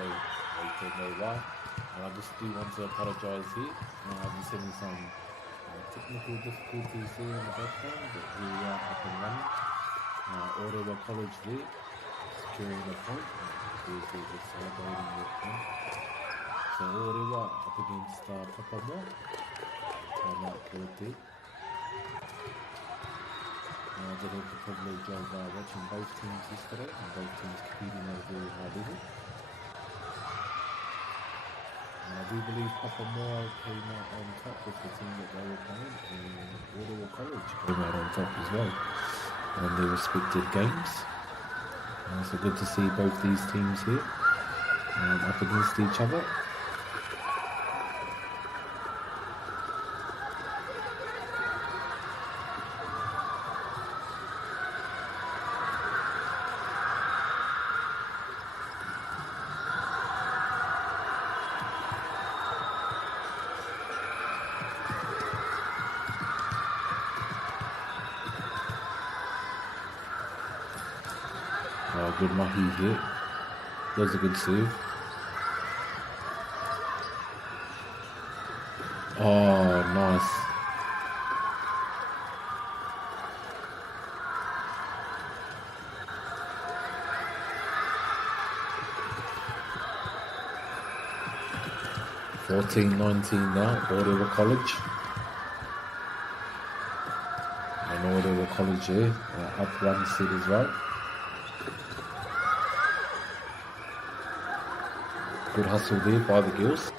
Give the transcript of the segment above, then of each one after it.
so waiting a while. And I just do want to apologise here. I've been having some technical difficulties here in the background, but here we are up and running. Orewa College there, securing a point. They're just celebrating their point. So Orewa up against Papamoa. Timeout called there. I did have the privilege of watching both teams yesterday, and both teams competing at a very high level. And I do believe Papamoa came out on top with the team that they were playing, and Orewa College came out on top as well on their respective games. So good to see both these teams here up against each other. Good mahi here. That's a good save. Oh, nice. (14-19) now, Orewa College. And Orewa College here, up one set as well. Good hustle there by the girls.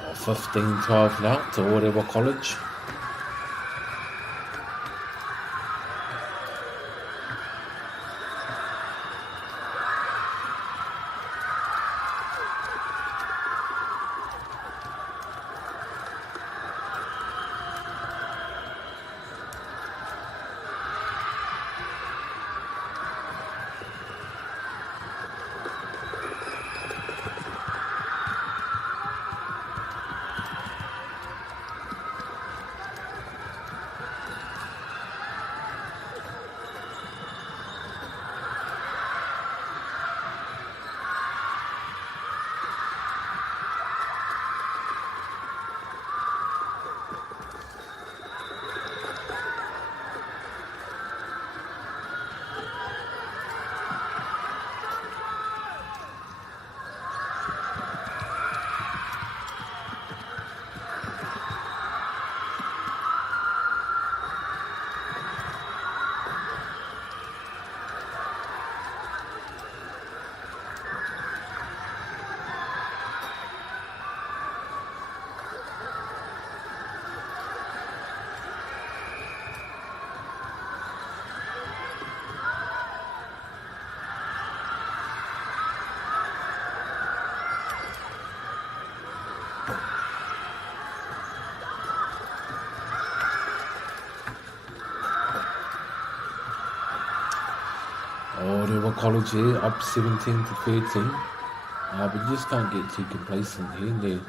Oh, 15-12 now to Orewa College. Orewa College here, up 17-13. But you just can't get too complacent here.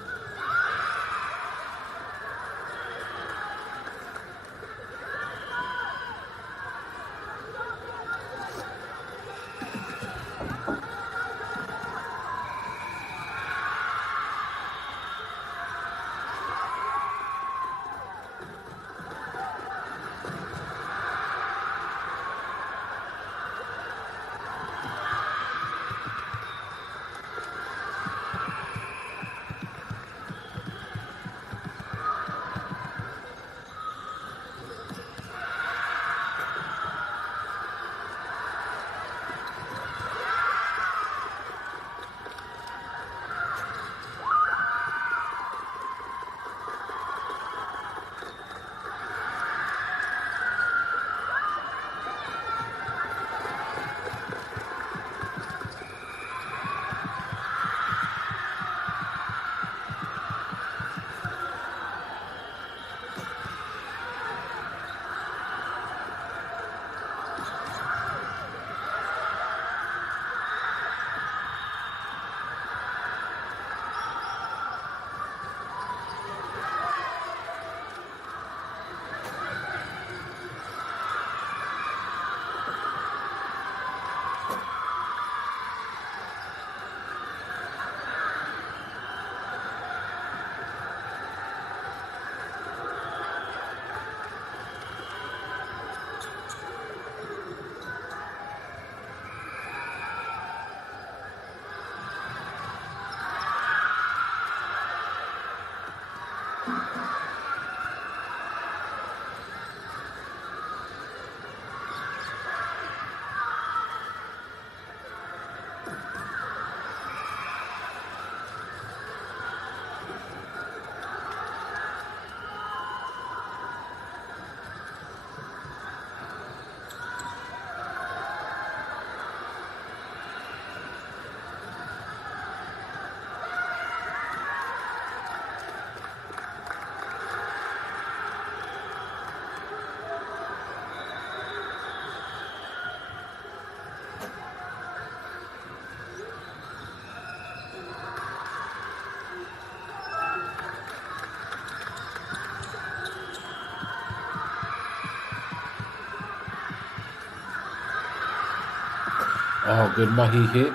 Oh, good mahi hit.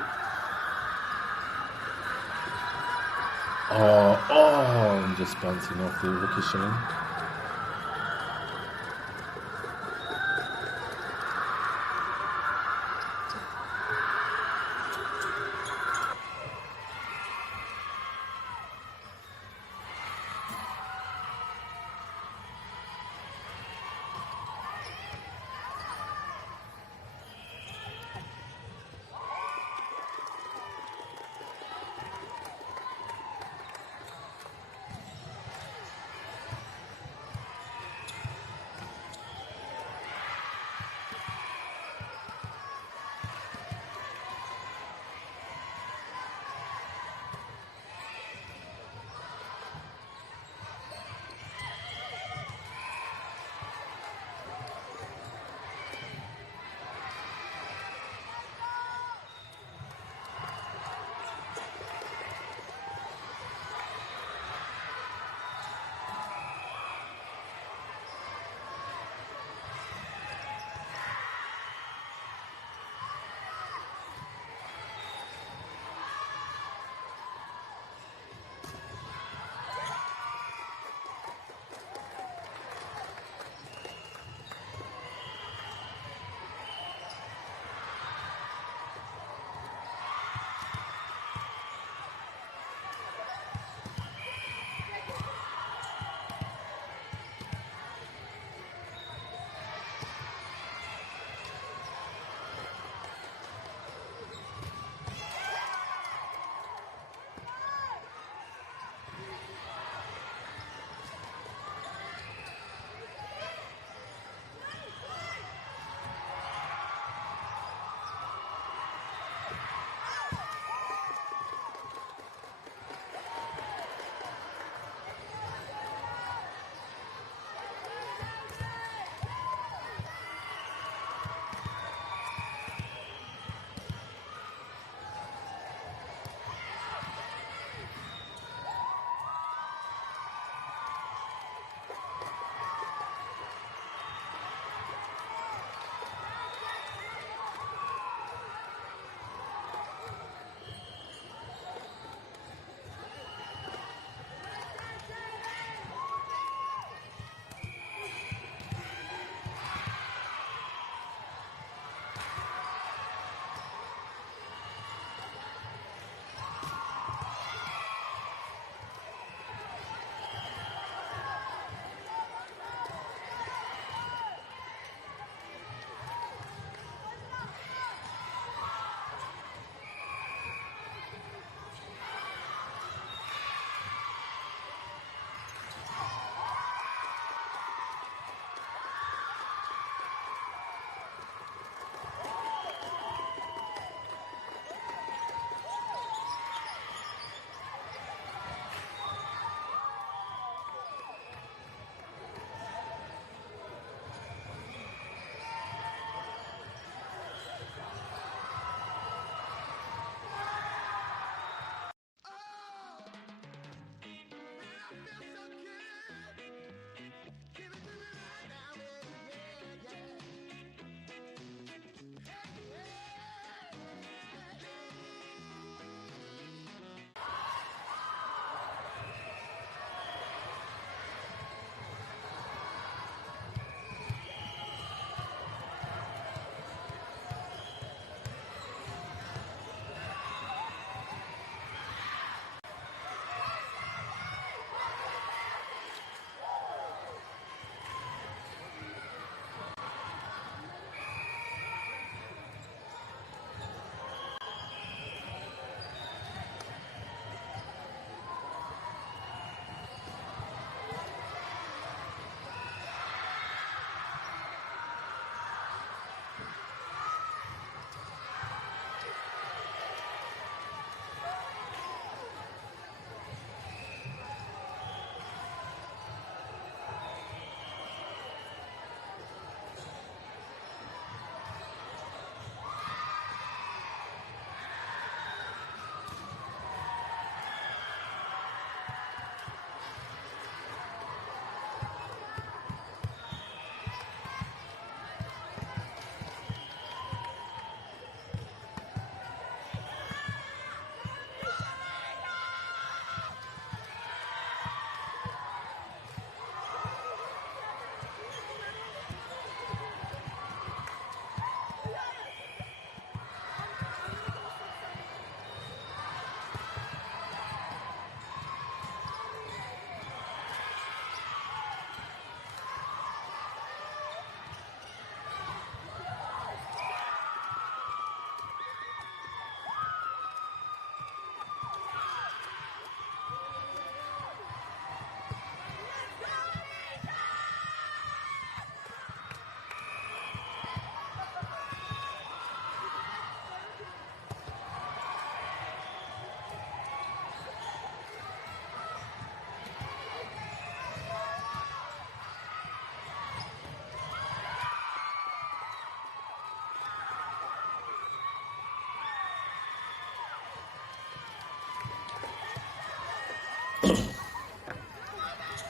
I'm just bouncing off the ricocheting.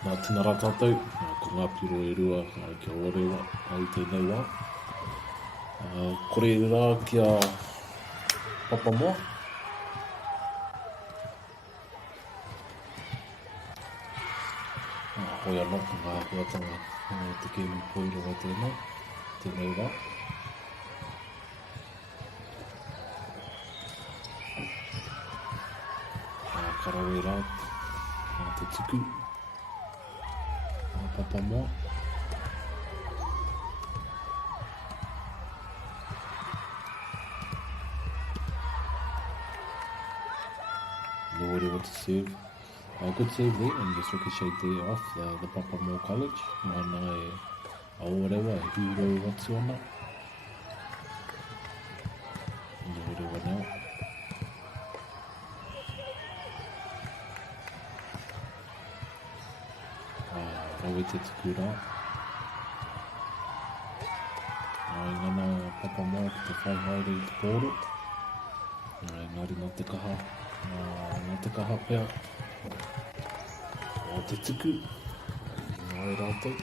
Nā tīnara tātou, ko ngā piro e rua kia orewa ai tēnei wā. Kore rā kia papamoa. Hoi anō ko ngā huatanga te kēmu poiroa tēnei wā. Karawe rā, te tuku, papamoa. Nōrewa to serve. Good serve there, and just ricochet there off the Papamoa College. Mana e aorewa, e huro watu ana. Nōrewa nā. Rawe te tuku rā. Ngana Papamoa ki te whai haere i te kōro. Ngāri nā te kaha pēr. O te tuku. Ngāi rātou.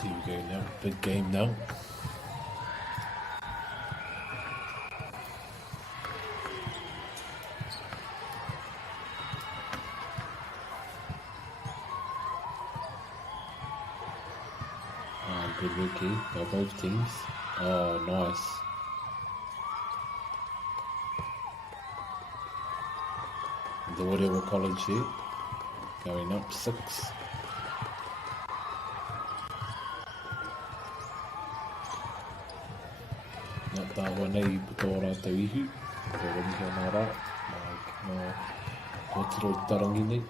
Here we go now. Big game now. Good rookie by both teams. Oh, nice. The Orewa College here, going up 6. Nā tāua nei puto o rātou ihu, ko ronihia nā rā, ko tiro tarangi nei.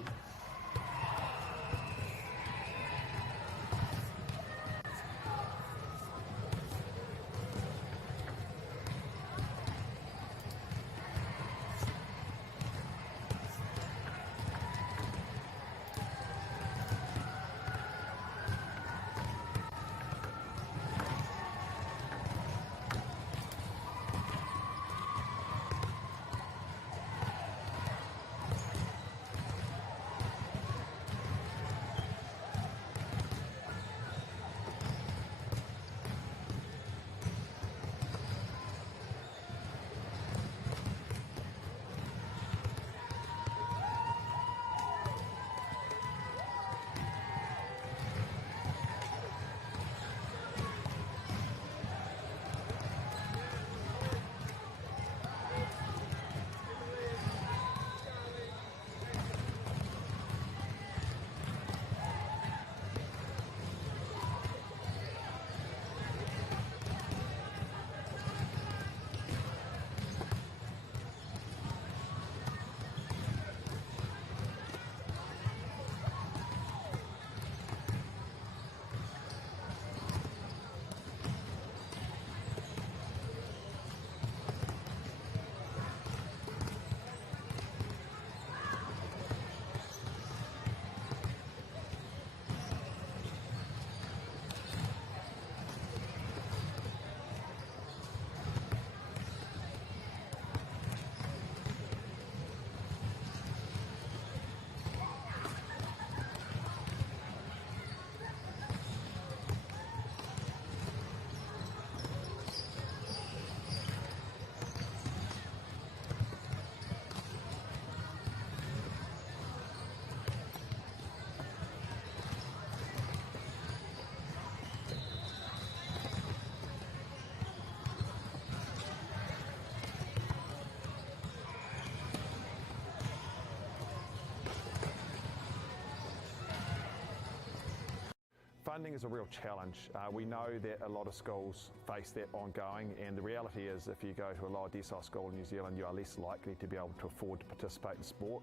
Funding is a real challenge. We know that a lot of schools face that ongoing, and the reality is if you go to a lower decile school in New Zealand, you are less likely to be able to afford to participate in sport.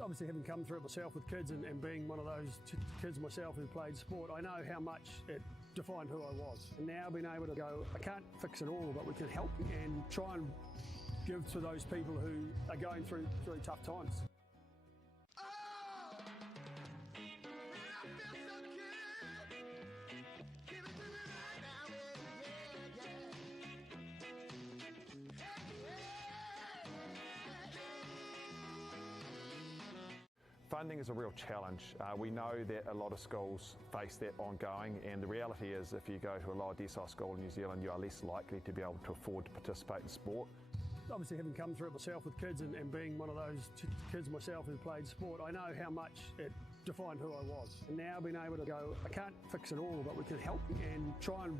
Obviously, having come through it myself with kids and being one of those kids myself who played sport, I know how much it defined who I was. And now being able to go, I can't fix it all, but we can help and try and give to those people who are going through tough times. Funding is a real challenge. We know that a lot of schools face that ongoing, and the reality is if you go to a lower decile school in New Zealand, you are less likely to be able to afford to participate in sport. Obviously, having come through it myself with kids and being one of those kids myself who played sport, I know how much it defined who I was. And now being able to go, I can't fix it all, but we can help and try and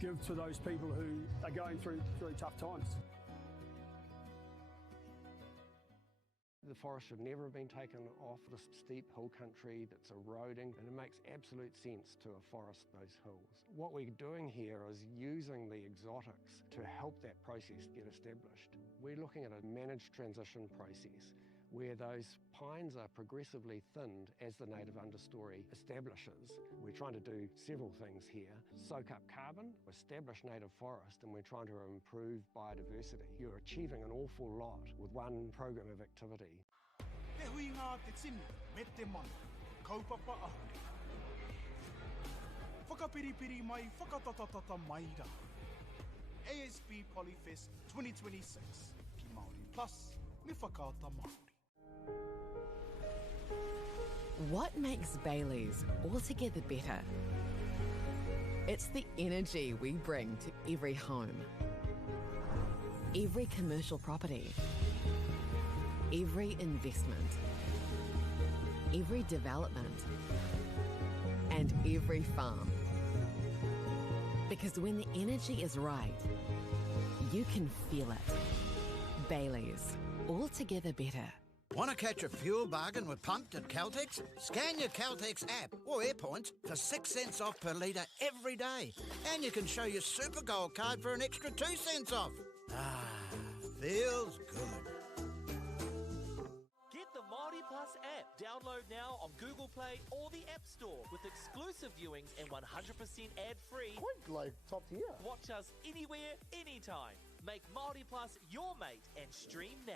give to those people who are going through tough times. The forest should never have been taken off the steep hill country that's eroding, and it makes absolute sense to afforest those hills. What we're doing here is using the exotics to help that process get established. We're looking at a managed transition process where those pines are progressively thinned as the native understory establishes. We're trying to do several things here. Soak up carbon, establish native forest, and we're trying to improve biodiversity. You're achieving an awful lot with one program of activity. Te hui ngā te tini, me te mana, kaupapa ahuri. Whakapiripiri mai, whakatatatata mai rā. ASB Polyfest 2026, ki Māori Plus, me whakaata Māori. What makes Bailey's altogether better? It's the energy we bring to every home, every commercial property, every investment, every development, and every farm. Because when the energy is right, you can feel it. Bailey's, altogether better. Want to catch a fuel bargain with Pumped at Caltex? Scan your Caltex app or AirPoints for 6 cents off per litre every day. And you can show your Super Gold card for an extra 2 cents off. Ah, feels good. Get the Māori Plus app. Download now on Google Play or the App Store with exclusive viewings and 100% ad-free. Quite like top tier. Watch us anywhere, anytime. Make Māori Plus your mate and stream now.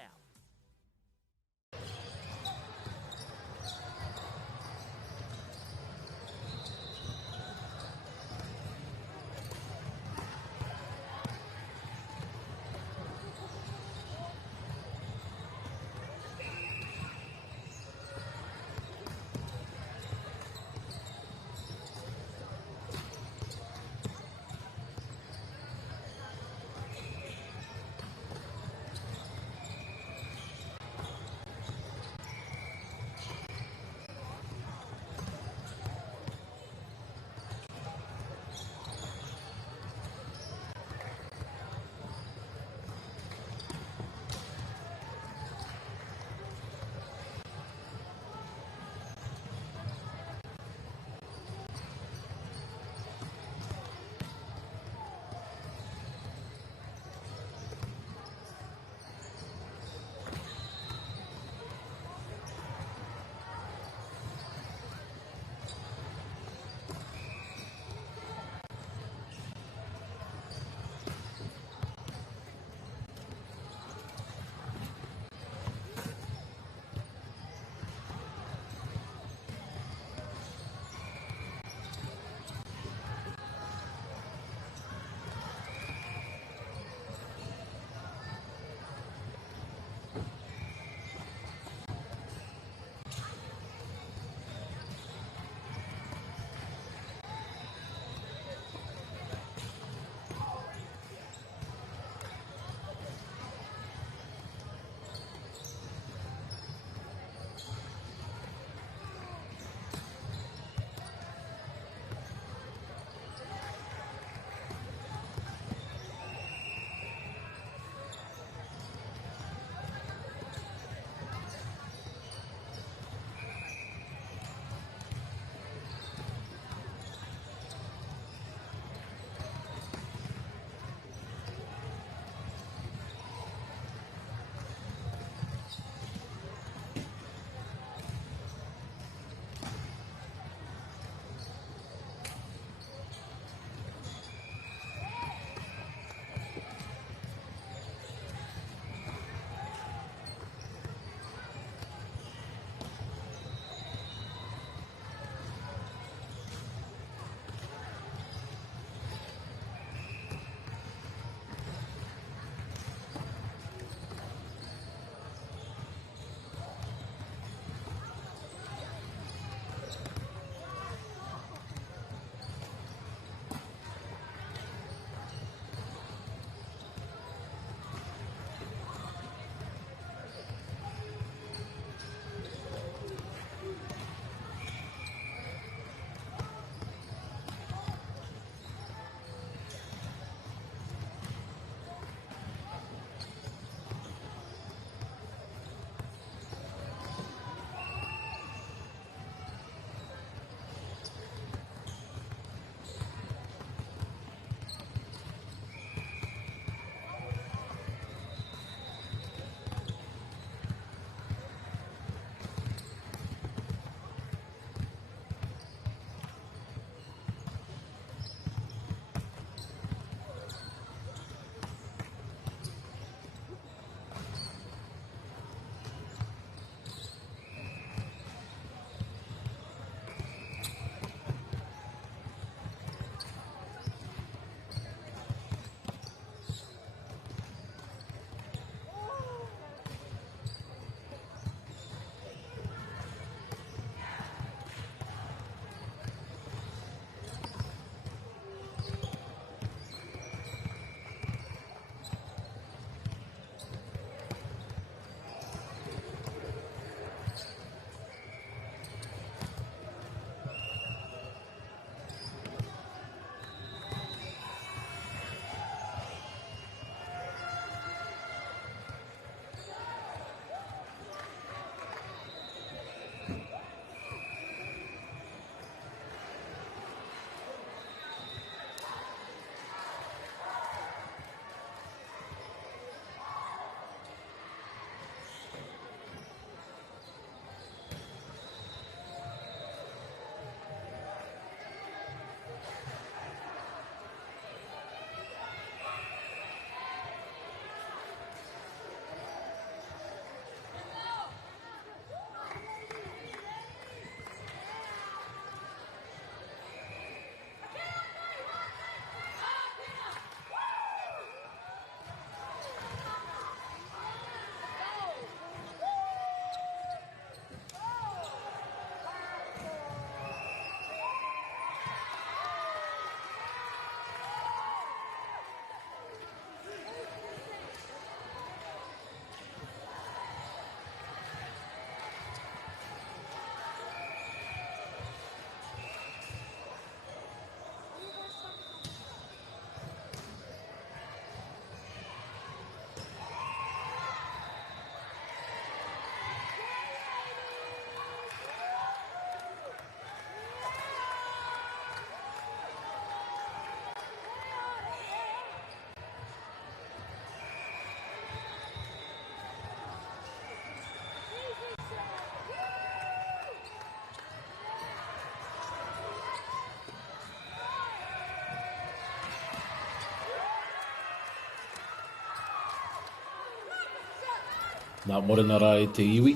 Nā morena rā e te iwi.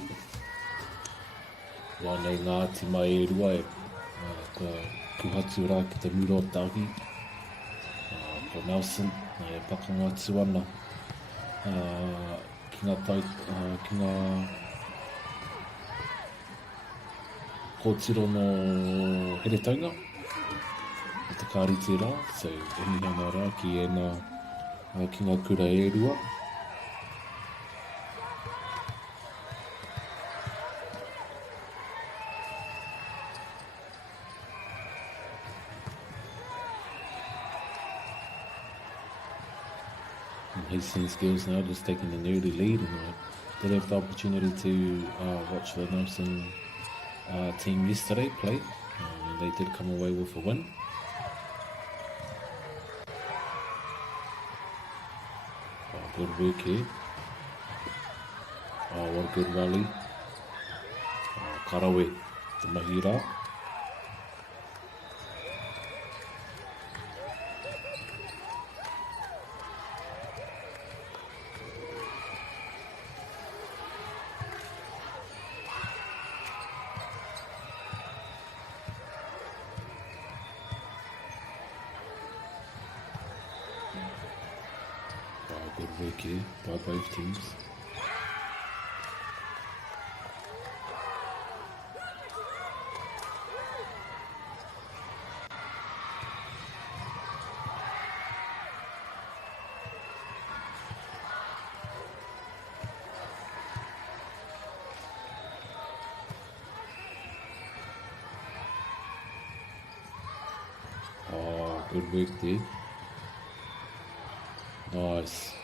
Wānei ngā tima e rua e kua kuhatu rā ki te muro tāki. Ko Nelson e pakanga atu ana ki ngā kōtiro no Heretaunga. I te kārite rā, so e mihana rā ki ki ngā kura e rua. Hastings Girls now just taking an early lead, and I did have the opportunity to watch the Nelson team yesterday play, and they did come away with a win. Good work here. What a good rally. Karawe, te mahira. Good work here by both teams. Good work there. Nice.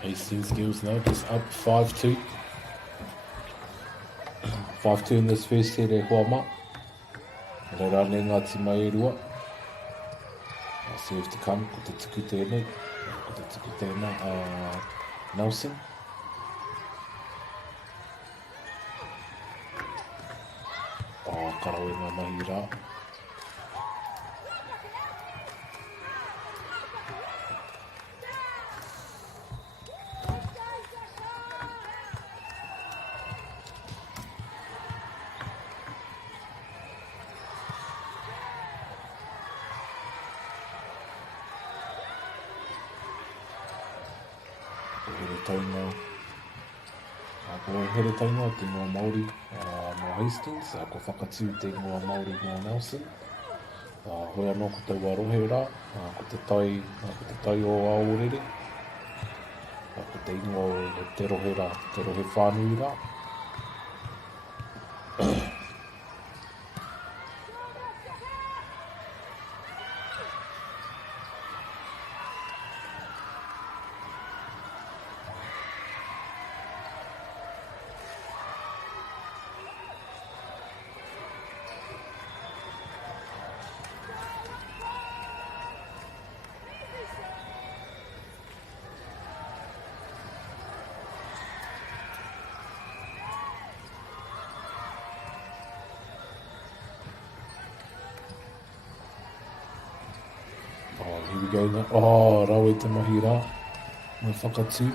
Hastings Girls now just up 5-2. 5-2 in this first set e Huama. Re rane ngā tima e rua. Serve to come, ko te tuku tēnei. Ko te tuku tēnā Nelson. Karawe ngā mahi rā. Heretaunga te ngoa Māori mō Hastings, ko whakatū te ngoa Māori mō Nelson. Hoi anō ko te warohe rā, ko te tai o Aorere. Ko te ingo o te rohe rā, te rohe whānui rā. Here we go now. Rawe te mahi rā. Mai whakatū.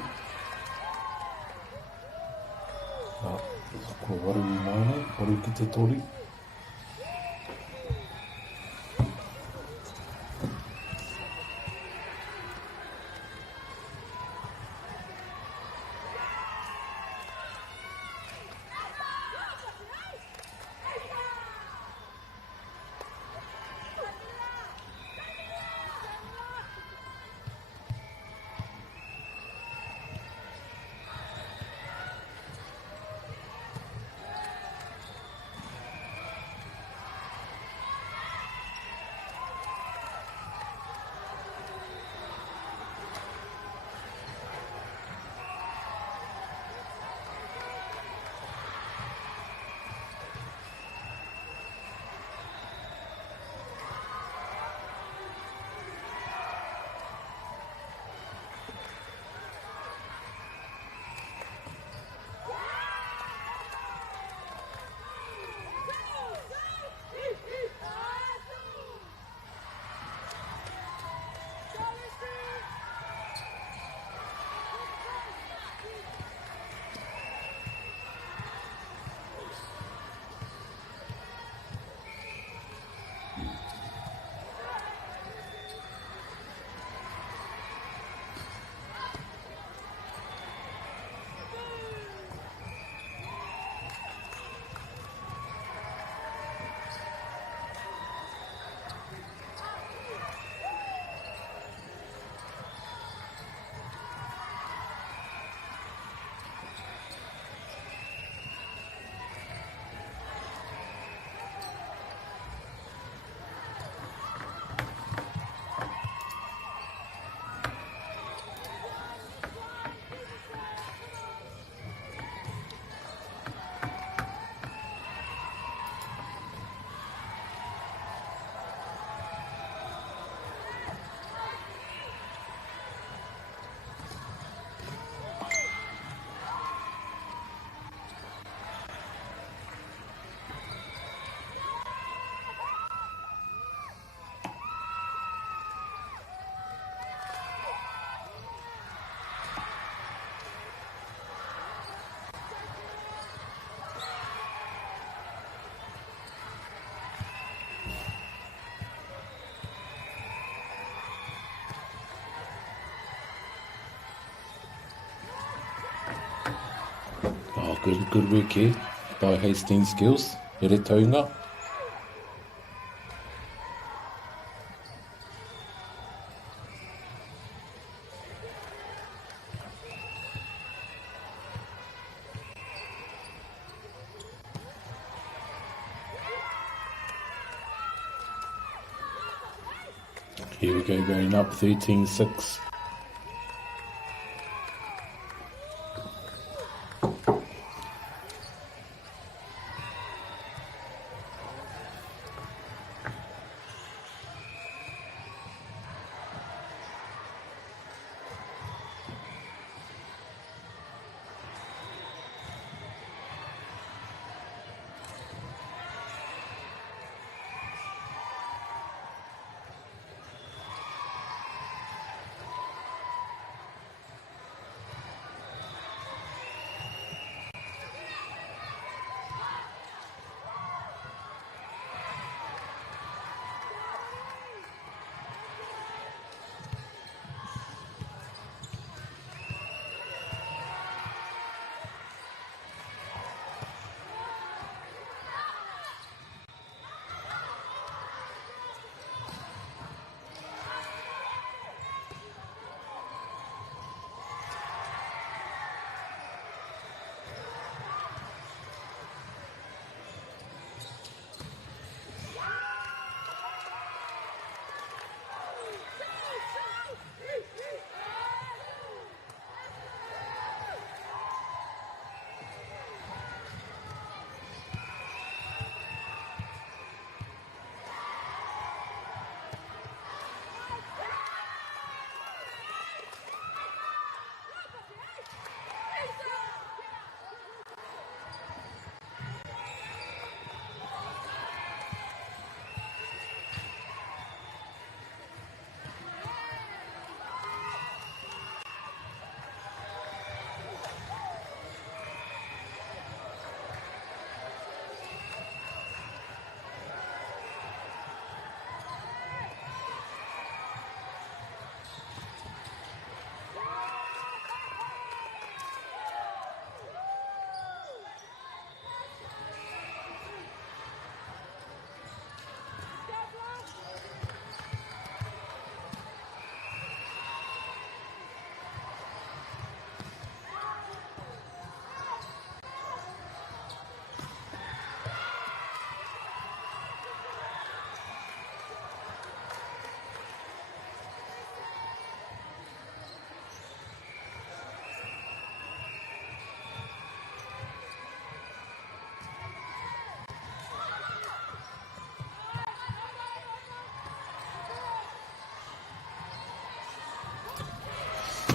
Ko waru I mana, waru ki te tori. Good work here by Hastings Girls. Here taunga. Here we go, going up 13-6.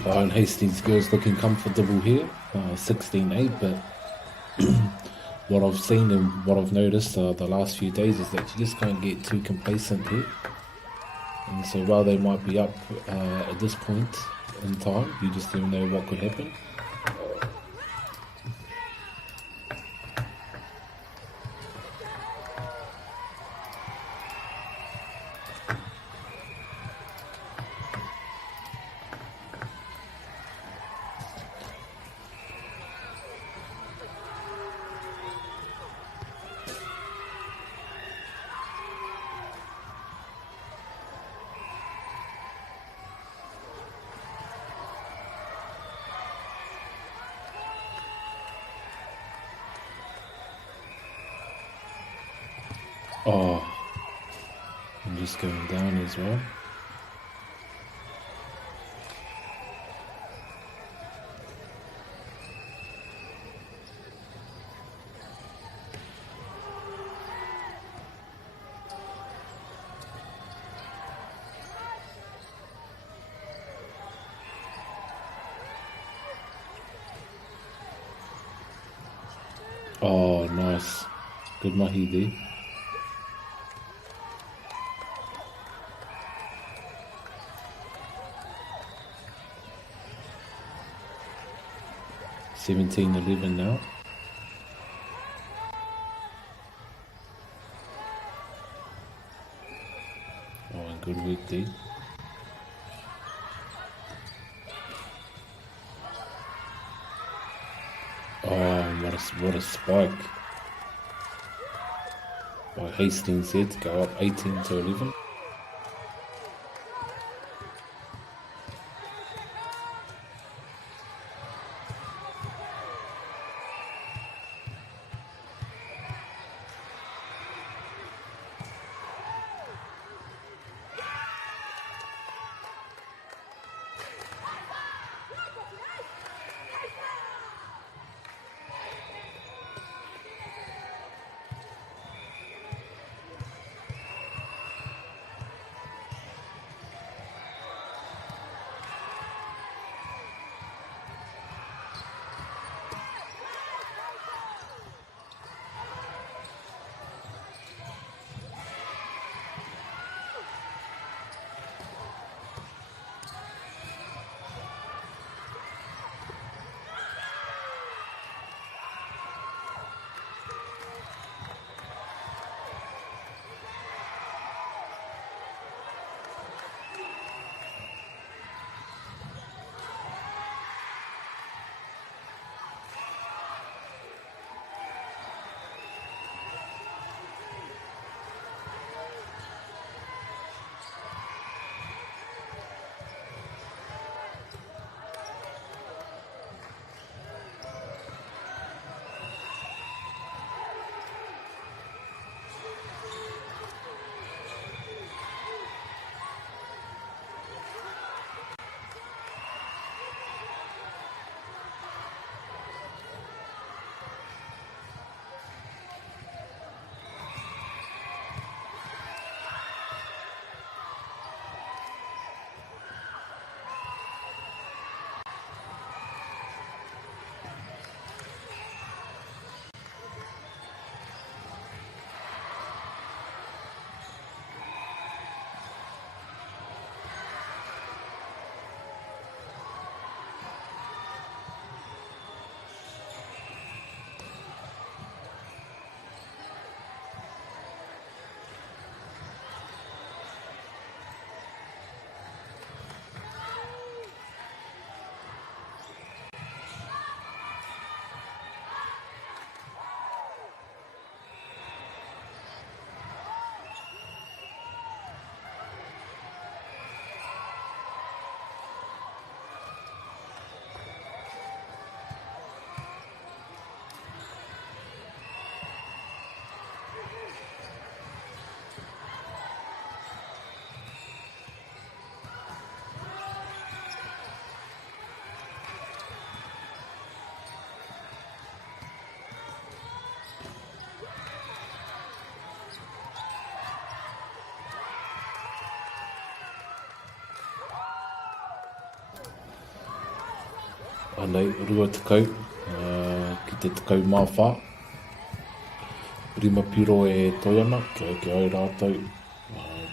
And Hastings Girls looking comfortable here, 16-8, but what I've seen and what I've noticed the last few days is that you just can't get too complacent here. And so while they might be up at this point in time, you just don't know what could happen. Oh, I'm just going down as well. Oh, nice. Good mahi there. Seventeen 11 now. Oh, and good work there. Oh, what a spike by Hastings here to go up 18-11. Anei, rua tekau, ki te tekau mawha. Rima piro e toiana, ki ai rātou,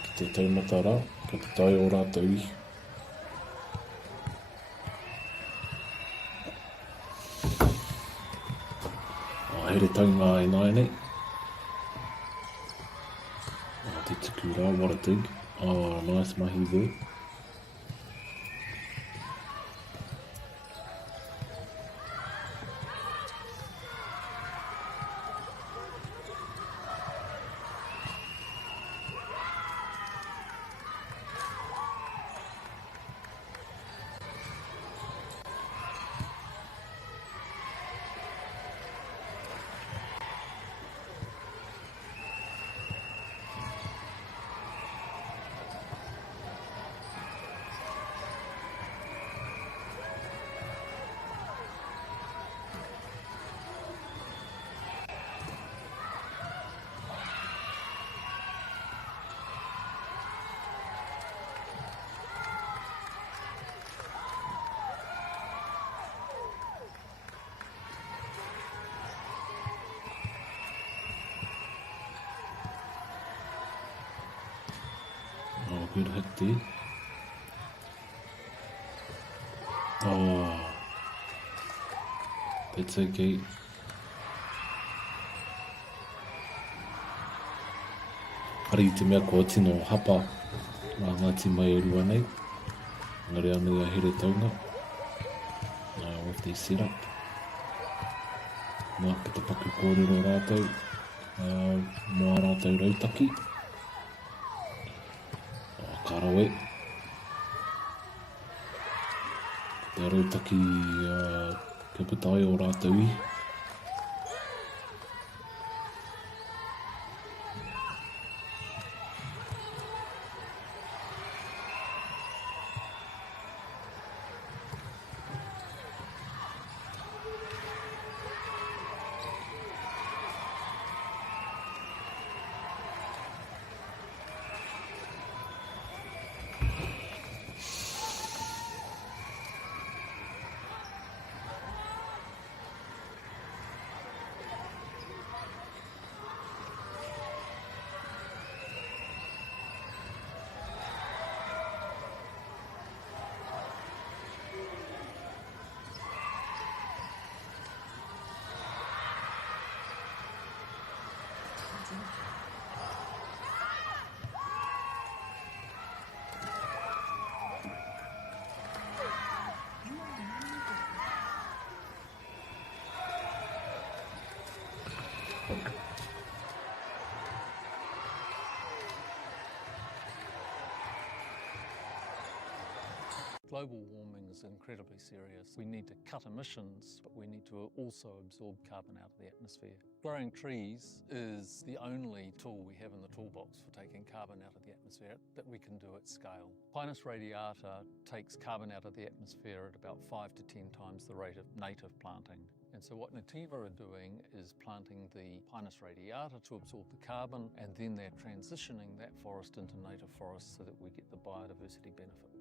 ki te taumata rā, ki te tai o rātou i. Here taunga e nai nei. Te tuku rā, what a dig. Nice mahi there. Good hit there. That's okay. Hari te mea kua tino hapa ngā ngāti mai e rua nei. Ngare anu a here taunga with their setup. Nā pita paku kōrero rātou, mō rātou rautaki. Karawe. Te rautaki ke putai o rātou i. Global warming is incredibly serious. We need to cut emissions, but we need to also absorb carbon out of the atmosphere. Growing trees is the only tool we have in the toolbox for taking carbon out of the atmosphere that we can do at scale. Pinus radiata takes carbon out of the atmosphere at about 5 to 10 times the rate of native planting. And so what Nativa are doing is planting the Pinus radiata to absorb the carbon, and then they're transitioning that forest into native forest so that we get the biodiversity benefit.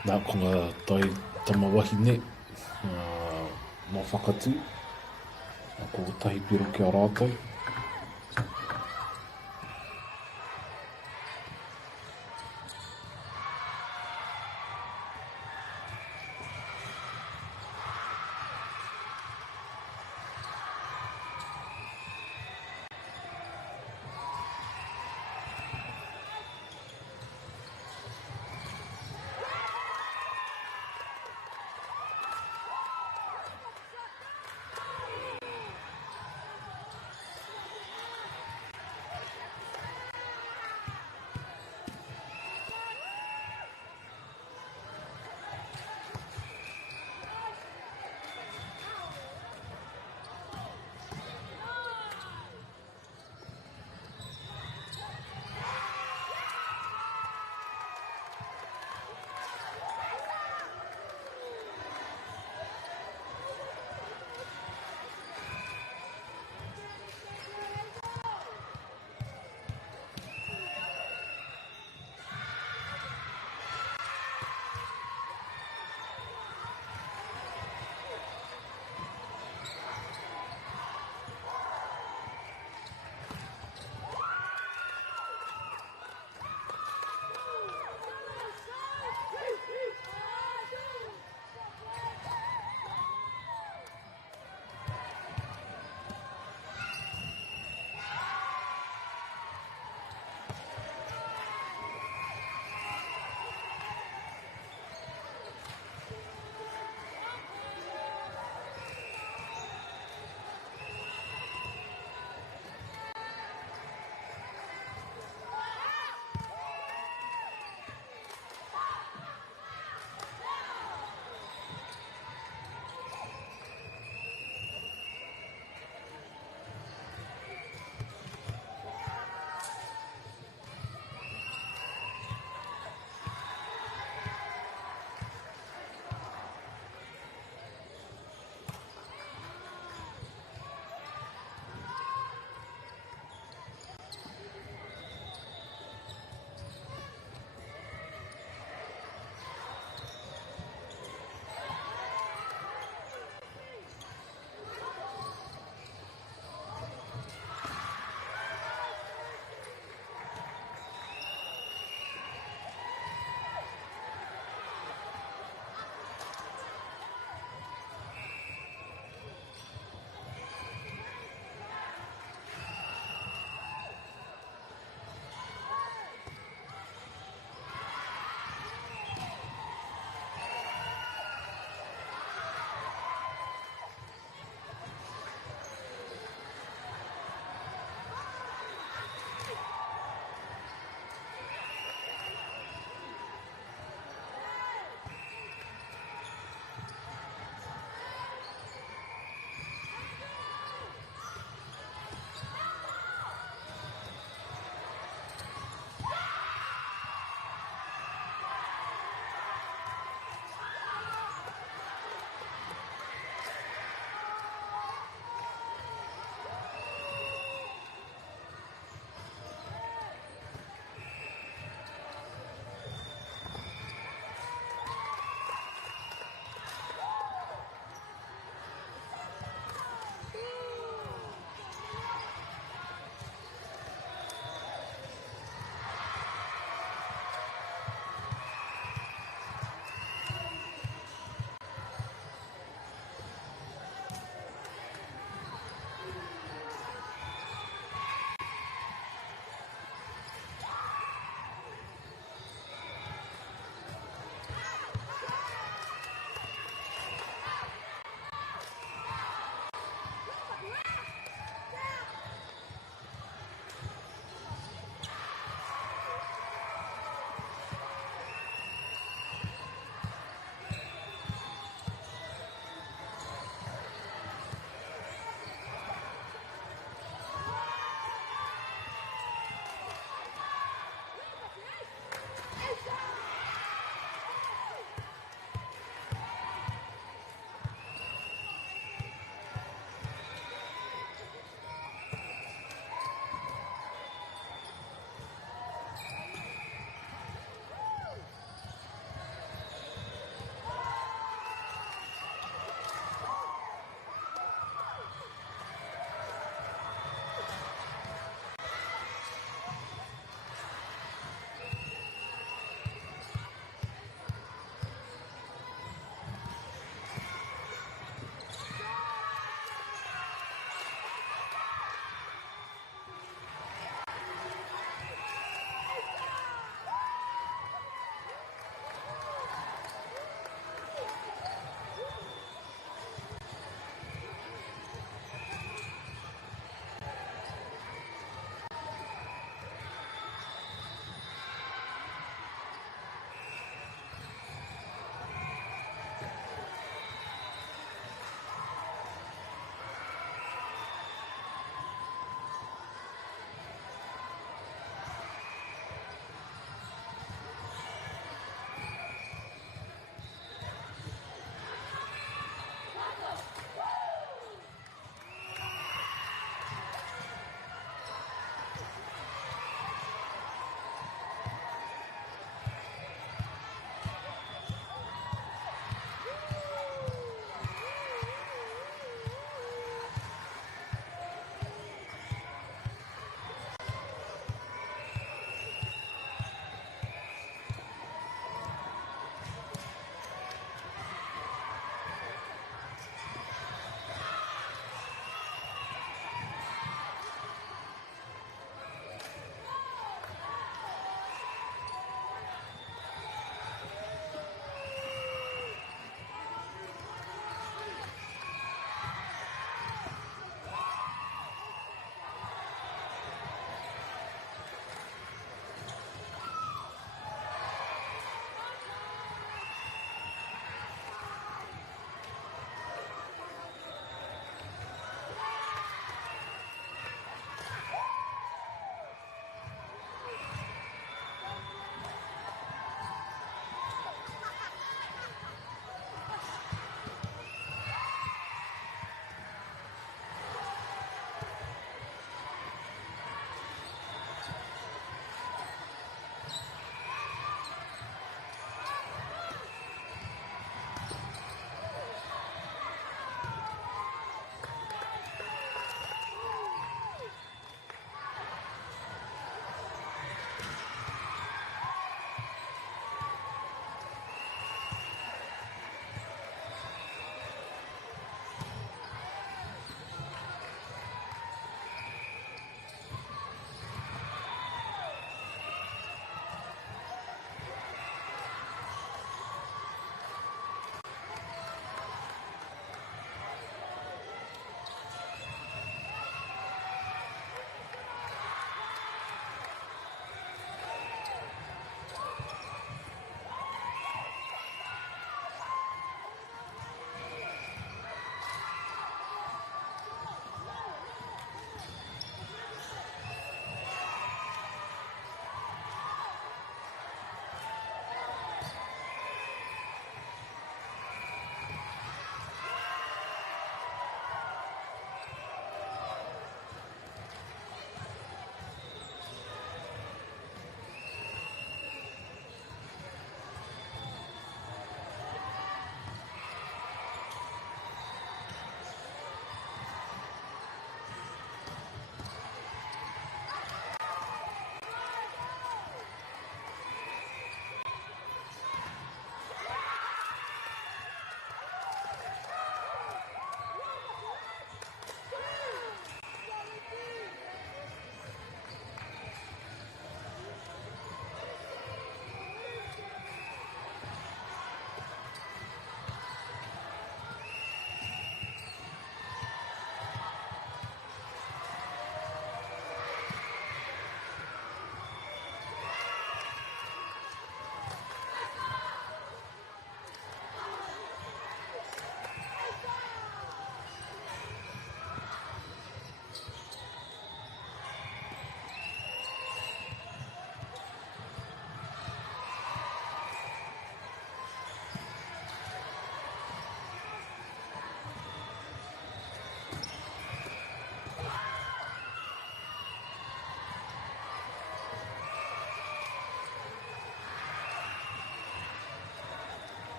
Nā ko ngā tai tamawahi ne, mō whakatū, ko tahi piro kia rātou.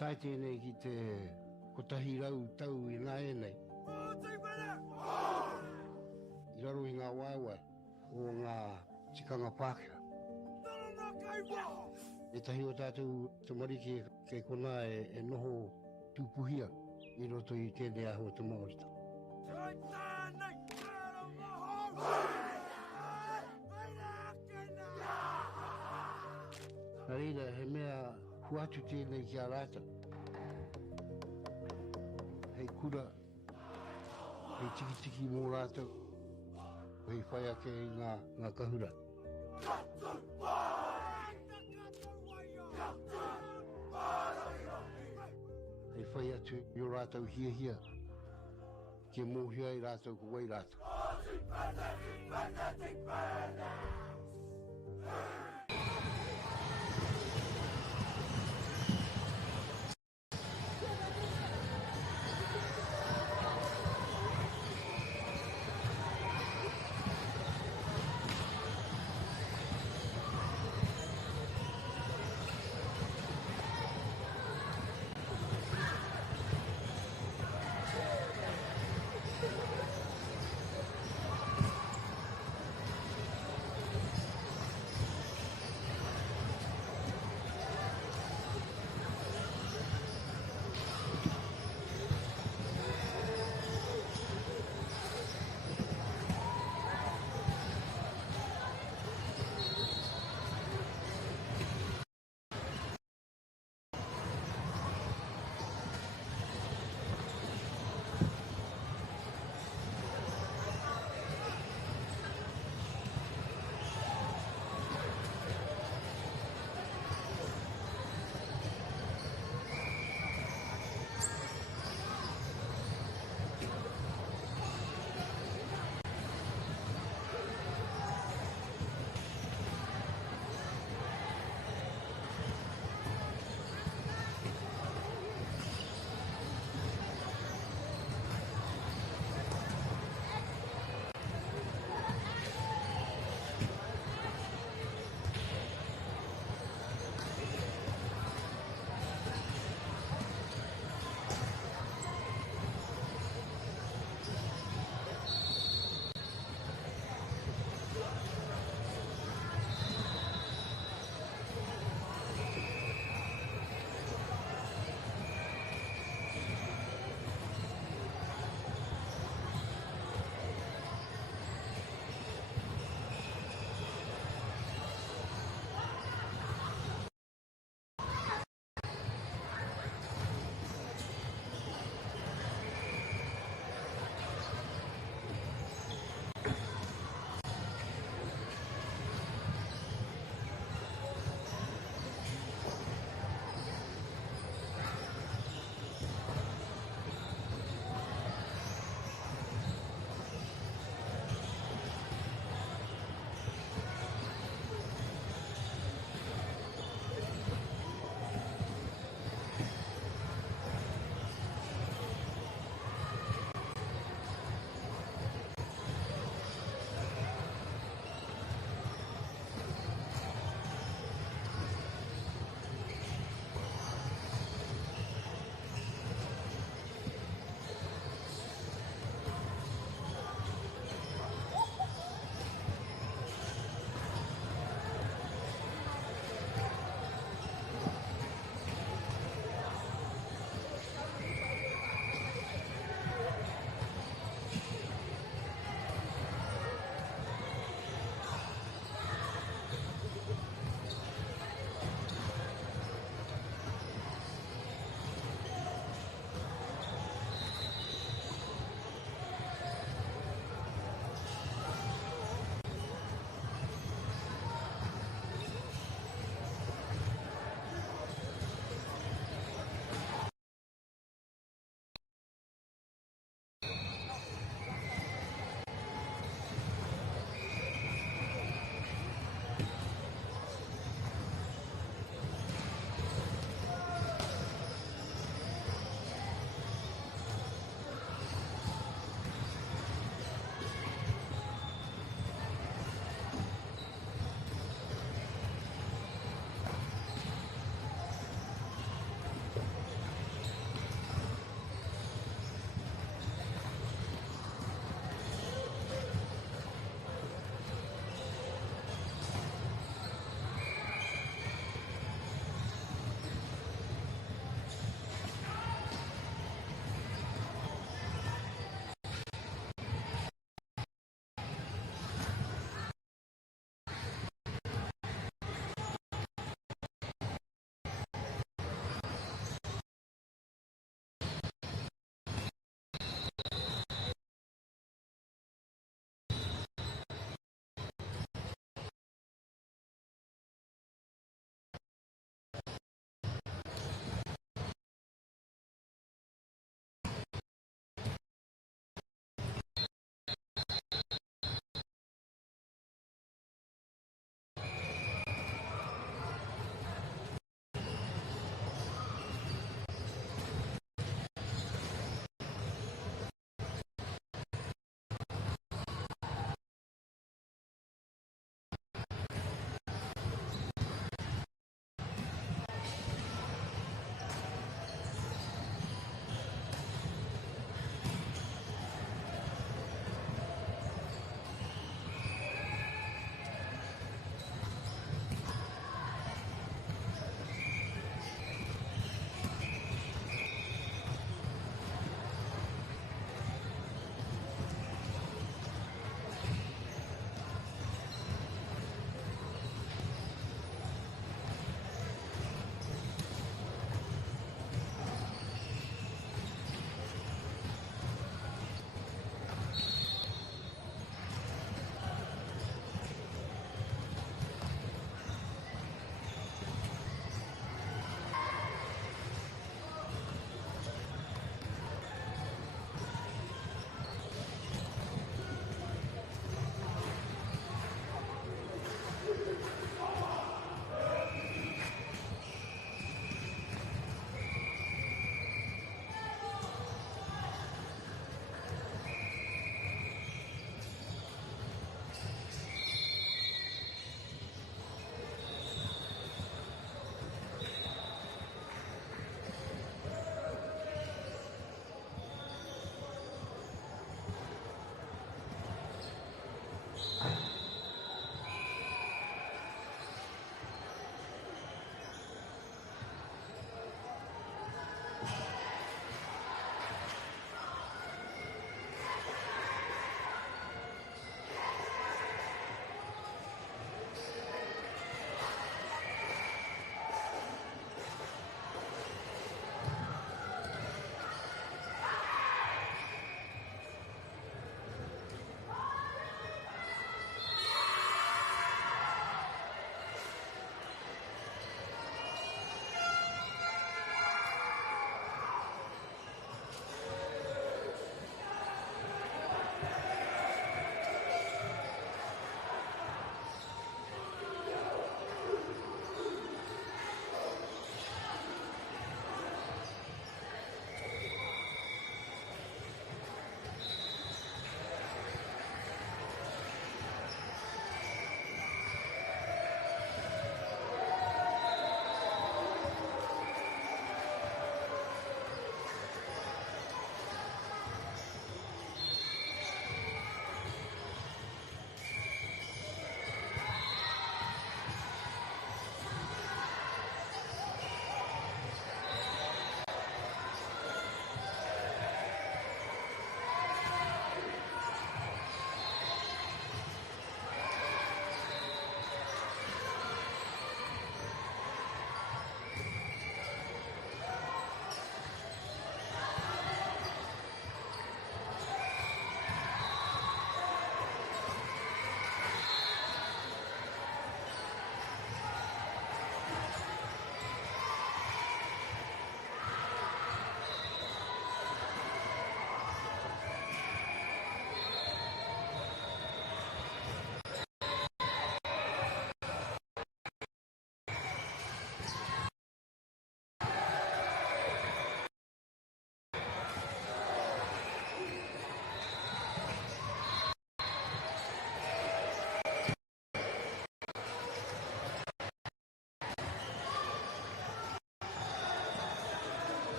Tai tēnei ki te kotahi rau tau I ngā e nei. I raro I ngā waiwai o ngā tikanga Pākehā. E tahi o tātou te marike kei kona e noho tūpuhia I roto I tēnei aho te Māorita. Nā reira, he mea huatu tēnei ki a rāta. Hei kura, hei tiki mō rātou, hei whai ake I ngā kahura. Hei whai atu I o rātou hia, ke mōhia I rātou ko wai rātou.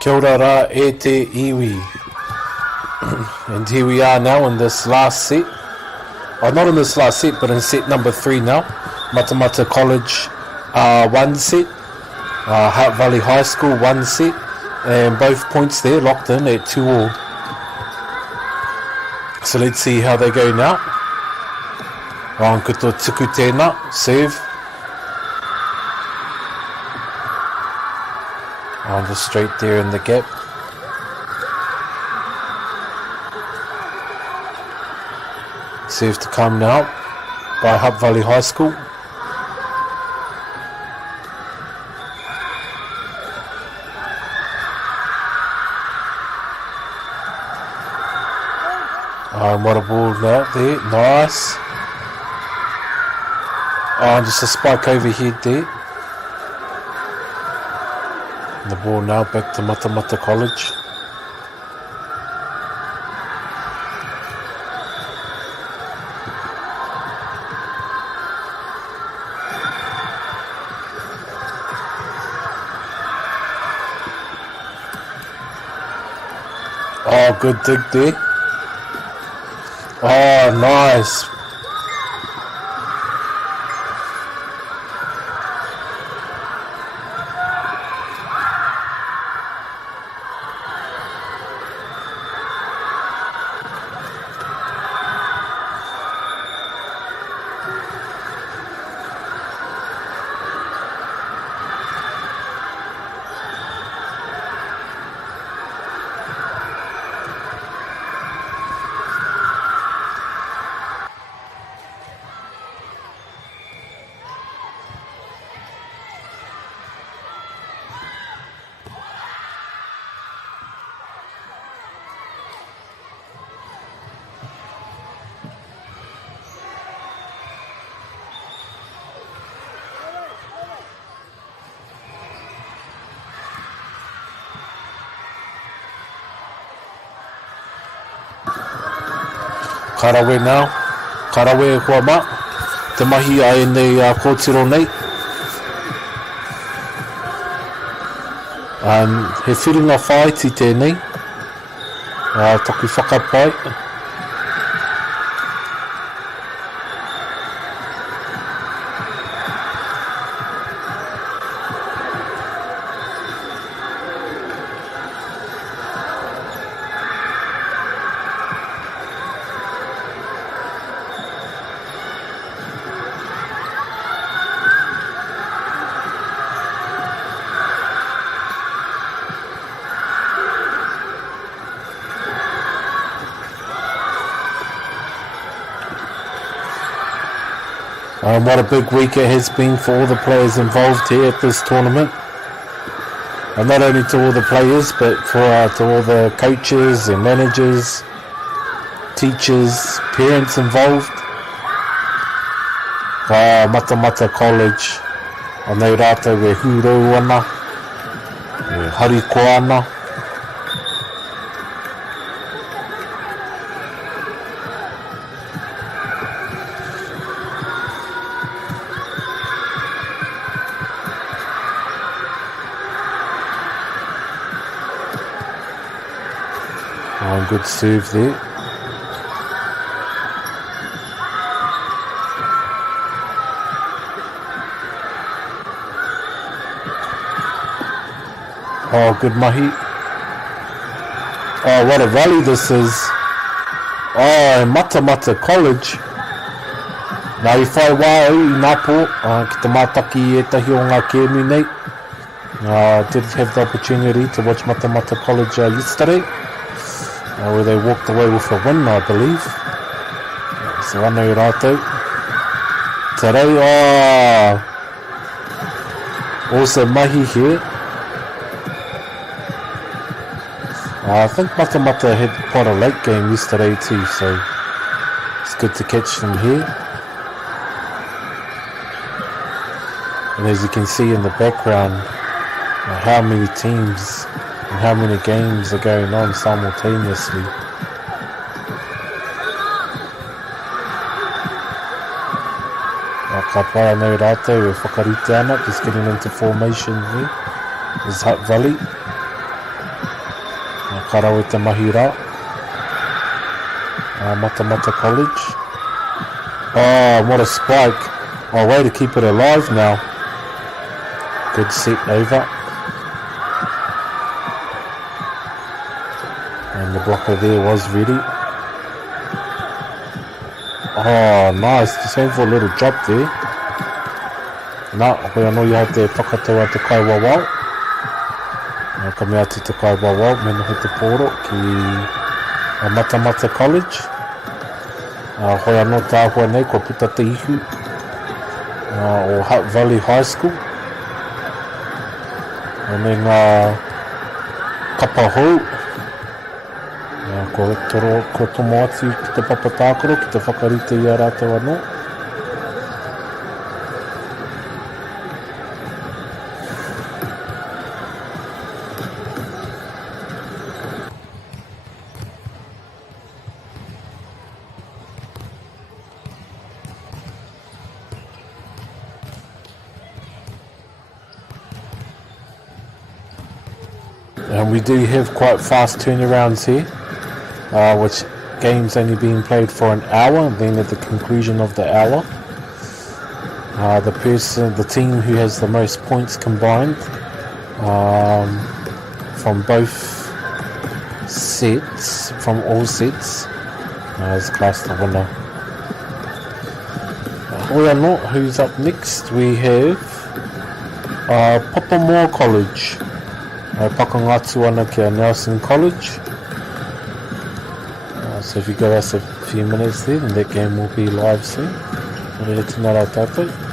Kia ora rā e te iwi. And here we are now in this last set. Oh, not in this last set, but in set number 3 now. Matamata College 1 set. Hutt Valley High School 1 set. And both points there locked in at 2-all. So let's see how they go now. Rankuto tuku tēnā, serve. Just straight there in the gap. Serve to come now by Hutt Valley High School. What a ball now there, nice. Just a spike overhead there. The ball now back to Matamata College. Oh, good dig there. Oh, nice. Karawe now, Karawe kua ma, te mahi ai nei kōtiro nei. He whiringa whaiti tēnei, toki whakapai. What a big week it has been for all the players involved here at this tournament. And not only to all the players, but for to all the coaches and managers, teachers, parents involved. Matamata College, anei rātou e hūrau ana, e hariko ana. Good serve there. Oh, good mahi. Oh, what a rally this is. Oh, Matamata College. Nā I whai wā au I nā pō, ki te mātaki I etahi o ngā kēmu nei. Did have the opportunity to watch Matamata College yesterday. Where they walked away with a win, I believe. So anei rātou. Today, also mahi here. I think Matamata had quite a late game yesterday too, so it's good to catch them here. And as you can see in the background, how many teams and how many games are going on simultaneously. Ka pai anei rātou e whakarite ana, just getting into formation here. Is Hutt Valley. Karau e te mahi rā. Matamata College. Oh, what a spike. Oh, way to keep it alive now. Good set over. And the blocker there was ready. Oh, nice. Just aim for a little drop there. Nā, hoi anō iha te whakataua te kai wawau. Ka mea te kai wawau, me noho te pōro ki Matamata College. Hoi anō tāhua nei, ko puta te ihu. O Hutt Valley High School. Me ngā kapa hou. Ko tomo atu ki te papa tākoro, ki te whakarite i a rātou anō. And we do have quite fast turnarounds here, which games only being played for an hour, and then at the conclusion of the hour, the team who has the most points combined from both sets, from all sets, is classed the winner. Hoi anō, who's up next? We have Papamoa College. Pakangatu ana kia Nelson College. So if you give us a few minutes there, then that game will be live soon. We'll let you know tātou.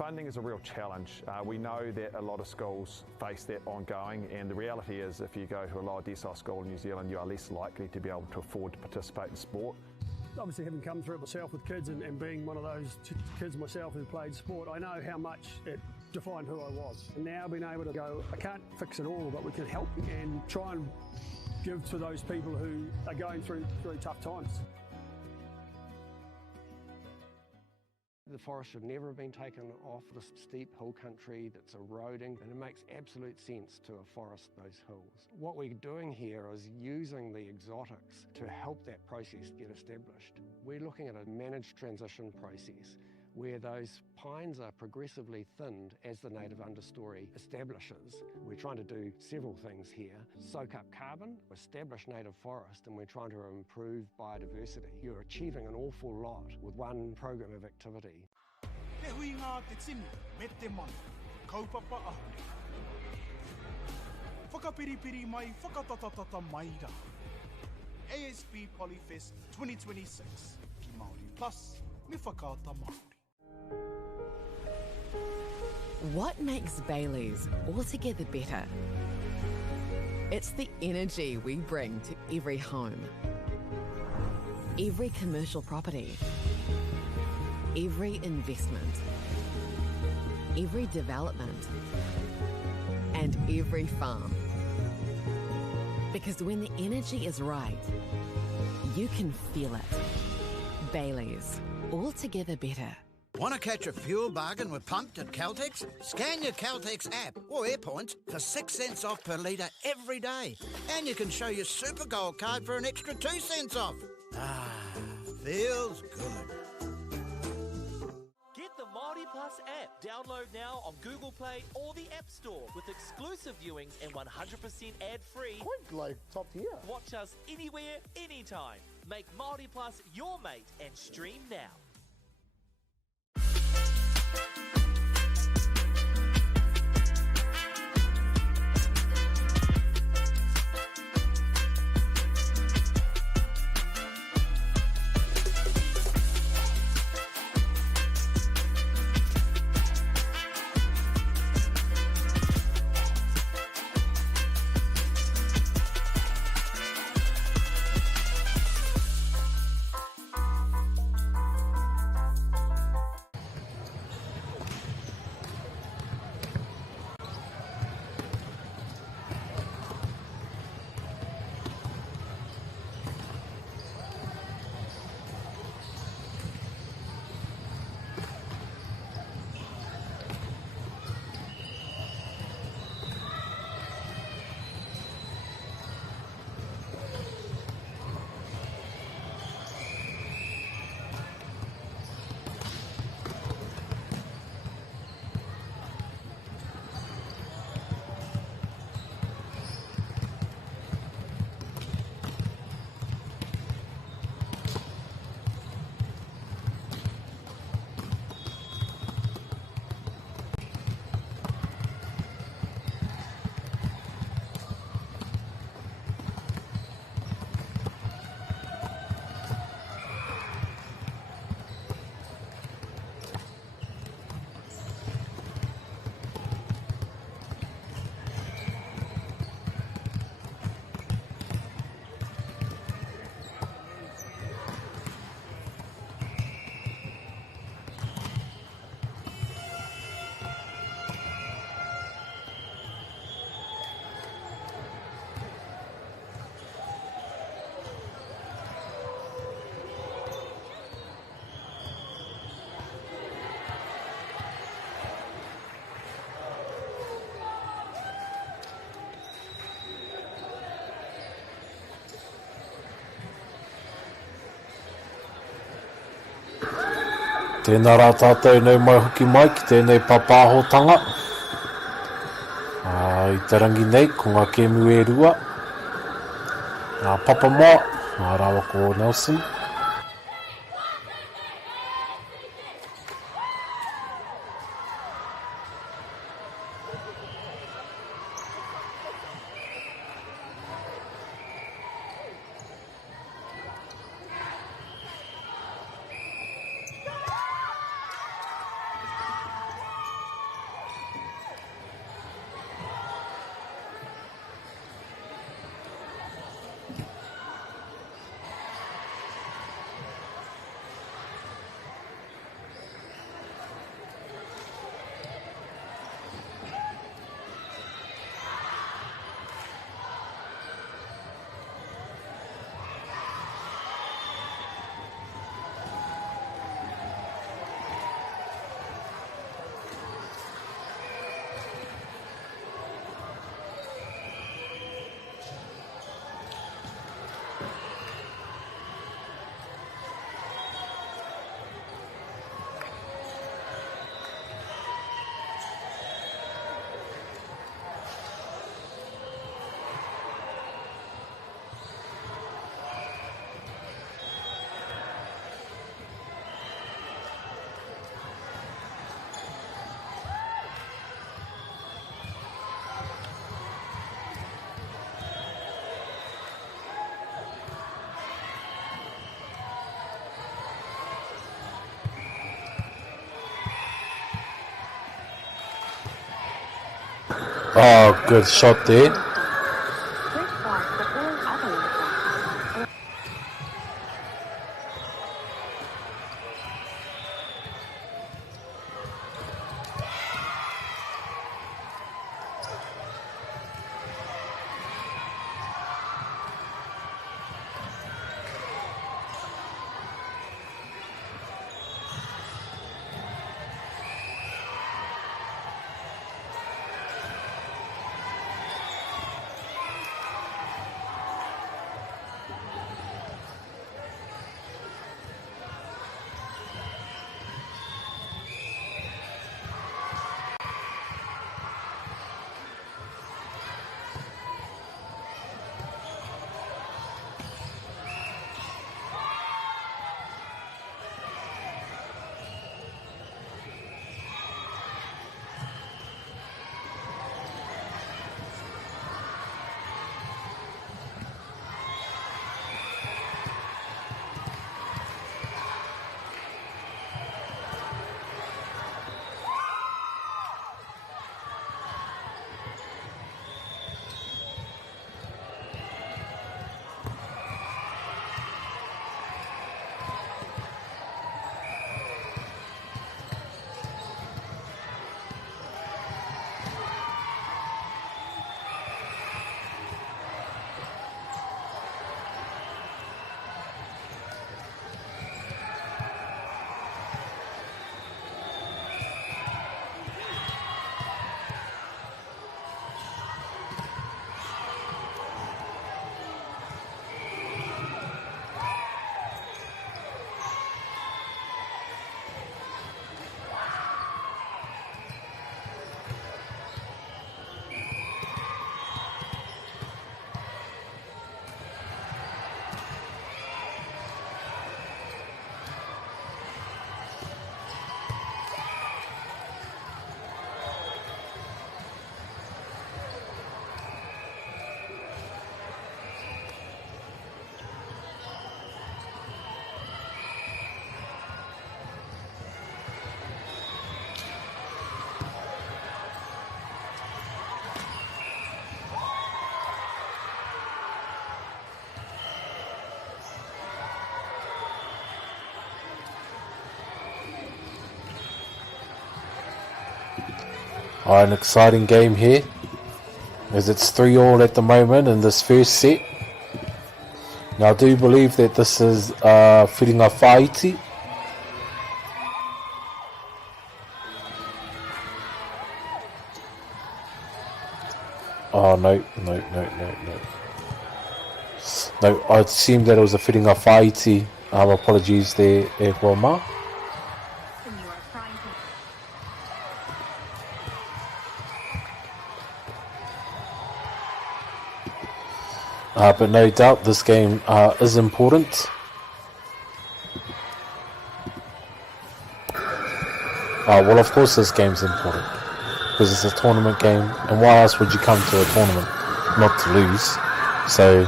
Funding is a real challenge. We know that a lot of schools face that ongoing, and the reality is if you go to a lower decile school in New Zealand, you are less likely to be able to afford to participate in sport. Obviously, having come through it myself with kids and being one of those kids myself who played sport, I know how much it defined who I was. And now being able to go, I can't fix it all, but we can help and try and give to those people who are going through very tough times. The forest should never have been taken off the steep hill country that's eroding, and it makes absolute sense to afforest those hills. What we're doing here is using the exotics to help that process get established. We're looking at a managed transition process where those pines are progressively thinned as the native understory establishes. We're trying to do several things here. Soak up carbon, establish native forest, and we're trying to improve biodiversity. You're achieving an awful lot with one program of activity. Te hui ngā te tini, me te mana, kaupapa ahu. Whakapiripiri mai, whakatatatata mai rā. ASB Polyfest 2026, ki Māori Plus, me whakaata Māori. What makes Bailey's altogether better? It's the energy we bring to every home, every commercial property, every investment, every development, and every farm. Because when the energy is right, you can feel it. Bailey's, altogether better. Want to catch a fuel bargain with Pumped at Caltex? Scan your Caltex app or AirPoints for 6 cents off per litre every day. And you can show your Super Gold card for an extra 2 cents off. Ah, feels good. Get the Māori Plus app. Download now on Google Play or the App Store with exclusive viewings and 100% ad-free. Quite like top tier. Watch us anywhere, anytime. Make Māori Plus your mate and stream now. Tēnā rā tātou nei mai hoki mai ki tēnei papāhotanga. I te rangi nei, ko ngā kēmu e rua. Ngā papa moa, ngā rawa ko Nelson. Oh, good shot there. An exciting game here, as it's 3-3 at the moment in this first set. Now I do believe that this is Whiringa Whaiti. Oh no, I assumed that it was a Whiringa Whaiti. Apologies there, Wama. But no doubt this game is important. Well, of course this game's important, because it's a tournament game, and why else would you come to a tournament? Not to lose. So,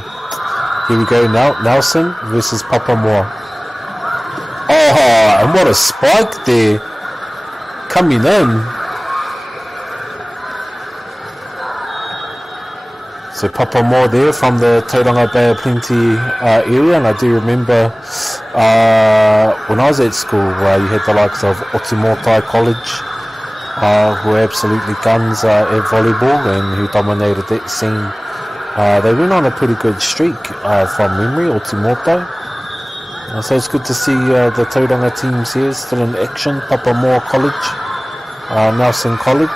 here we go now, Nelson versus Papamoa. Oh, and what a spike there, coming in. So Papamoa there from the Tauranga Bay of Plenty area, and I do remember when I was at school, you had the likes of Otimotai College, who were absolutely guns at volleyball and who dominated that scene. They went on a pretty good streak from memory, Otimotai. So it's good to see the Tauranga teams here still in action. Papamoa College, Nelson College.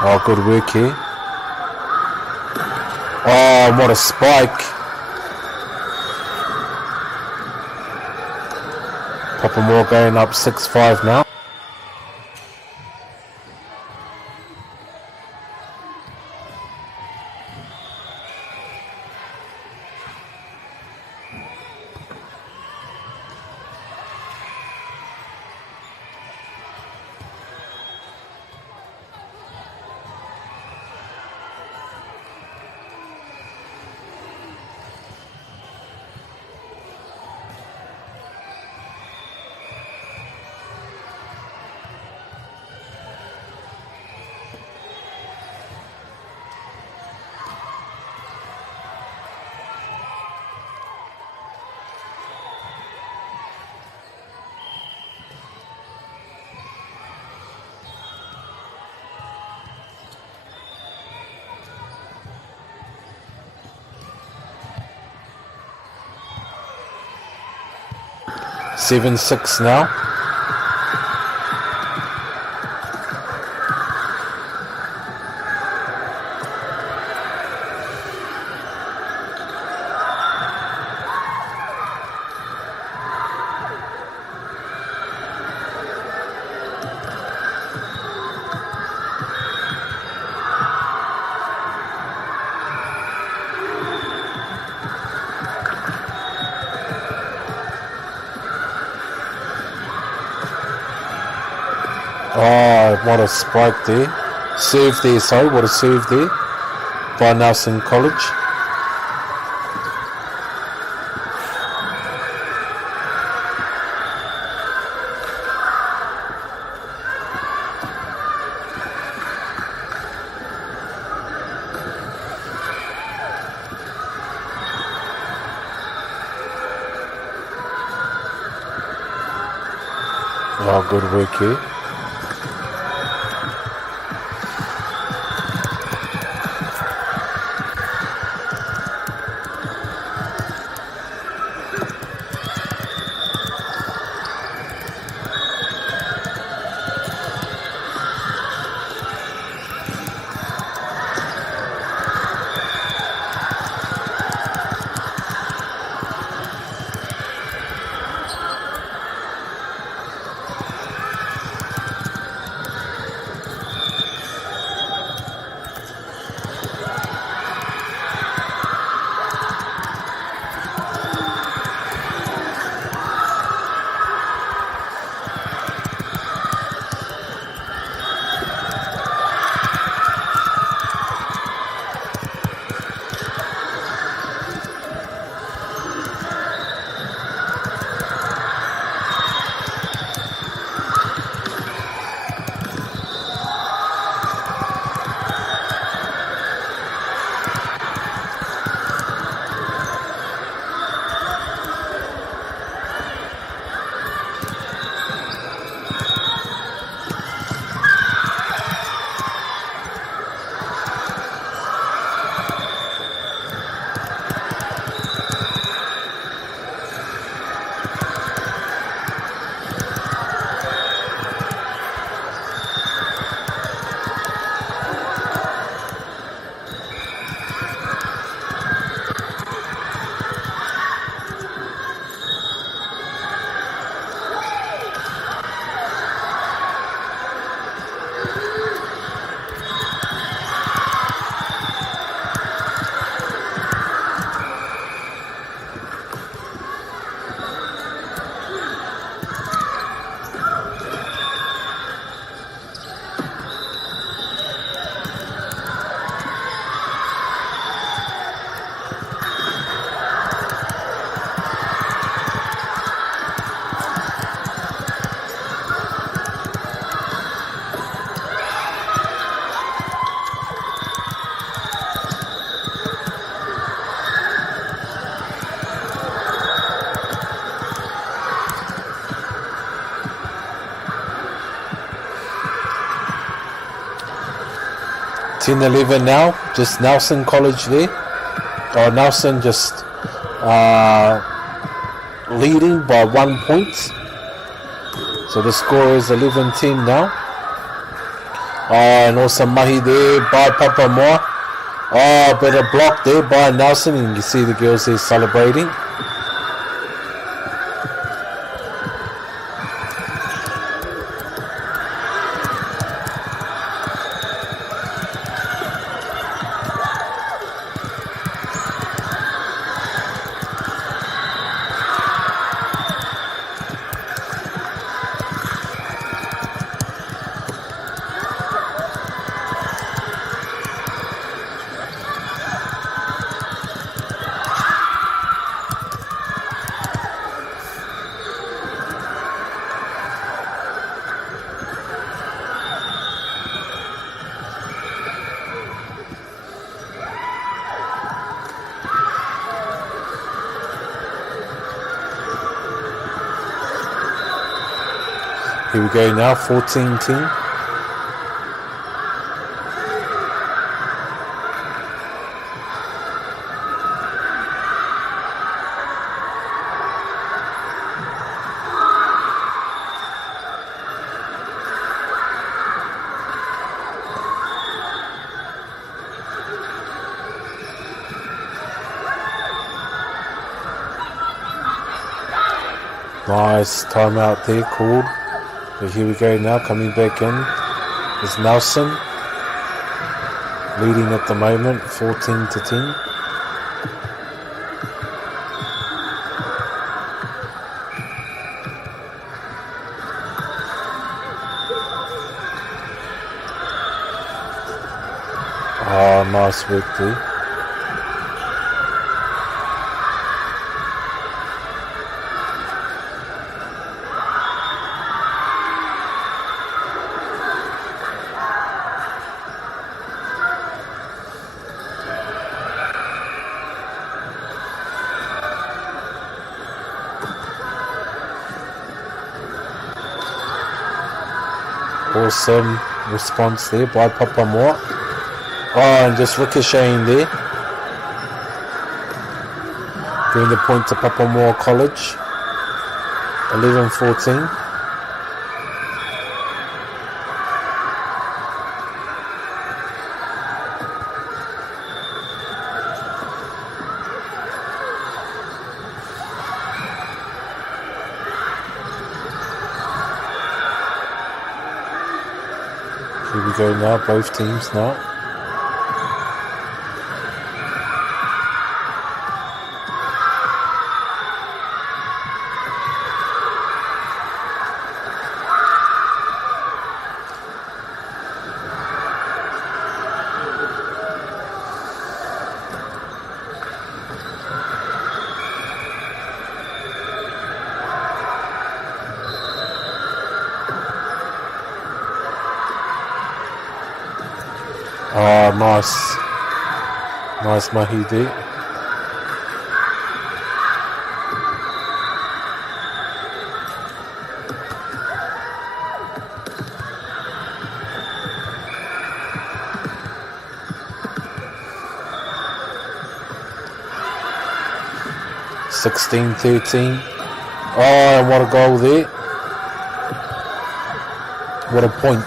Oh, good work here. Oh, what a spike. Papamoa going up 6-5 now. 7-6 now. Oh, what a spike there. Serve there, sorry, what a serve there by Nelson College. Oh, good work here. (10-11) now, just Nelson College there. Or Nelson just leading by 1 point. So the score is 11-10 now. Oh, and also mahi there by Papa Moa. Oh, better block there by Nelson, and you see the girls there celebrating. Here we go now, 14-10. Nice timeout there called. But here we go now, coming back in is Nelson. Leading at the moment, 14-10. Oh, nice work there. Awesome response there by Papamoa. Oh, and just ricocheting there. Giving the point to Papamoa College. 11-14. Here we go now, both teams now. Oh, nice. Nice mahi there. (16-13). Oh, and what a goal there. What a point.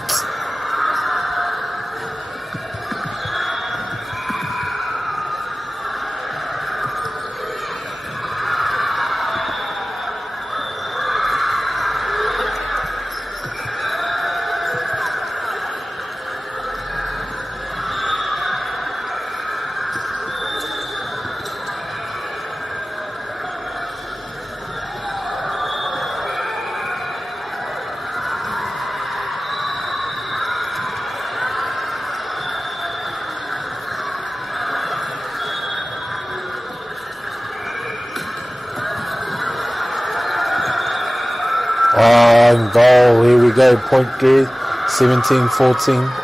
And goal, here we go, point there, 17-14.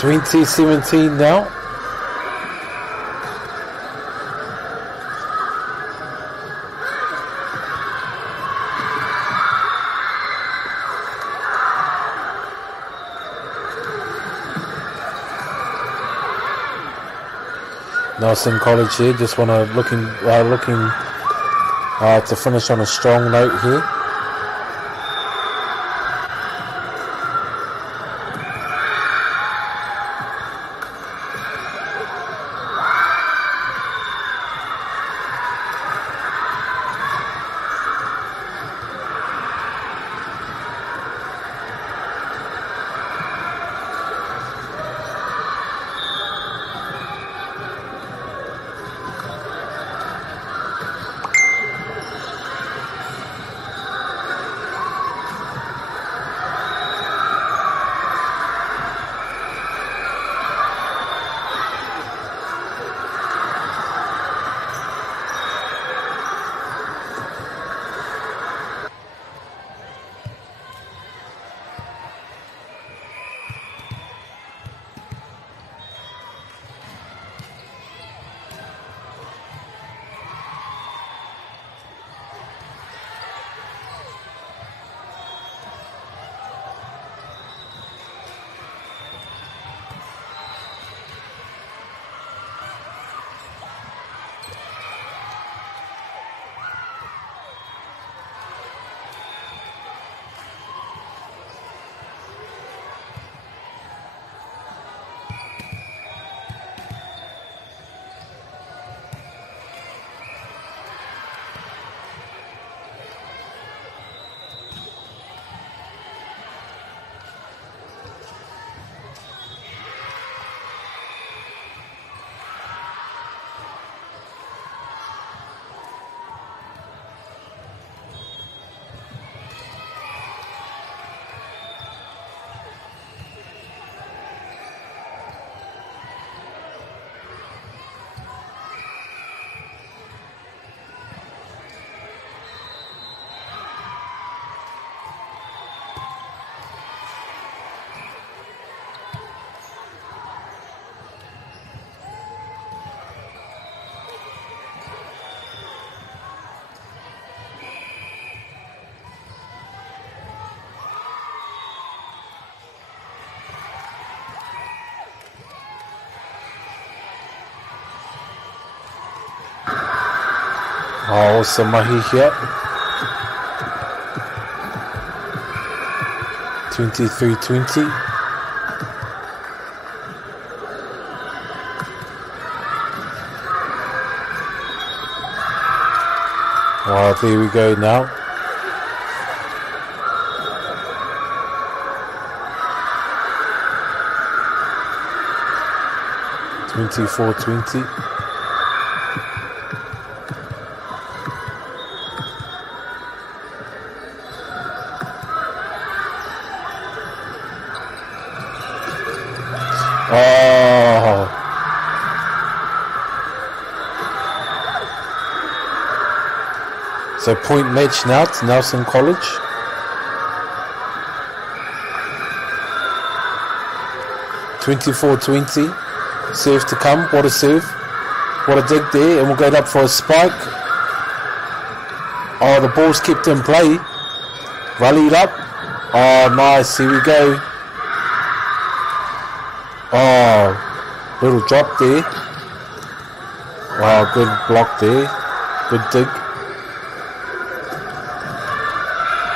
2017 now. Nelson College here, just want to looking to finish on a strong note here. Oh, some mahi here. 23-20. Oh, there we go now. (24-20). Oh. So point match now to Nelson College. (24-20). Serve to come. What a serve. What a dig there. And we'll go up for a spike. Oh, the ball's kept in play. Rallied up. Oh, nice. Here we go. Oh, little drop there. Oh, good block there. Good dig.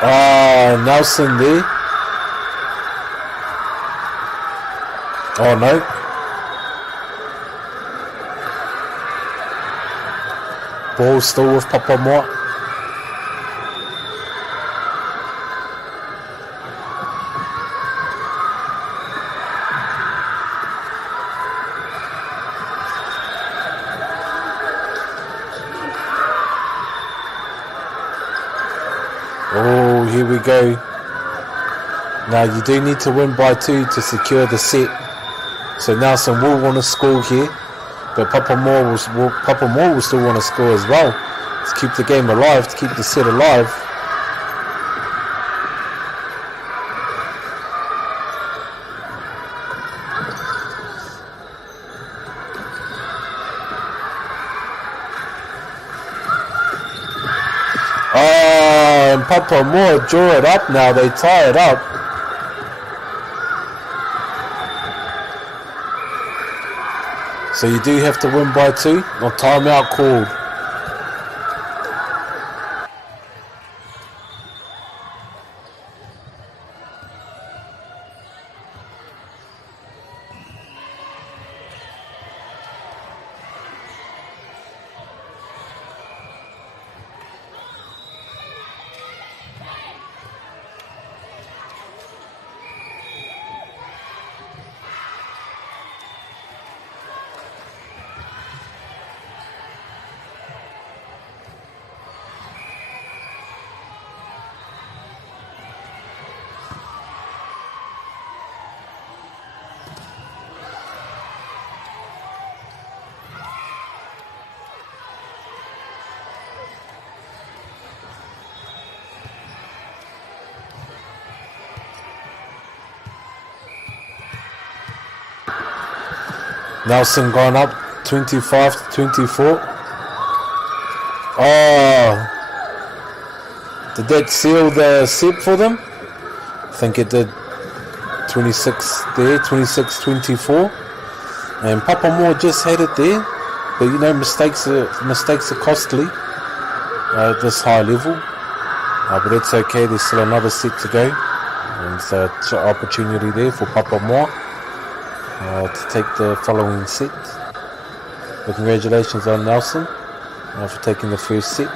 Oh, Nelson there. Oh, no. Ball still with Papamoa. Oh, here we go. Now you do need to win by 2 to secure the set. So Nelson will want to score here, but Papamoa will still want to score as well to keep the game alive, to keep the set alive. and Papamoa draw it up now. They tie it up. So you do have to win by 2. Or timeout called. Nelson gone up 25 to 24. Oh, did that seal the set for them? I think it did. 26 there, 26-24. And Papamoa just had it there. But you know, mistakes are costly at this high level. But that's okay, there's still another set to go. And so it's an opportunity there for Papamoa to take the following set. But congratulations on Nelson for taking the first set.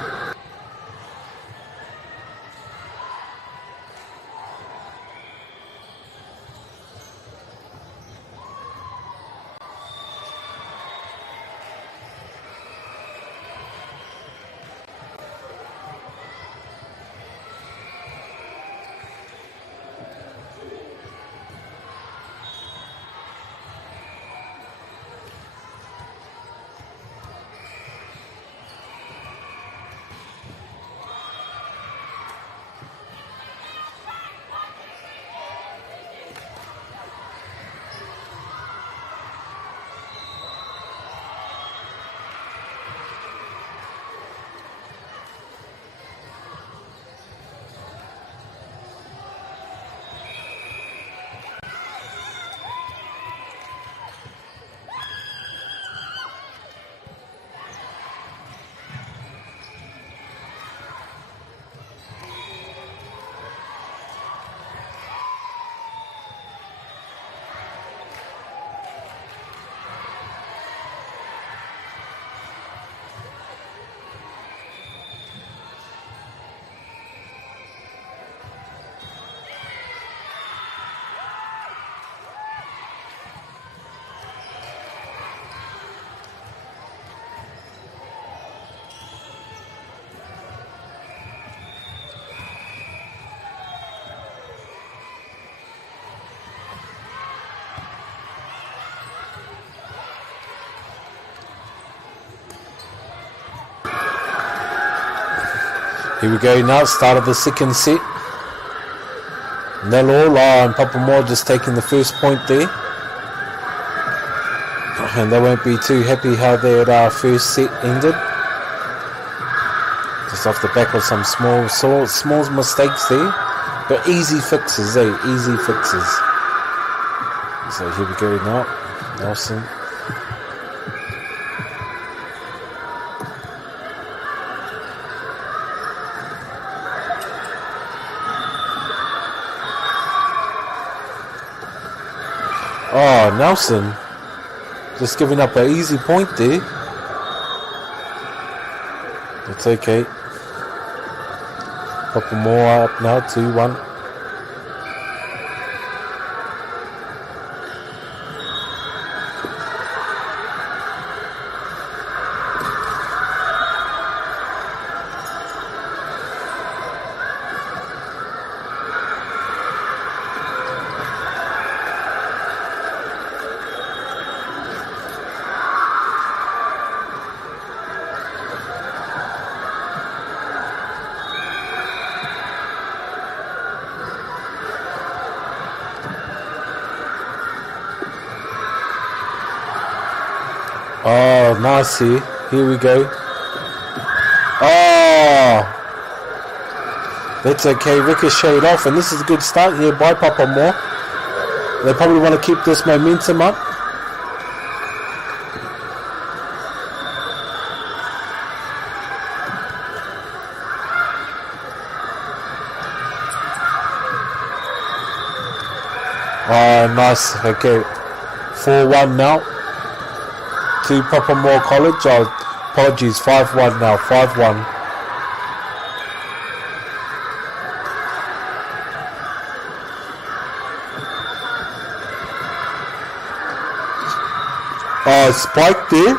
Here we go now, start of the second set. 0-0, and Papamoa just taking the first point there. And they won't be too happy how their first set ended. Just off the back of some small mistakes there. But easy fixes, easy fixes. So here we go now, Nelson. Oh, Nelson just giving up an easy point there. It's okay. Papamoa up now, 2-1. Oh, nice here we go. Oh, That's okay, ricocheted off, and this is a good start here by Papamoa. They probably want to keep this momentum up. Oh, nice. Okay, 4-1 now to Papamoa College. Oh, apologies, 5-1 now, 5-1. Oh, spike there.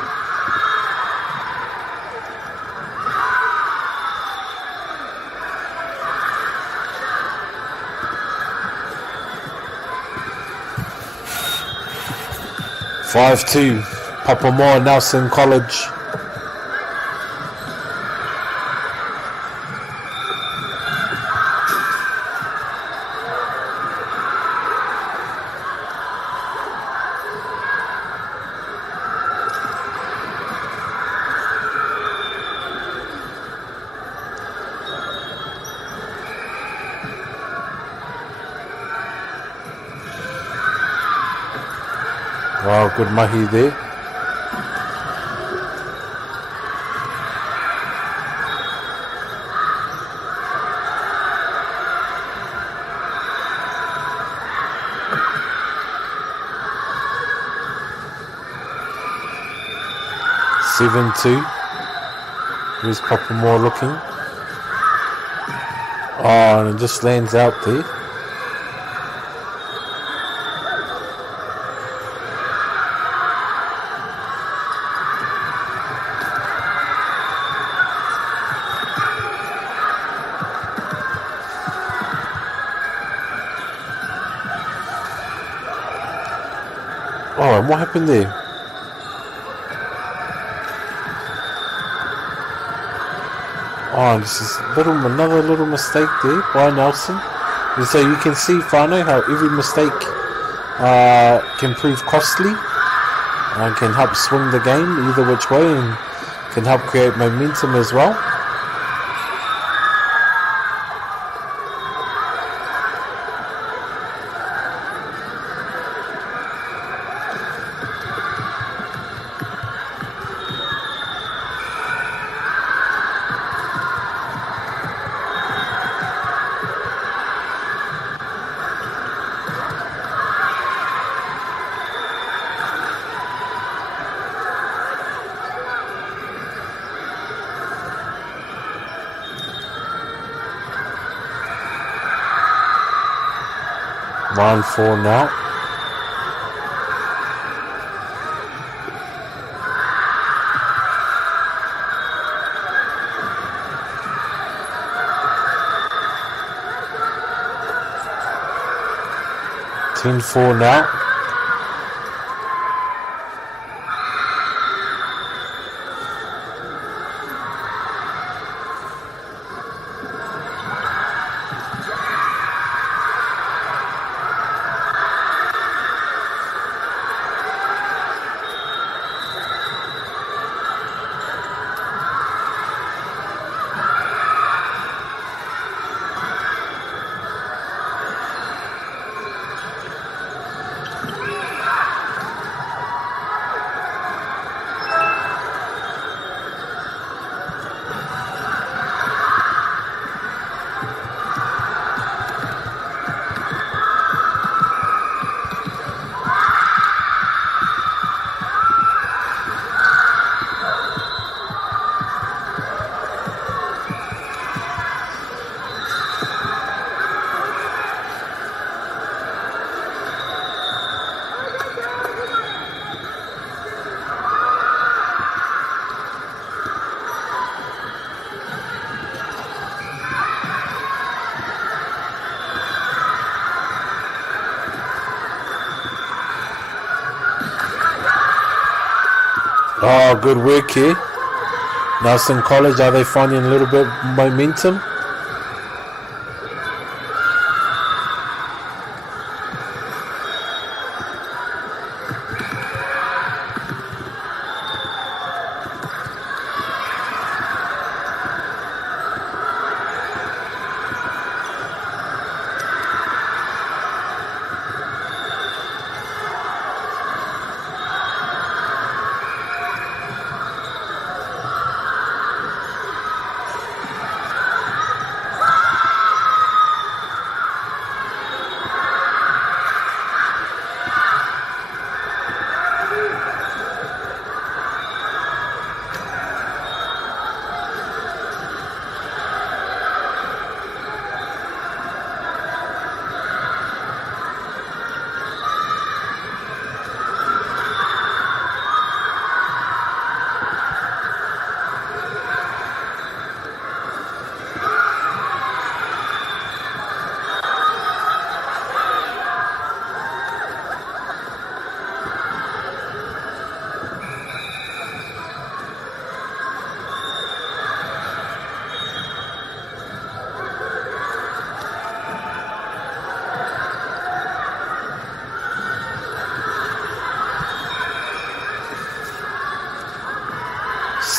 (5-2) Papamoa Nelson College. Wow, good mahi there. (7-2). Here's Papamoa looking. Oh, and it just lands out there. Oh, and what happened there? Oh, this is another little mistake there by Nelson. And so you can see, Whānau, how every mistake can prove costly and can help swing the game either which way and can help create momentum as well. Round 4 now. Team 4 now. Oh, good work here. Nelson College, are they finding a little bit of momentum?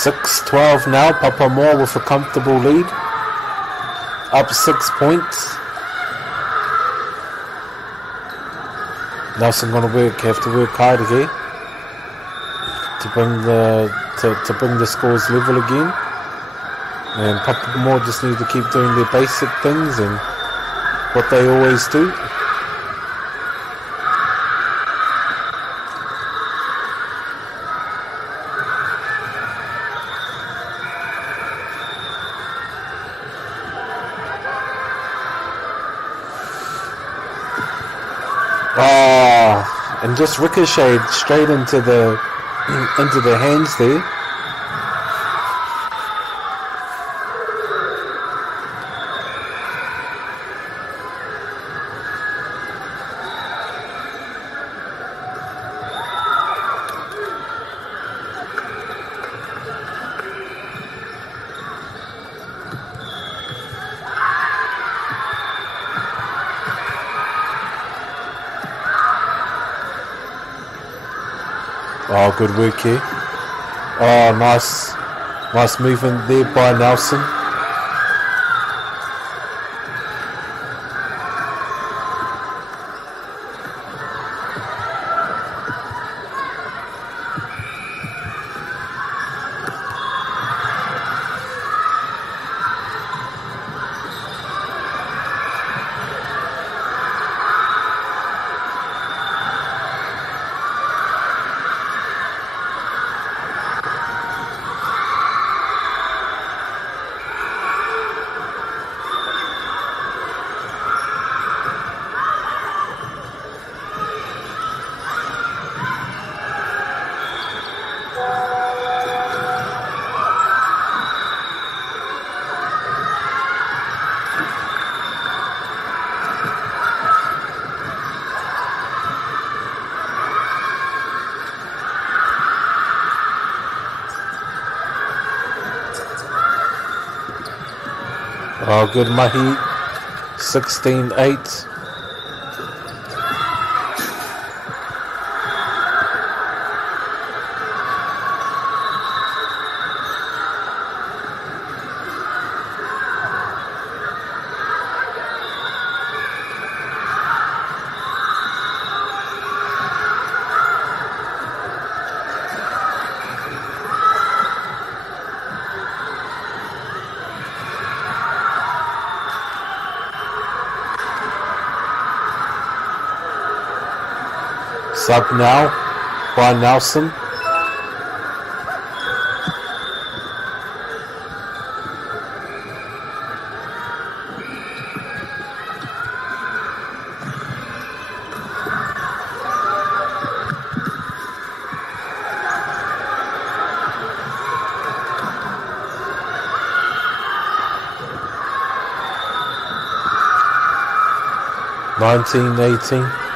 6-12 now. Papamoa with a comfortable lead. Up 6 points. Nelson gonna have to work hard here to bring the scores level again. And Papamoa just need to keep doing their basic things and what they always do. And just ricocheted straight into the hands there. Oh, good work here. Oh, nice movement there by Nelson. Oh, good mahi. 16-8. Sub now by Nelson. (19-18).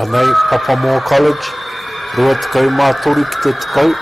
Anei, Papamoa College, rua tekau mātori ki te tekau.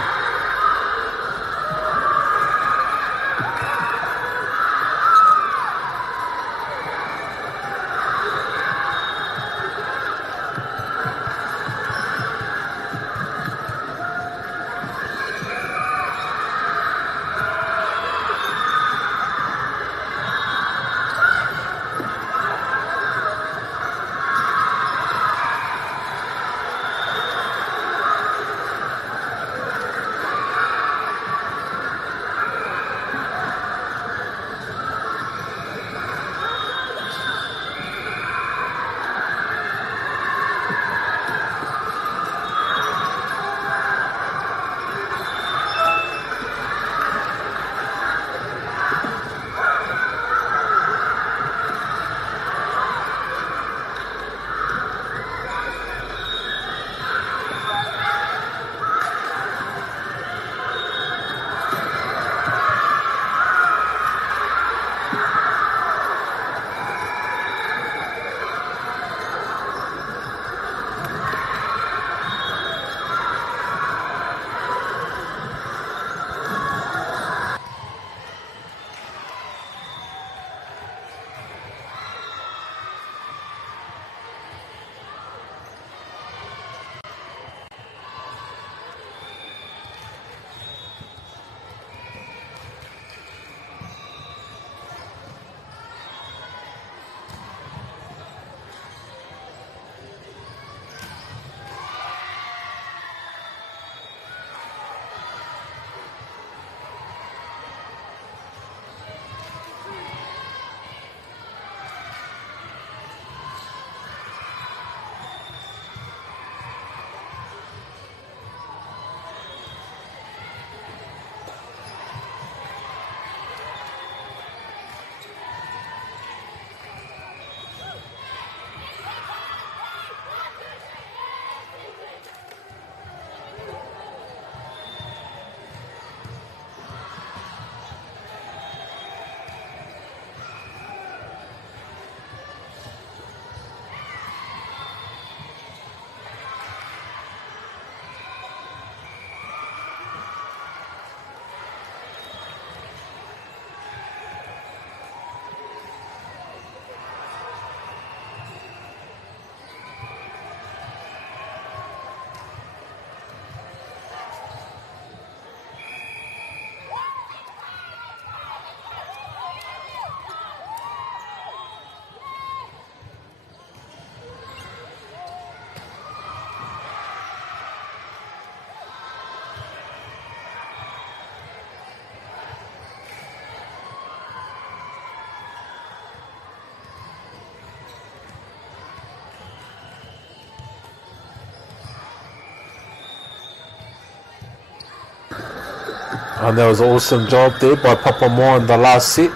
And there was an awesome job there by Papamoa in the last set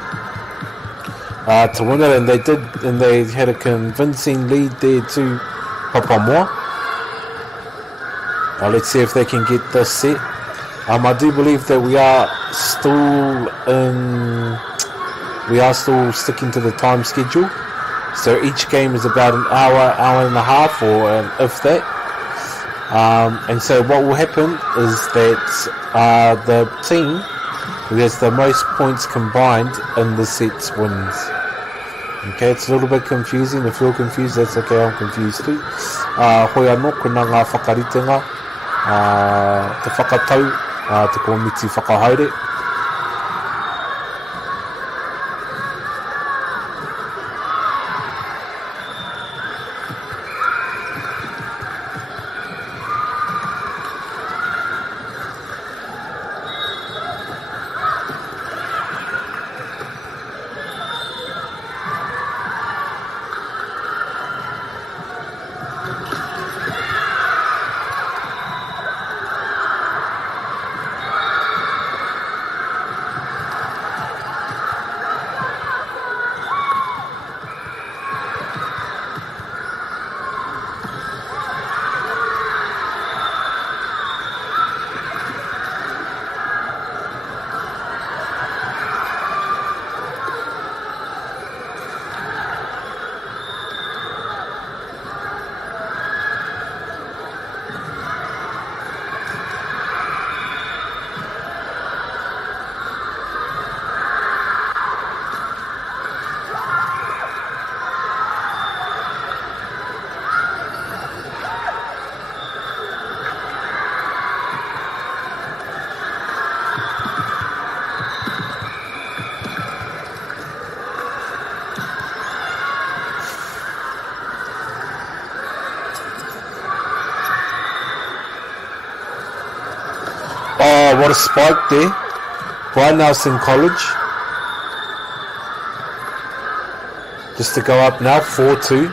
to win it, and they had a convincing lead there to Papamoa. Let's see if they can get this set. I do believe that we are still sticking to the time schedule. So each game is about an hour and a half, or if that. And so what will happen is that the team who has the most points combined in the sets wins. Okay, it's a little bit confusing. If you're confused, that's okay, I'm confused too. Hoi anō, kuna ngā whakaritenga, te whakatau, te komiti whakahaere. Oh, what a spike there by Nelson College. Just to go up now, 4-2.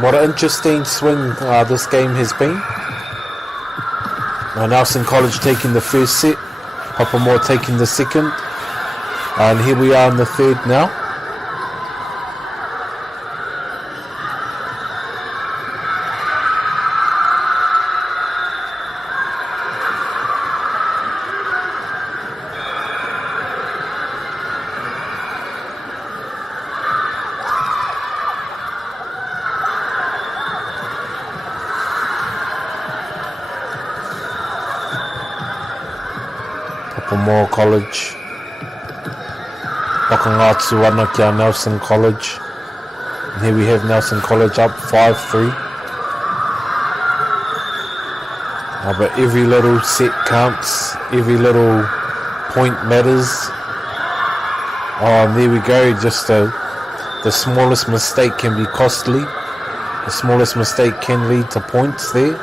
What an interesting swing this game has been. Nelson College taking the first set, Papamoa taking the second, and here we are in the third now. Papamoa College Whakangatu ana kia Nelson College. And here we have Nelson College up 5-3. But every little set counts, every little point matters. And there we go, just the smallest mistake can be costly. The smallest mistake can lead to points there.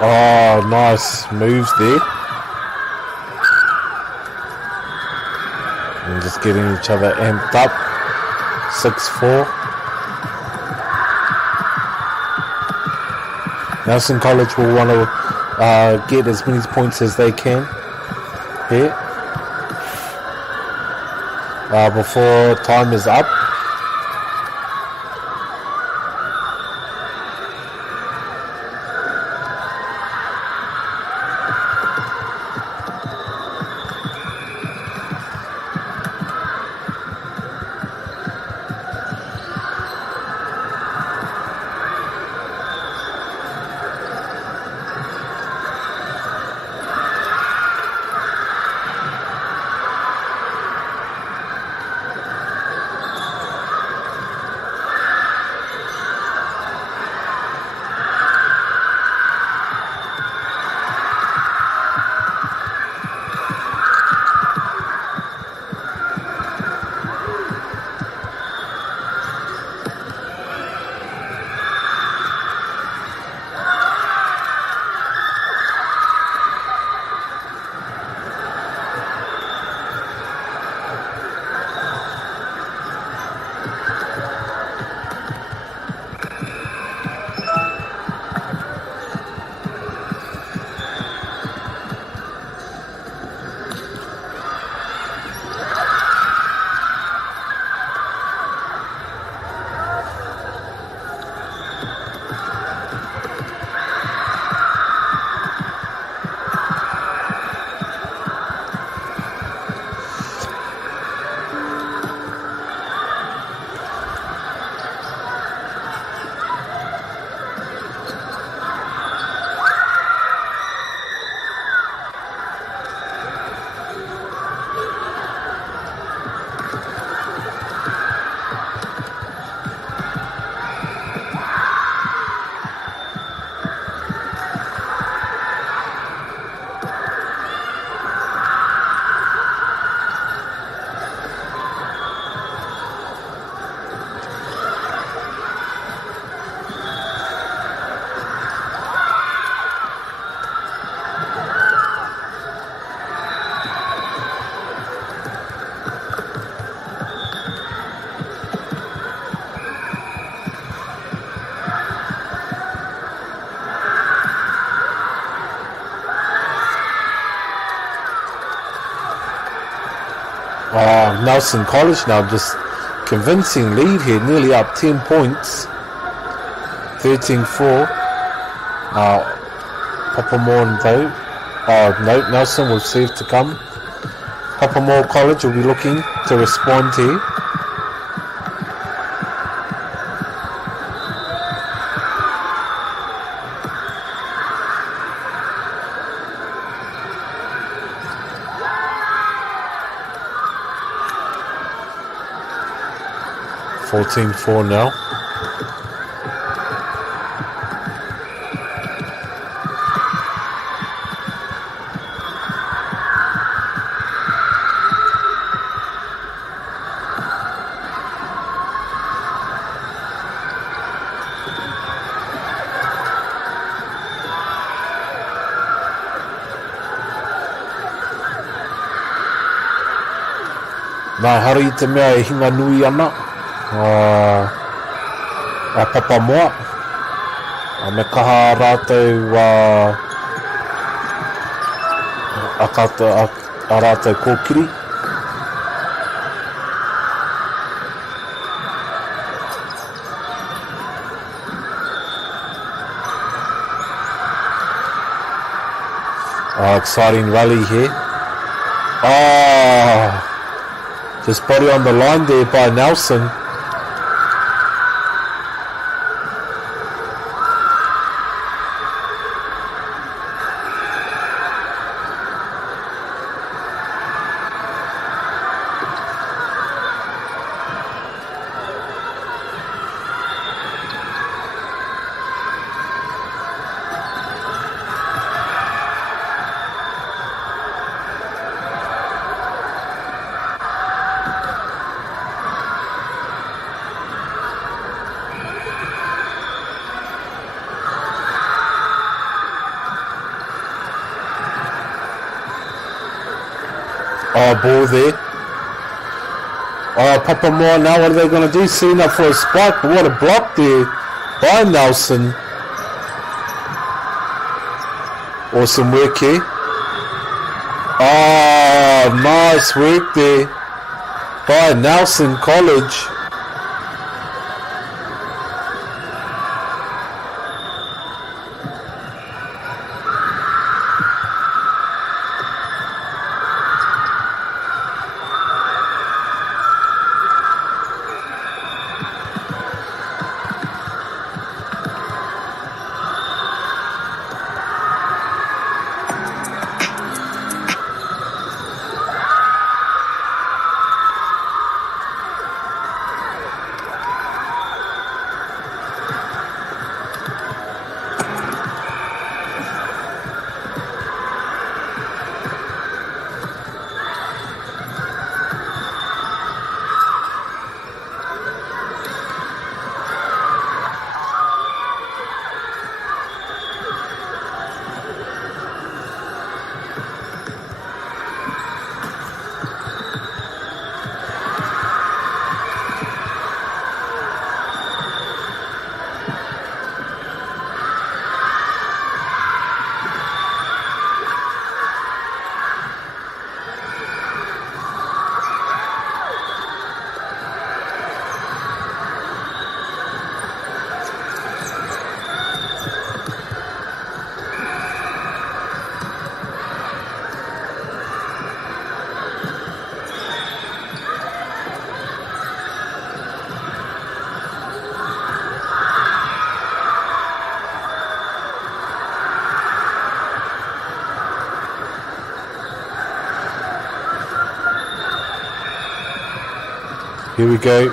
Oh, nice moves there. And just getting each other amped up. 6-4. Nelson College will want to get as many points as they can here before time is up. Nelson College now just convincing lead here, nearly up 10 points. 13-4. Papamoa though. No, Nelson will serve to come. Papamoa College will be looking to respond here. Nā hari I te mea e hinga nui ana a papa moa. A me kaha rātou a rātou kōkiri. Exciting rally here. Just body on the line there by Nelson. Ball there. Papa Moa now, what are they going to do? Setting up for a spike, but what a block there by Nelson. Awesome work here. Nice work there by Nelson College. Here we go.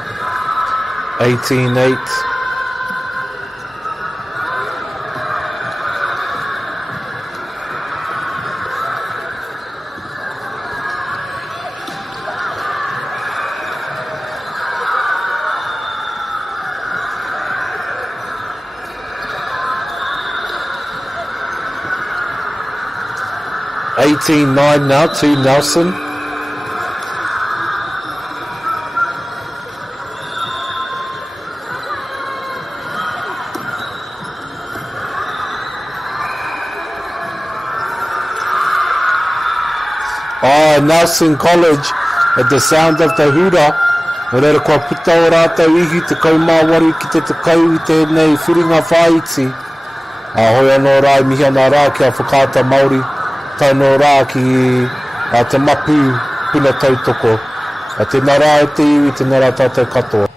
18-8. $18-9 now to Nelson. Nelson College at the sound of the hooter. O reira kua puta o rātou ihi te kaumāwari ki te kau I tēnei whiringa whaiti. Hoi anō rā I mihi anā rā kia whakaata Māori. Tai nō rā ki te mapu puna tautoko. Tēnā rā e te iwi, tēnā rā tātou katoa.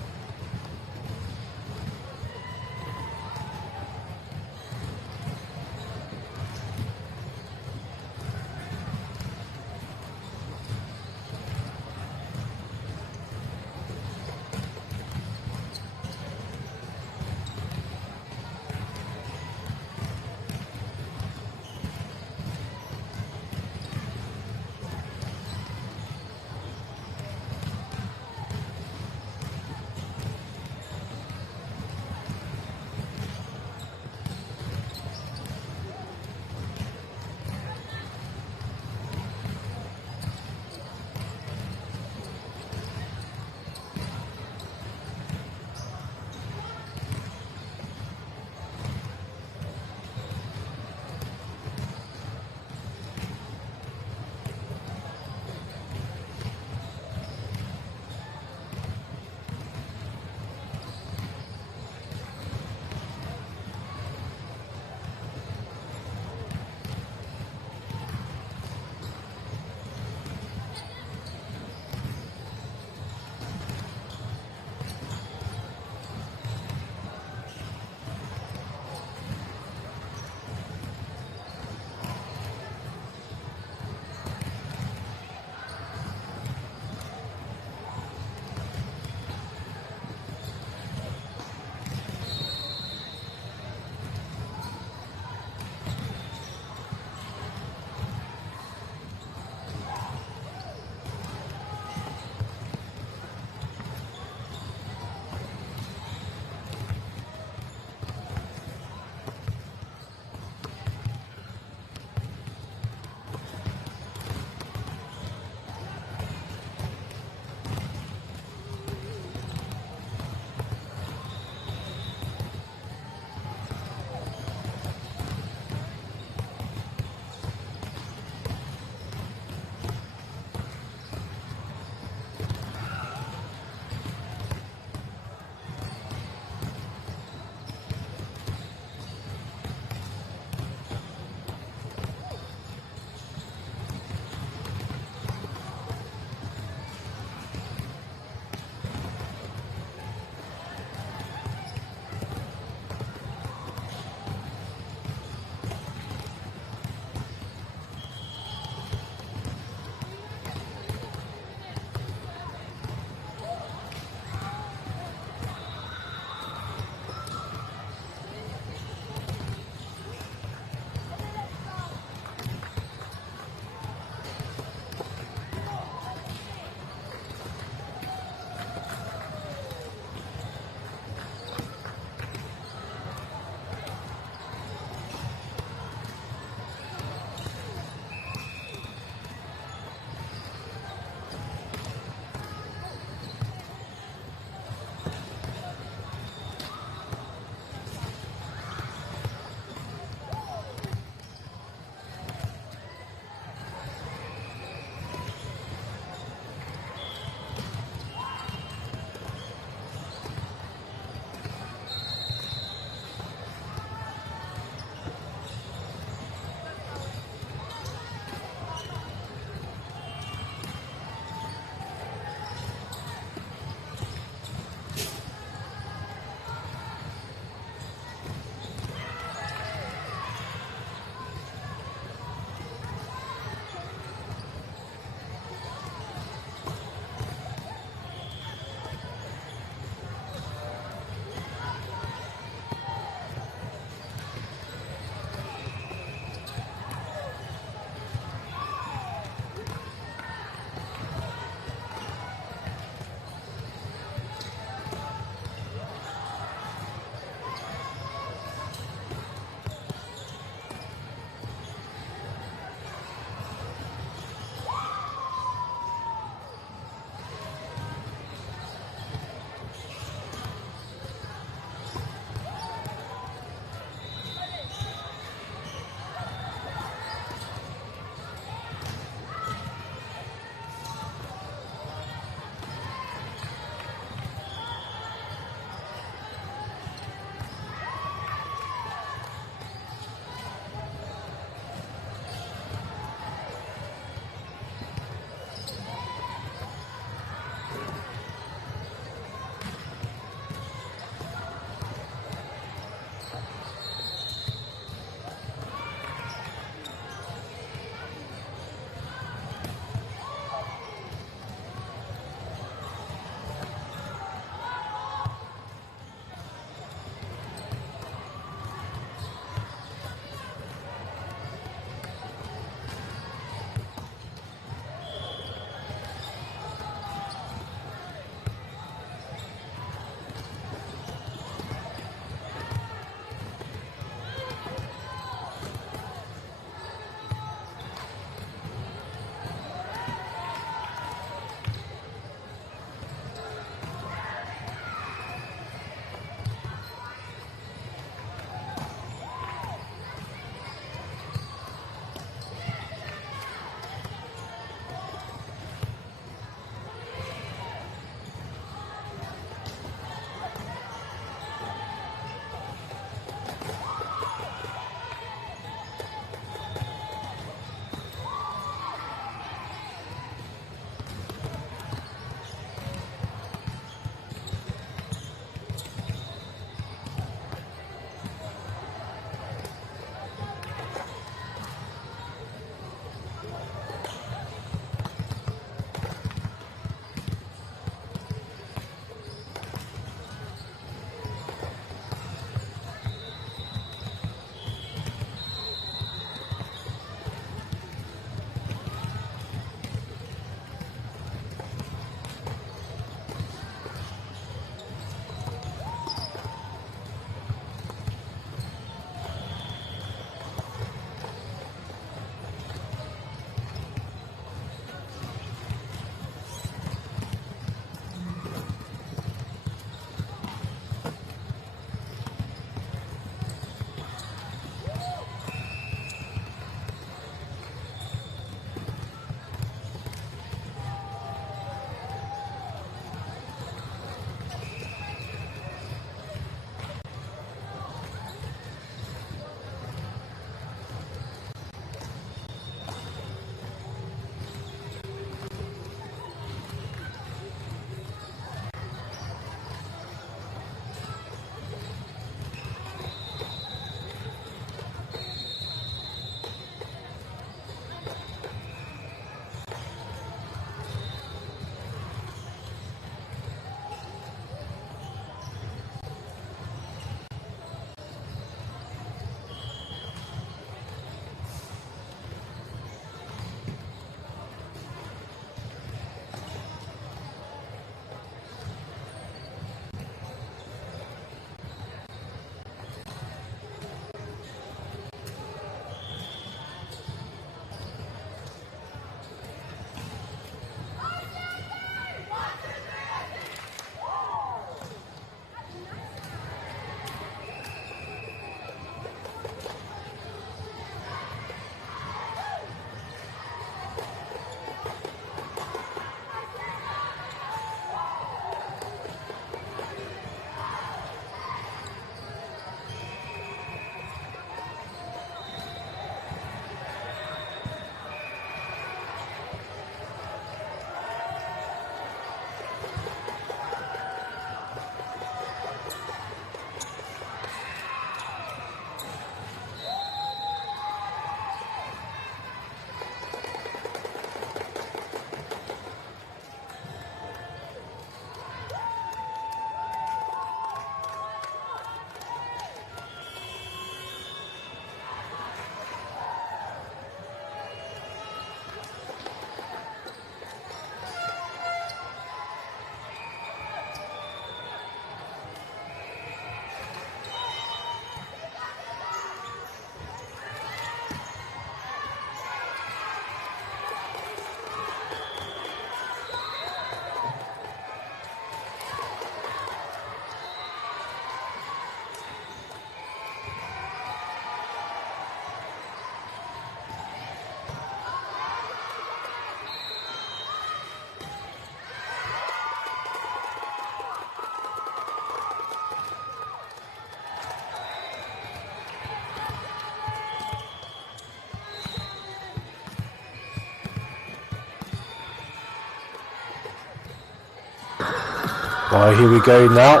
Oh, here we go now.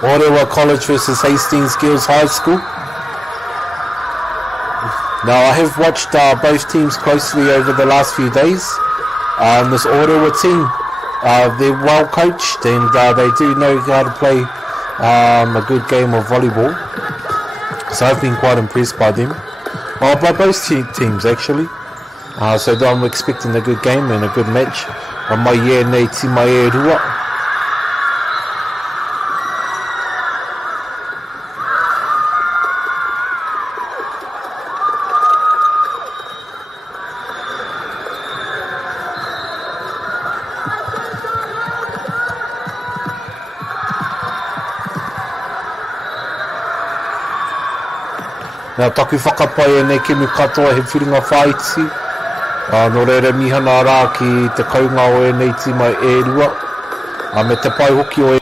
Orewa College versus Hastings Girls High School. Now, I have watched both teams closely over the last few days. This Orewa team, they're well coached and they do know how to play a good game of volleyball. So I've been quite impressed by them. Well, by both teams actually. So I'm expecting a good game and a good match. Mai e nei ti mai e rua. Nā taku whakapai e nei kemu katoa he whiringa whaiti. No reira mihana rā ki te kaunga o e nei ti mai e rua. Me te pai hoki o e.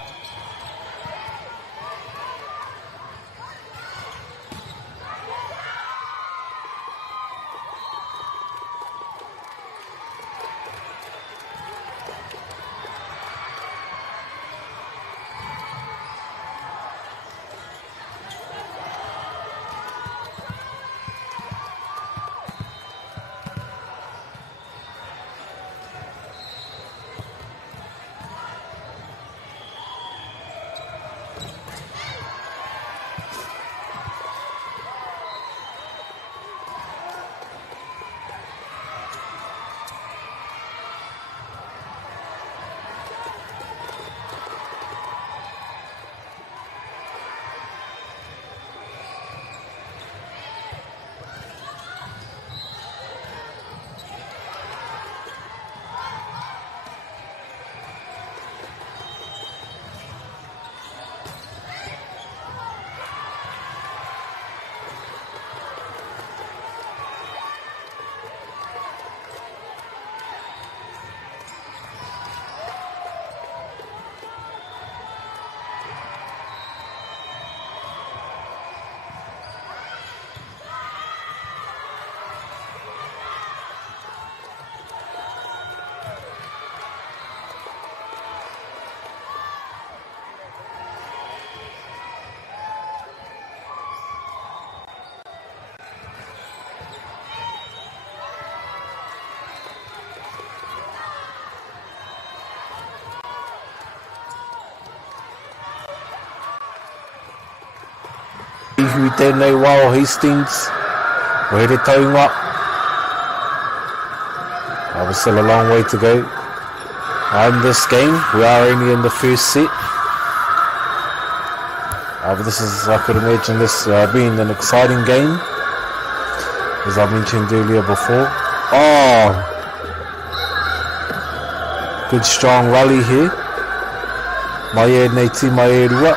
Ihu tēnei wā o Hastings. O here taunga. There's still a long way to go. In this game, we are only in the first set. But this is, I could imagine this being an exciting game, as I mentioned earlier before. Oh! Good strong rally here. Mai e nei ti mai e rua.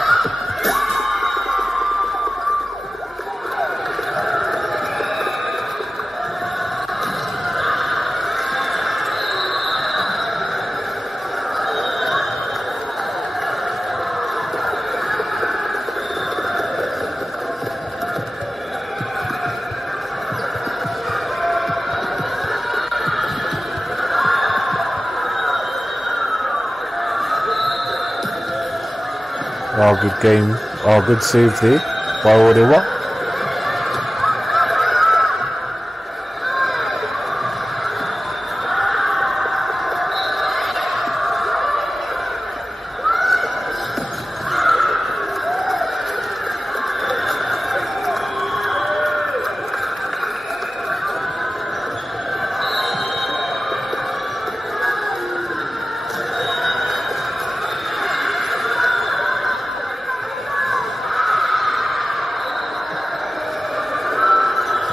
Oh, good game. Oh, good save there by Orewa.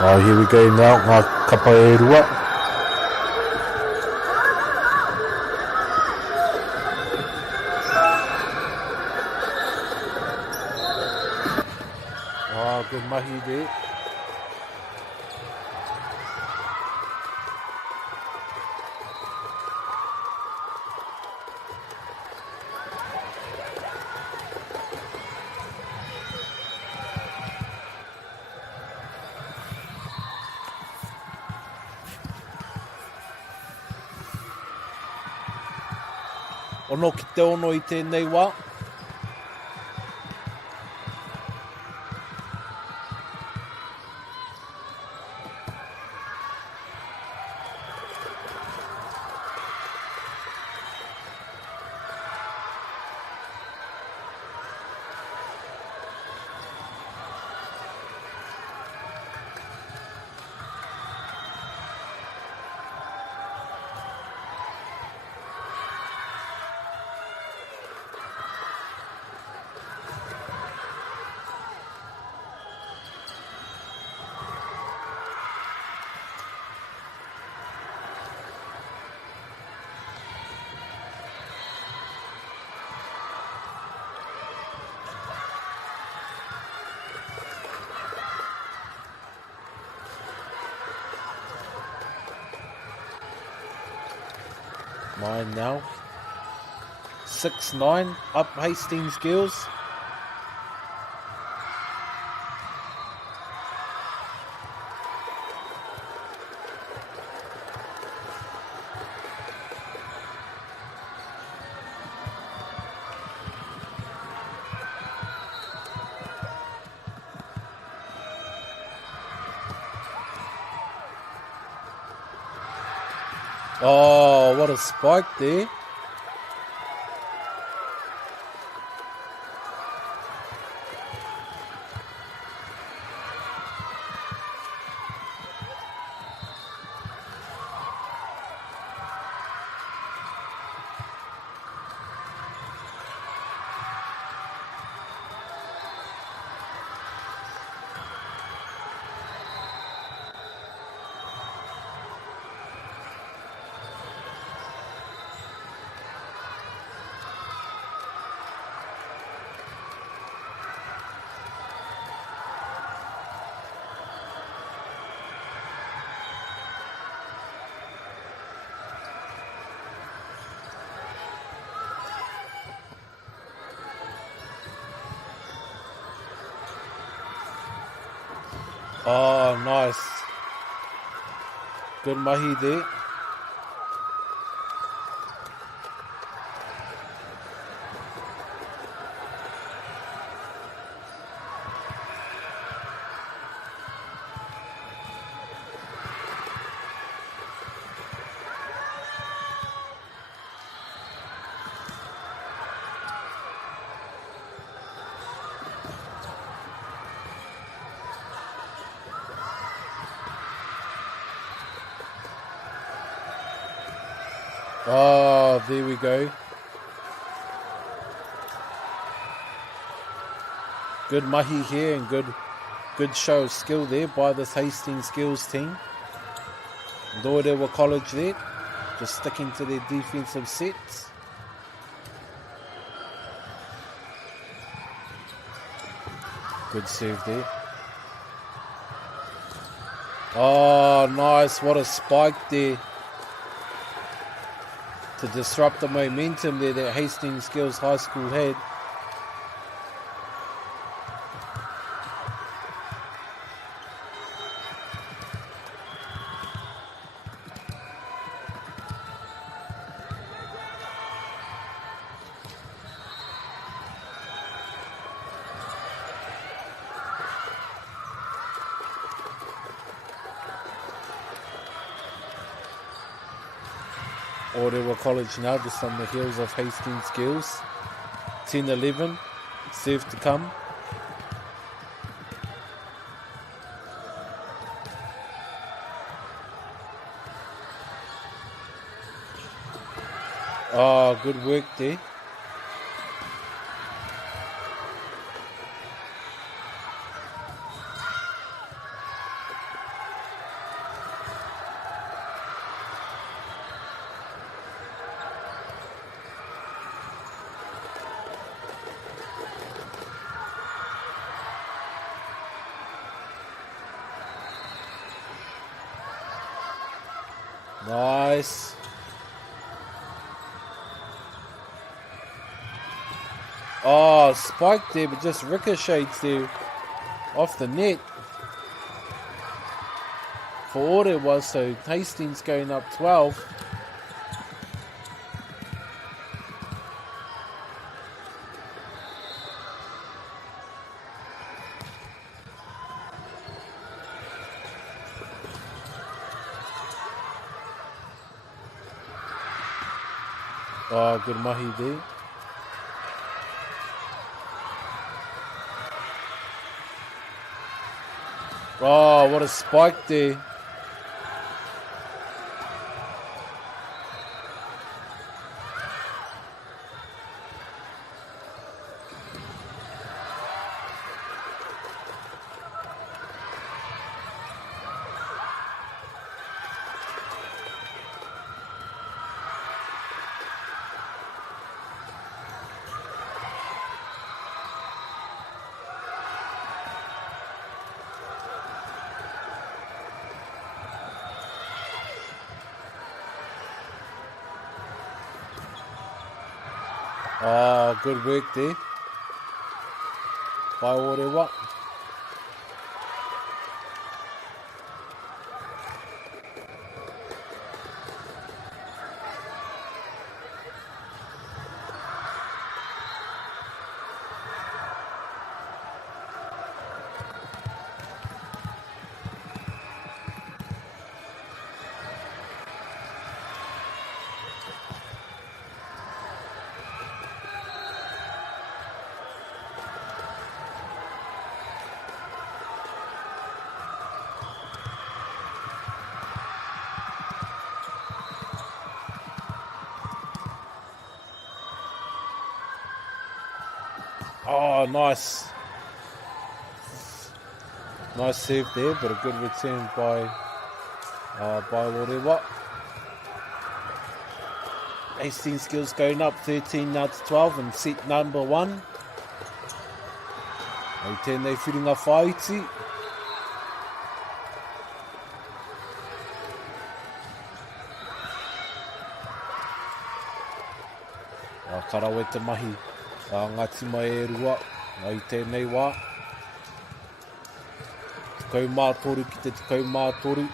Oh, here we go now, ngā kapa e rua. Oh, good mahi there. Ono ki te ono I tēnei wā. Nine now. 6-9 up Hastings Girls. Oh, what a spike there. Oh, nice. Good mahi there. Oh, there we go. Good mahi here and good show of skill there by this Hastings Girls team. Doerewa College there, just sticking to their defensive sets. Good serve there. Oh, nice. What a spike there. To disrupt the momentum there that Hastings Girls High School had. Orewa College now, just on the heels of Hastings Girls. 10-11, serve to come. Oh, good work there. Nice. Oh, spike there, but just ricochets there off the net. For Orewa, so Hastings going up 12. Oh, good mahi there. Oh, what a spike there. Oh, good work there. Pai Orewa. Oh, nice. Nice save there, but a good return by Orewa. Hastings skills going up 13 now to 12 and set number 1. They turn their whiringa whaiti. Karawe te mahi. Ngā tima e rua, i tēnei wā. Tekau mātoru ki te tekau mātoru.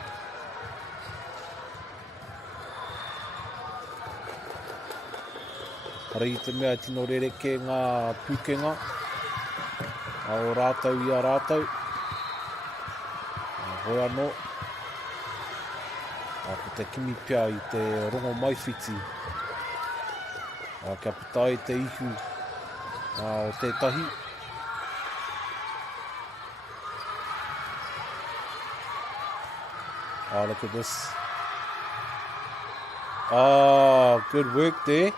Hara i te mea tino rereke ngā pukenga. A o rātau i a rātau. A hoi anō. A ko te kimi pia i te rongo maiwhiti. A kia putai te ihu. O tētahi. Oh, look at this. Oh, good work there.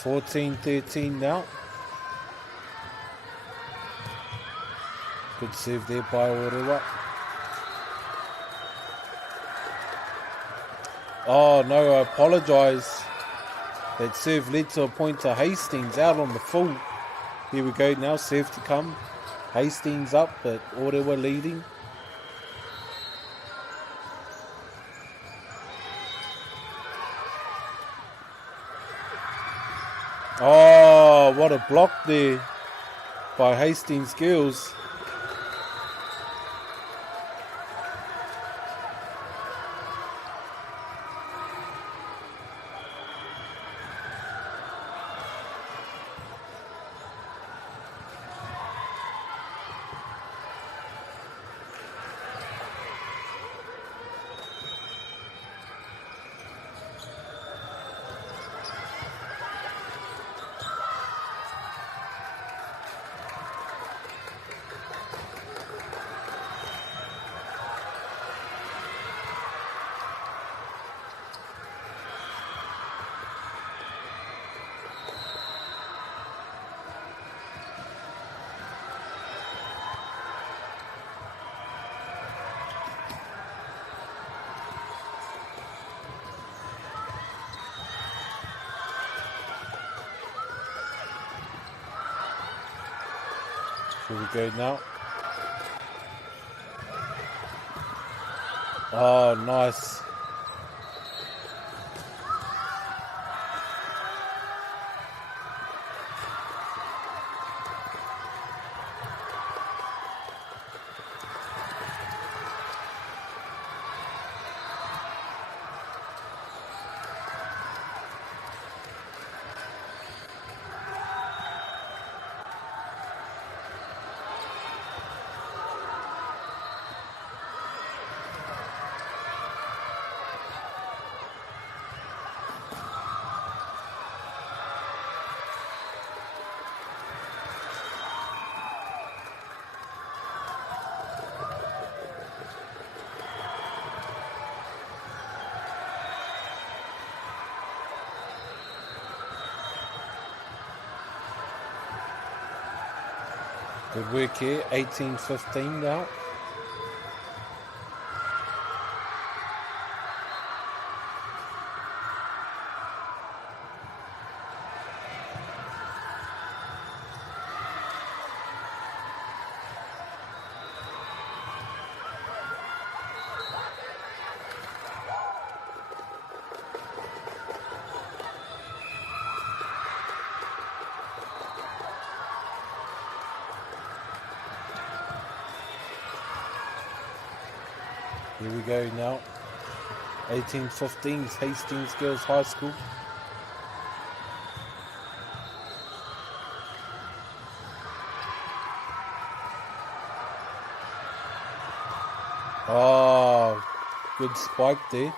(14-13) now. Good save there by Orewa. Oh no, I apologise. That serve led to a point to Hastings out on the full. Here we go now, serve to come. Hastings up, but Orewa leading. Oh, what a block there by Hastings Girls. Here we go now. Oh, nice. Good work here, 18-15 now. Here we go now. 18-15 is Hastings Girls High School. Oh, good spike there.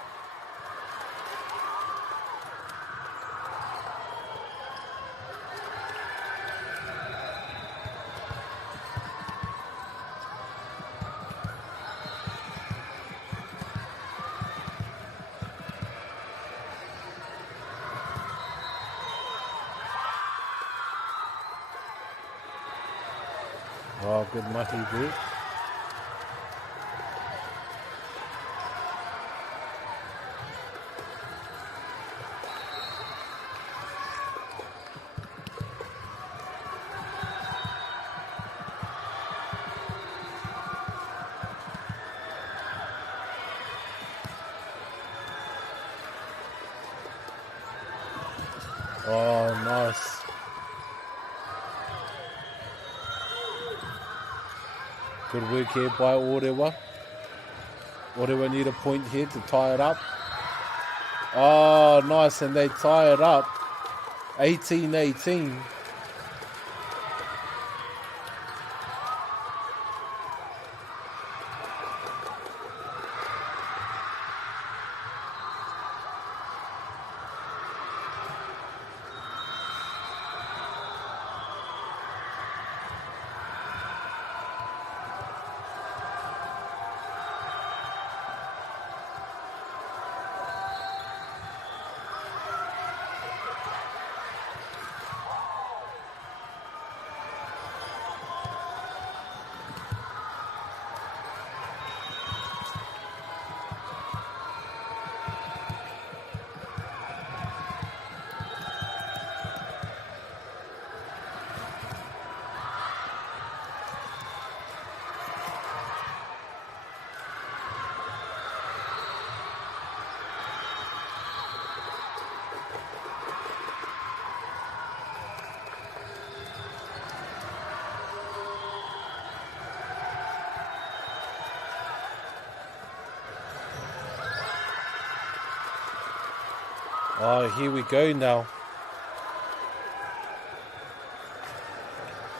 Oh, good mahi there. Oh, nice. Good work here by Orewa. Orewa need a point here to tie it up. Oh, nice, and they tie it up. 18-18. Oh, here we go now.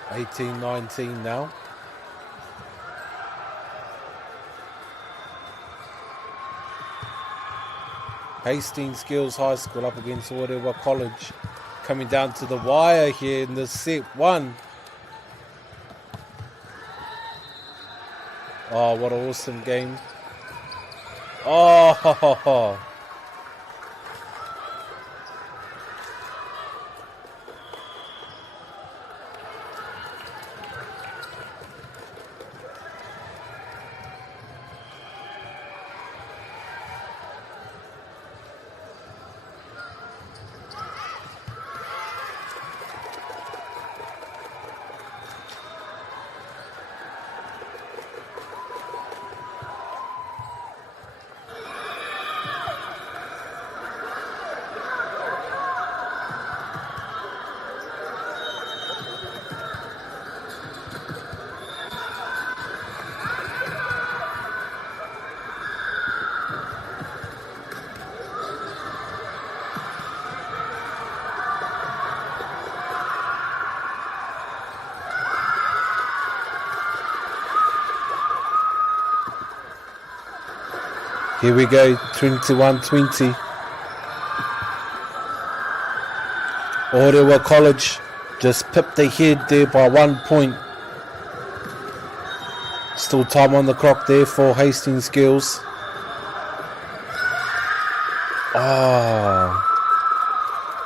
18-19 now. Hastings Girls High School up against Orewa College. Coming down to the wire here in the set one. Oh, what an awesome game. Oh, ho, ho, ho. Here we go, 21-20. Orewa College just pipped ahead there by 1 point. Still time on the clock there for Hastings Girls.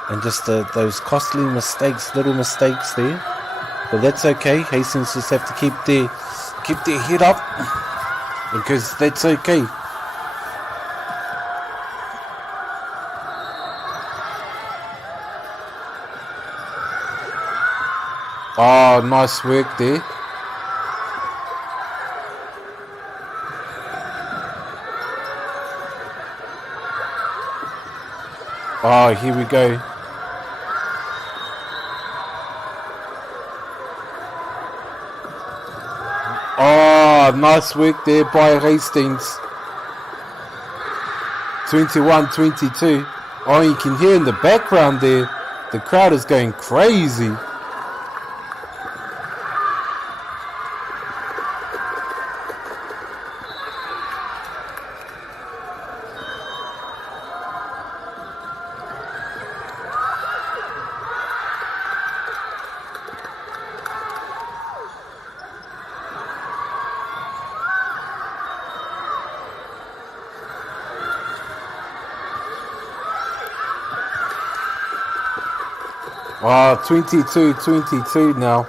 And just those costly mistakes, little mistakes there. But that's okay. Hastings just have to keep their head up, because that's okay. Oh, nice work there. Oh, here we go. Oh, nice work there by Hastings. 21-22. Oh, you can hear in the background there, the crowd is going crazy. Wow, 22-22 now.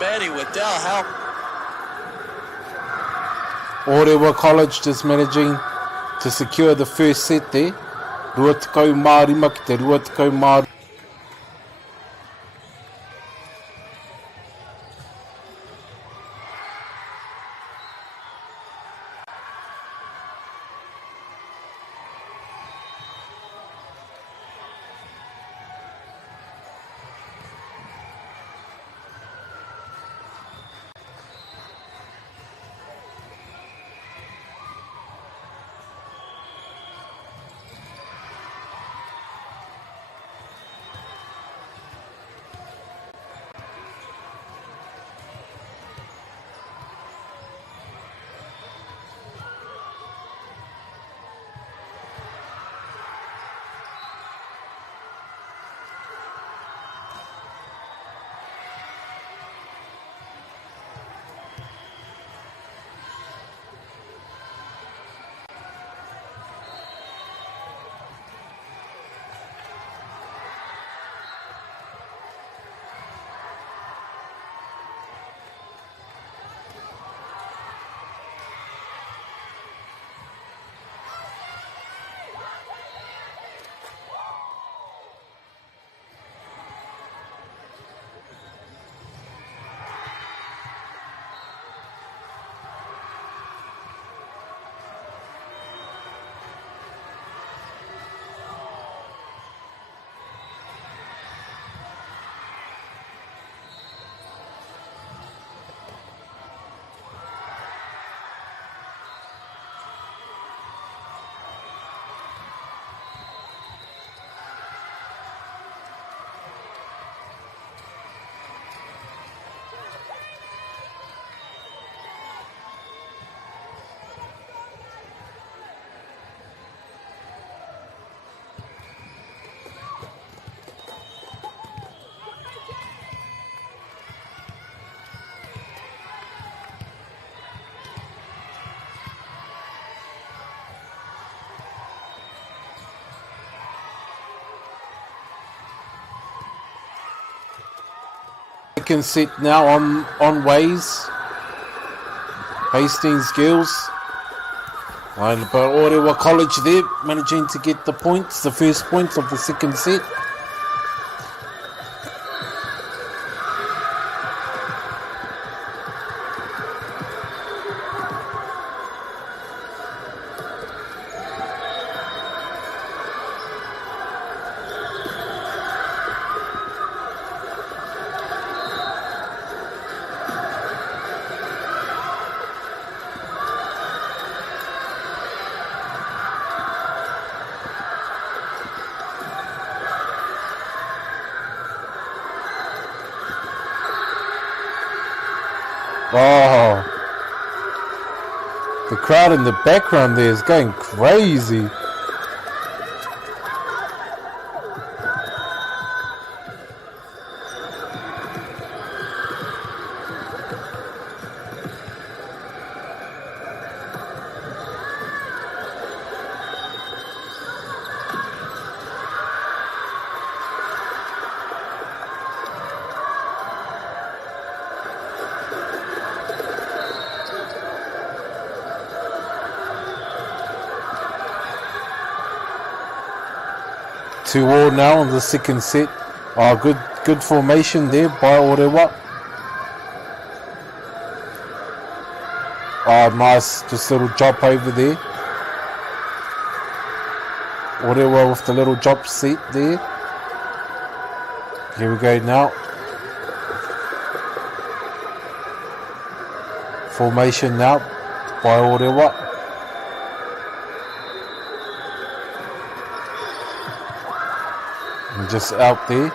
Betty with Dell help. Orewa College just managing to secure the first set there. Rua tekau mārima ki te rua tekau mārima. second set now on ways. Hastings Girls. But Orewa College there managing to get the points, the first points of the second set. Oh, the crowd in the background there is going crazy. Two all now on the second set. Oh, good formation there by Orewa. Oh, nice, just a little drop over there. Orewa with the little drop set there. Here we go now. Formation now by Orewa. Just out there.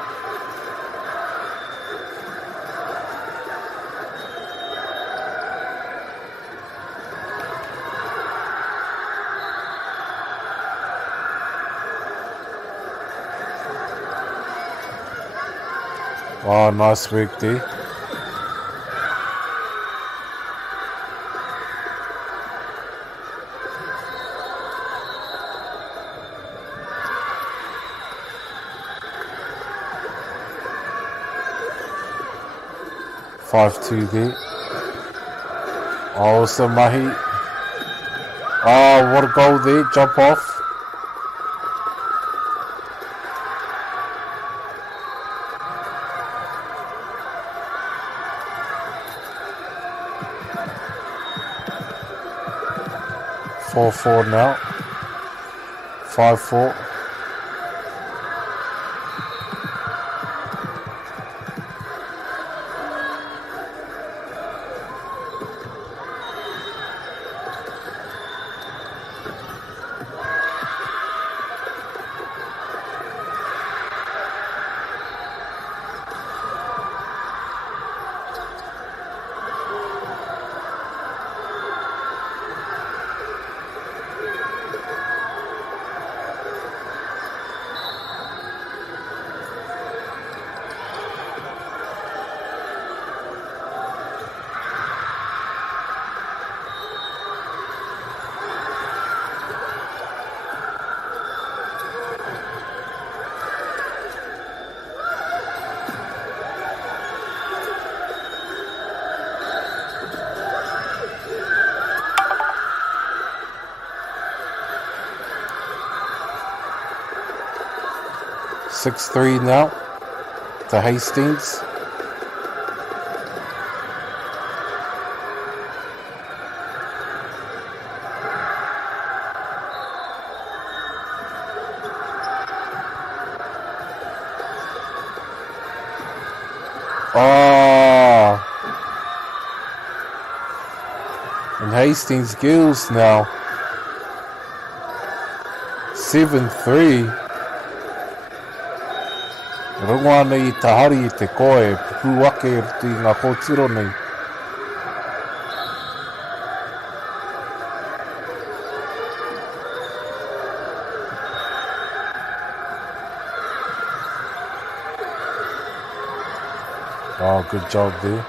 Oh, nice work there. Five-two there. Oh, Samahi. Oh, what a goal there. Jump off. Four now. 5-4. Six-three now to Hastings. Oh, and Hastings Girls now 7-3. Runga nei tahari I te koe, pupu ake i ngā kōtiro nei. Oh, good job there.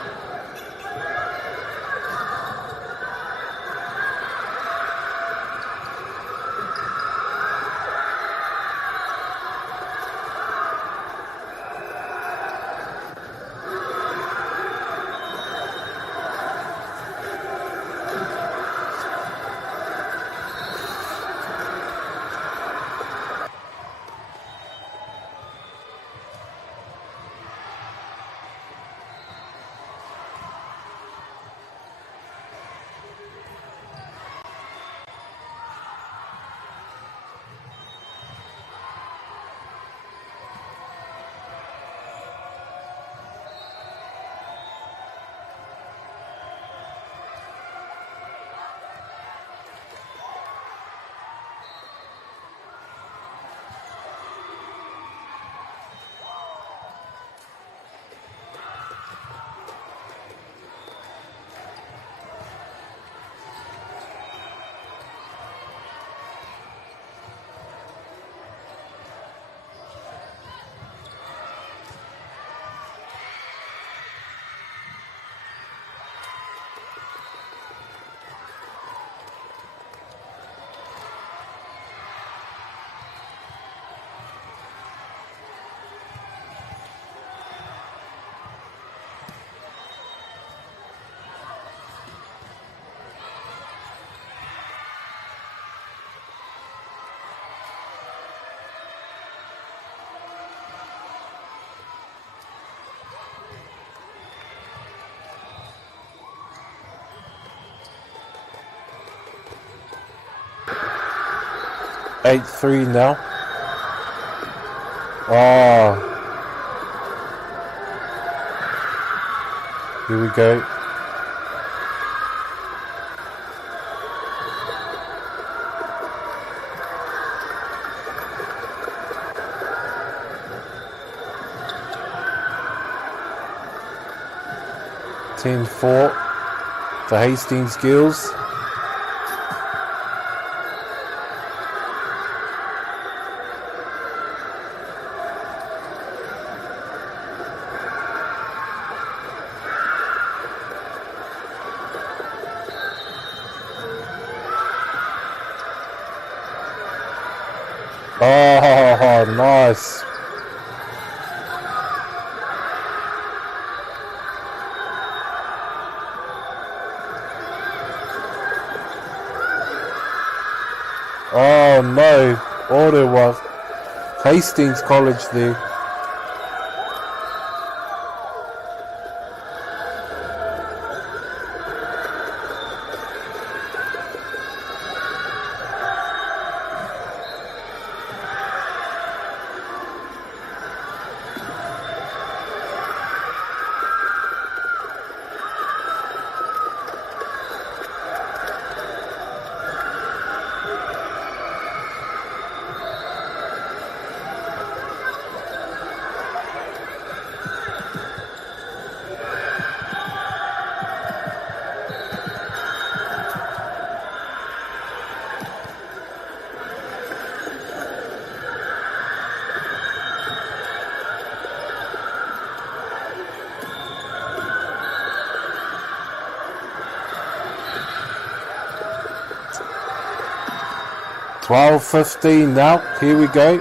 8-3 now. Oh. Here we go. (10-4) to Hastings Girls. Oh, nice. Oh no, all there was Hastings College there. (12-15) now. Here we go.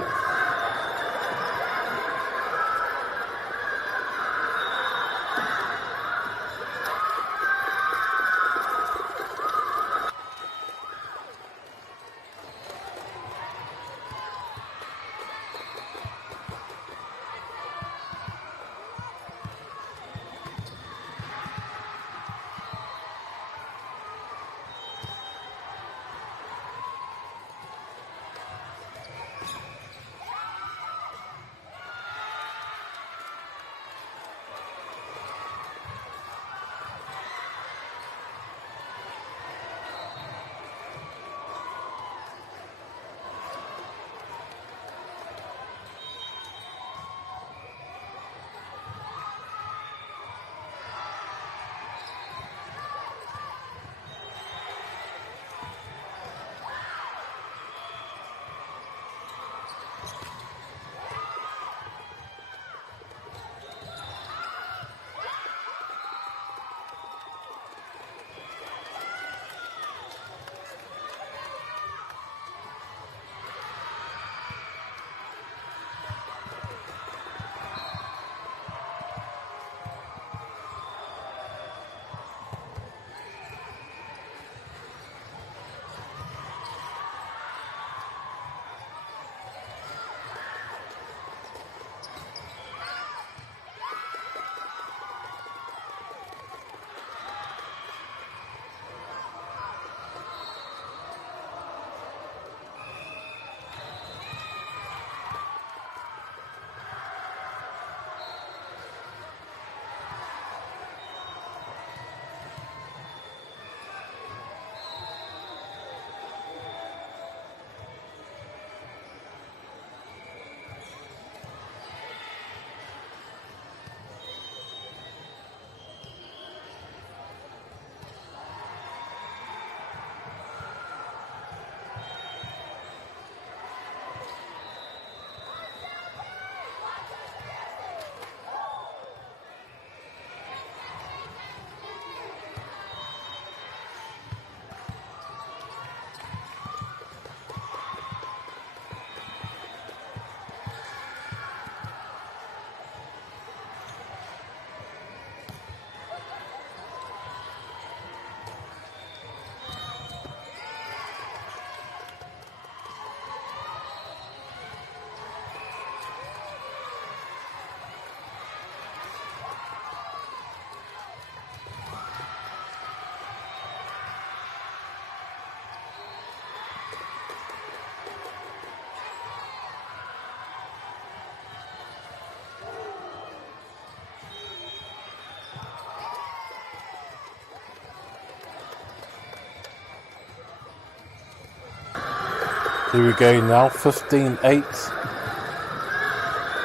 Here we go now, 15-8.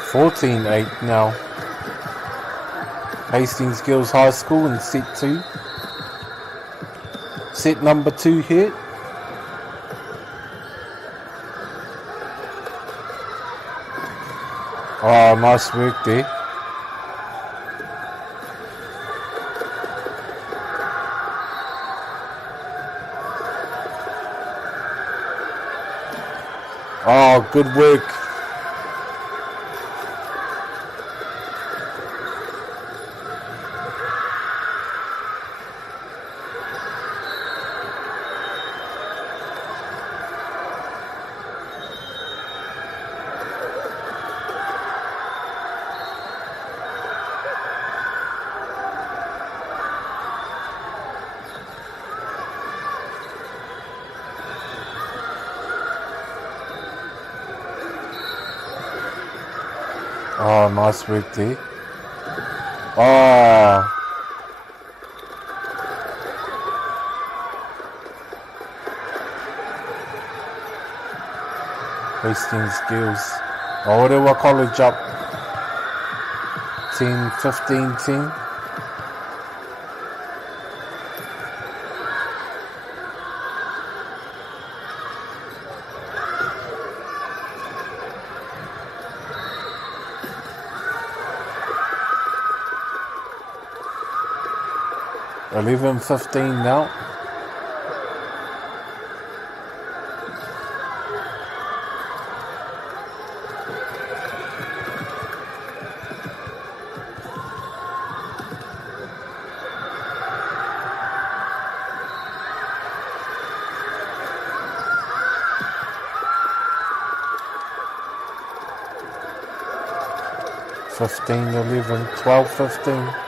14-8 now. Hastings Girls High School in set 2. Set number 2 here. Oh, nice work there. Oh, good work. Oh, nice work there. Oh. Hastings Girls. Orewa College up 10-15-10. $11-15 now. $15-11, $12-15.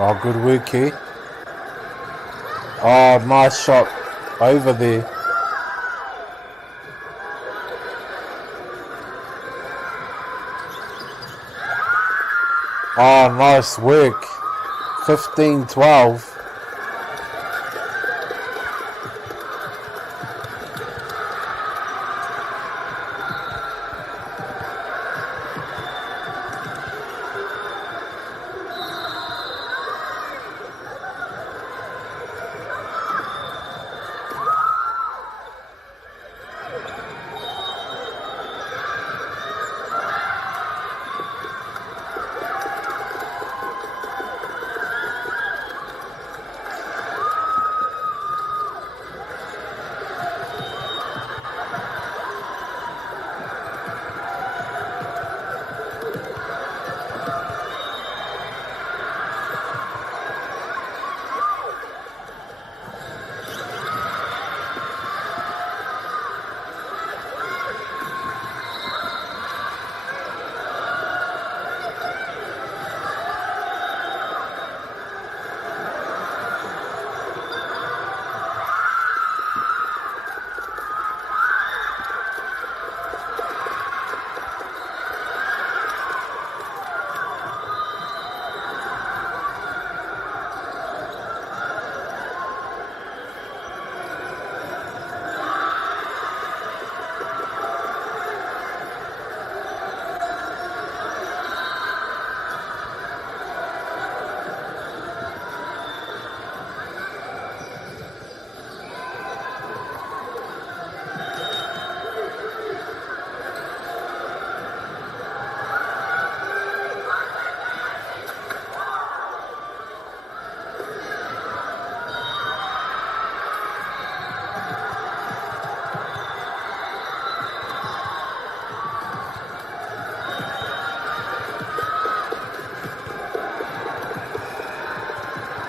Oh, good work here. Oh, nice shot over there. Oh, nice work. 15-12.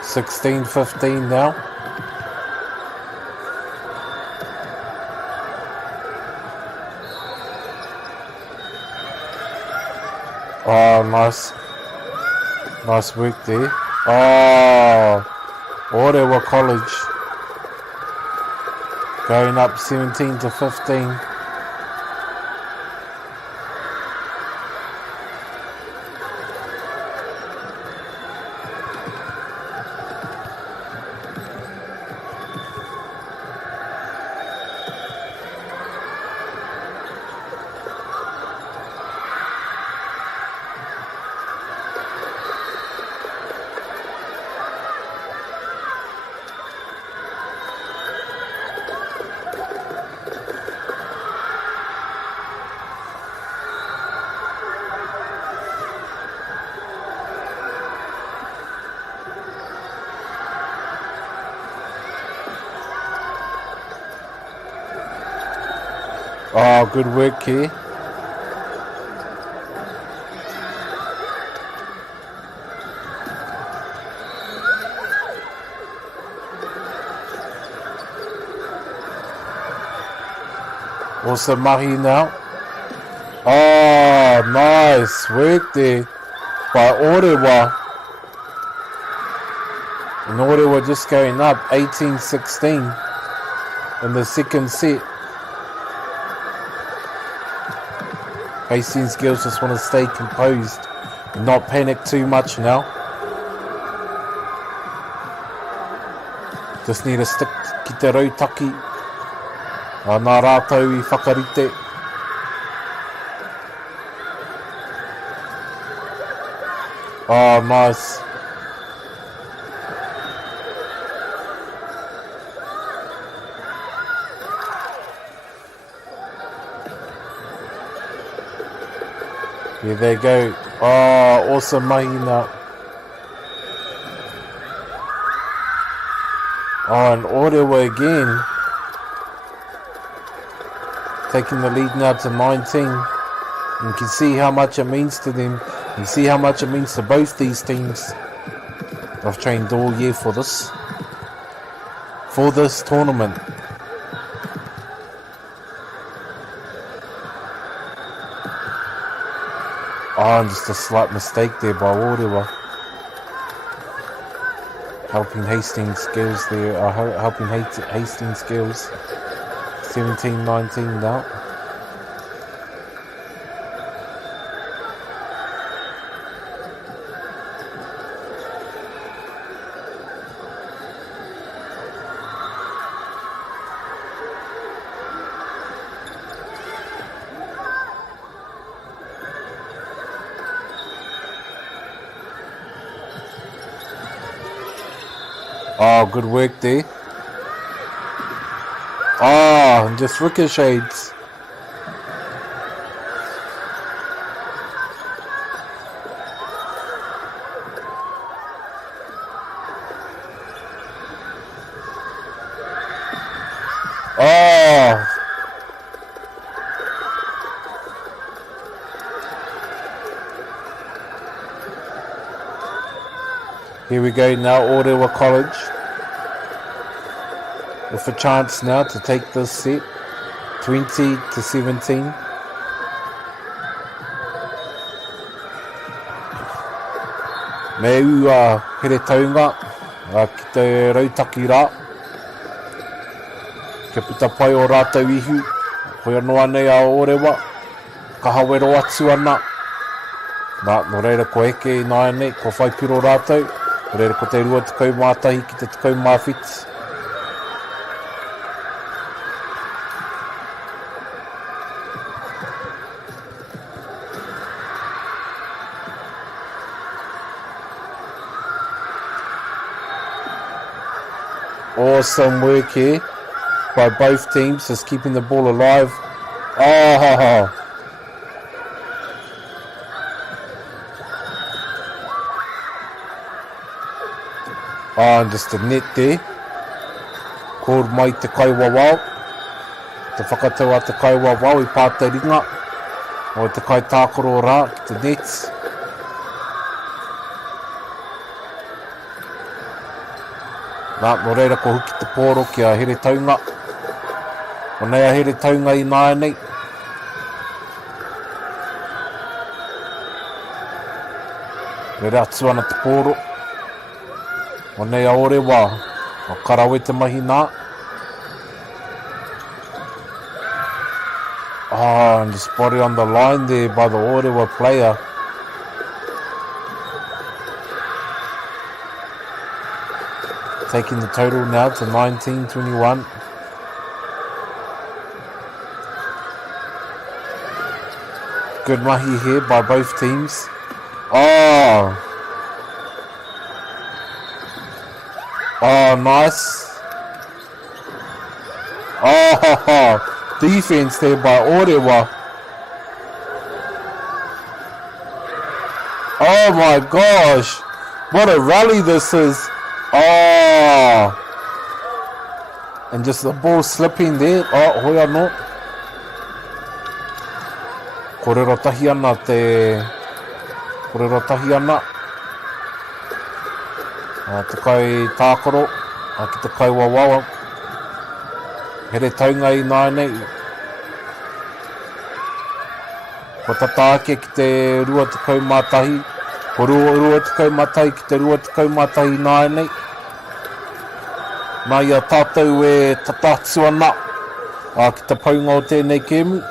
16-15 now. Oh, nice. Nice work there. Oh, Orewa College going up 17-15. Oh, good work here. Also Mahi now. Oh, nice work there by Orewa. And Orewa just going up 18-16 in the second set. Hastings Girls just want to stay composed and not panic too much now. Just need to stick ki te rautaki. Nā rātou I whakarite. Oh, nice. Here they go. Oh, awesome mahina. Oh, and Orewa again. Taking the lead now to 19. You can see how much it means to them. You can see how much it means to both these teams. I've trained all year for this tournament. Oh, and just a slight mistake there by Orewa. Helping Hastings Girls there, helping Hastings Girls. 17-19 now. Oh, good work there. Oh, and just ricochets. Oh. Here we go now, Orewa College. With a chance now to take this set 20-17. Me ua here taunga ki te rautaki rā. Ke puta pai o rātou ihu. Hoi anō nei a Orewa. Ka hawero atu ana. Nā, no reira ko heke nāi nei, ko whaipiro rātou. No reira ko te rua tukau mātahi ki te tukau māwhiti. Awesome work here by both teams, just keeping the ball alive. Oh, and just a net there. Called mai te kaiwa wau. Te whakatau a te kaiwa wau I pātai ringa. O te kai tākoro rā ki te nets. Nā, no reira ko huki te pōro kia here taunga. O nei a here taunga I nāi nei. Reira atu ana te pōro. O nei a ore wā. O karawe te mahi nā. And just spotted on the line there by the Orewa player. Taking the total now to 19-21. Good mahi here by both teams. Oh, nice. Oh, defense there by Orewa. Oh my gosh, what a rally this is. Oh, and just the ball slipping there. Oh, hoi anō. Korero tahi ana te... Korero tahi ana. Te kai tākoro. Ki te kai wawawa. Here taunga I nāi nei. Ko tataake ki te rua te kaumātahi. Ko rua te kaumātahi ki te rua te kaumātahi nāi nei. Nā ia tātou e tatātsu ana. Ki te paunga o tēnei kēmu.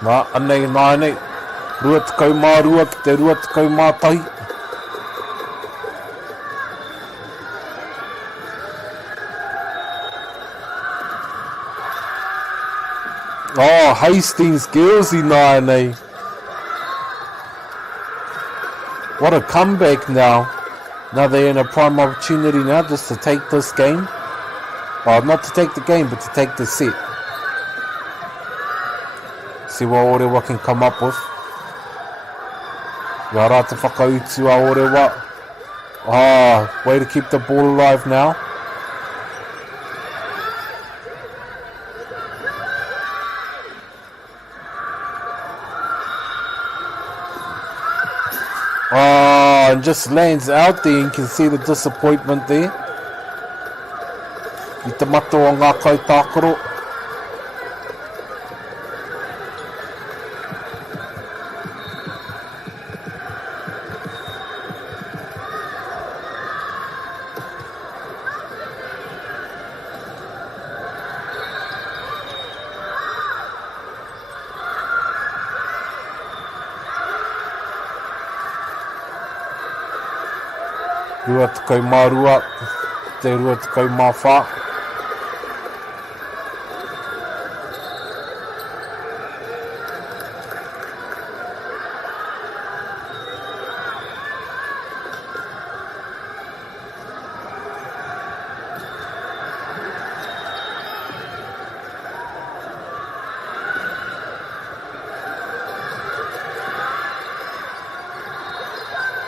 Nā, anei nāi nei. Rua te kaumārua ki te rua te kaumātahi. Oh, Hastings girls I nāi nei. What a comeback now. Now they're in a prime opportunity now just to take this game. Oh, not to take the game, but to take the set. See what Orewa can come up with. Ia rā te whakautu a Orewa. Way to keep the ball alive now. And just lands out there, and you can see the disappointment there. I te mato o ngā kai tākoro. Rua te kaumārua, te rua te kaumāwha.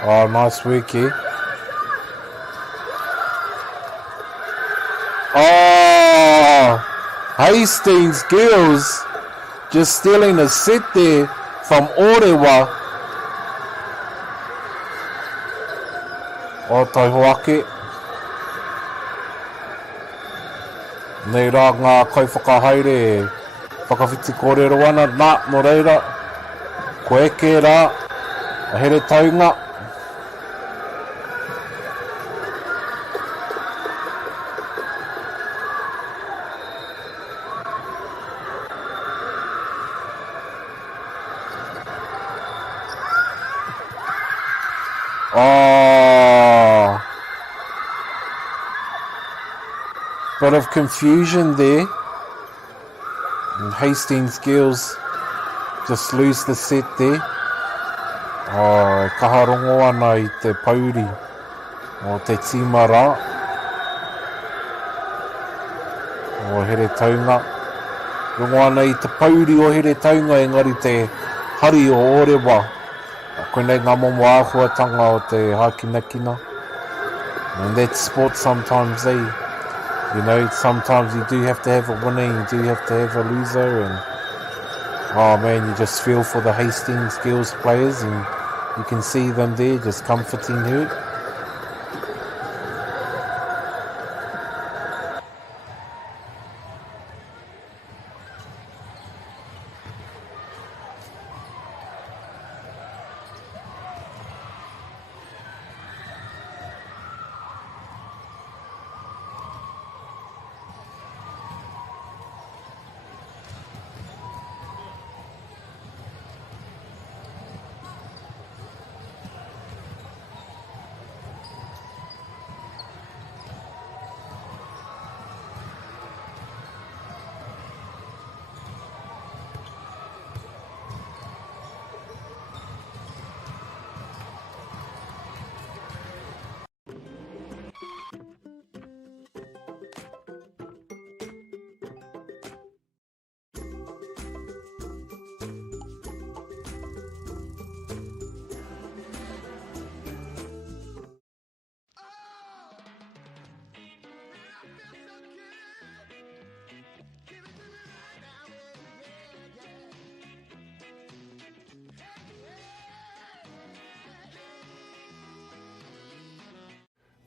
Oh, nice work here. Hastings girls just stealing a set there from Orewa. O tai hoake. Nei rā ngā kai whakahaere whakawhiti kōrero ana. Nā, no reira. Ko eke rā. A here taunga. bit of confusion there. And Hastings Girls just lose the set there. Kaharongo ana I te pauri o te tīmara o here taunga. Rongo ana I te pauri o here taunga, engari te hari o orewa. Koenei ngā momo āhuatanga o te hākinakina. And that's sport sometimes, eh? You know, sometimes you do have to have a winner, you do have to have a loser, and oh man, you just feel for the Hastings Girls players, and you can see them there just comforting her.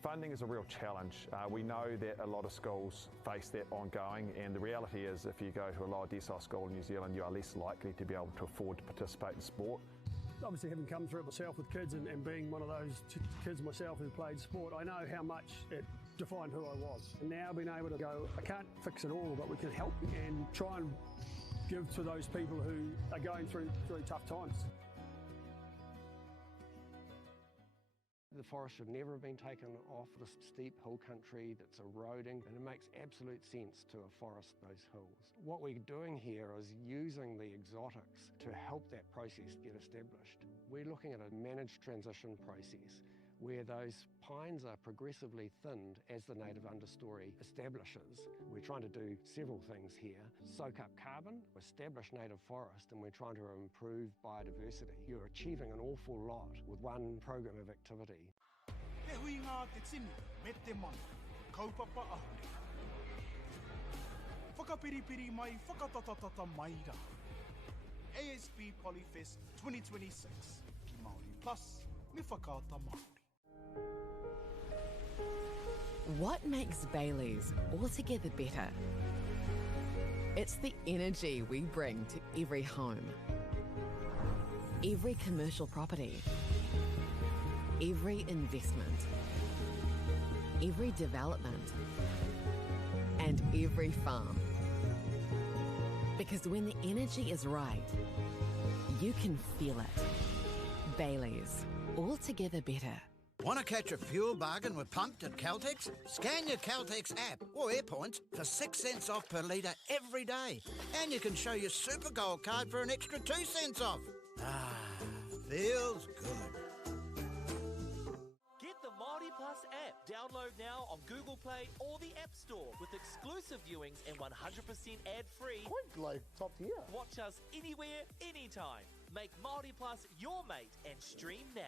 Funding is a real challenge. We know that a lot of schools face that ongoing, and the reality is if you go to a lower decile school in New Zealand, you are less likely to be able to afford to participate in sport. Obviously, having come through it myself with kids and being one of those kids myself who played sport, I know how much it defined who I was. And now being able to go, I can't fix it all, but we can help and try and give to those people who are going through tough times. The forest should never have been taken off this steep hill country that's eroding, and it makes absolute sense to afforest those hills. What we're doing here is using the exotics to help that process get established. We're looking at a managed transition process where those pines are progressively thinned as the native understory establishes. We're trying to do several things here. Soak up carbon, establish native forest, and we're trying to improve biodiversity. You're achieving an awful lot with one program of activity. Te hui ngā te tini, me te mana, kaupapa ahuri. Whakapiripiri mai, whakatatatata mai rā. ASB Polyfest 2026, ki Māori Plus, me whakaata Māori. What makes Bailey's altogether better? It's the energy we bring to every home, every commercial property, every investment, every development, and every farm. Because when the energy is right, you can feel it. Bailey's, altogether better. Want to catch a fuel bargain with Pumped at Caltex? Scan your Caltex app or AirPoints for 6 cents off per litre every day. And you can show your Super Gold card for an extra 2 cents off. Ah, feels good. Get the Māori Plus app. Download now on Google Play or the App Store with exclusive viewings and 100% ad-free. Quite like top tier. Watch us anywhere, anytime. Make Māori Plus your mate and stream now.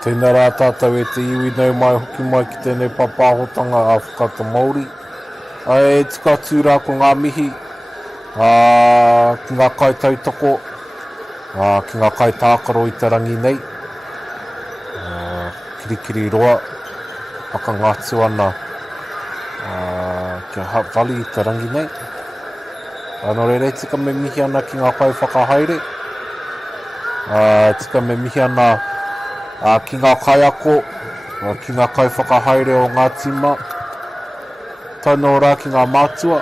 Tēnā rā tātou e te iwi nei mai hoki mai ki tēnei papahotanga a whakata Māori. E tika atu rā ko ngā mihi, ki ngā kai tautoko, ki ngā kai tākaro i te rangi nei. Kirikiri roa, aka ngātu ana kia Hutt Valley i te rangi nei. Anō rere, tika me mihi ana ki ngā kai whakahaere. Tika me mihi ana ki ngā kaiako, ki ngā kai whakahaere o ngā tima. Tainō rā ki ngā mātua,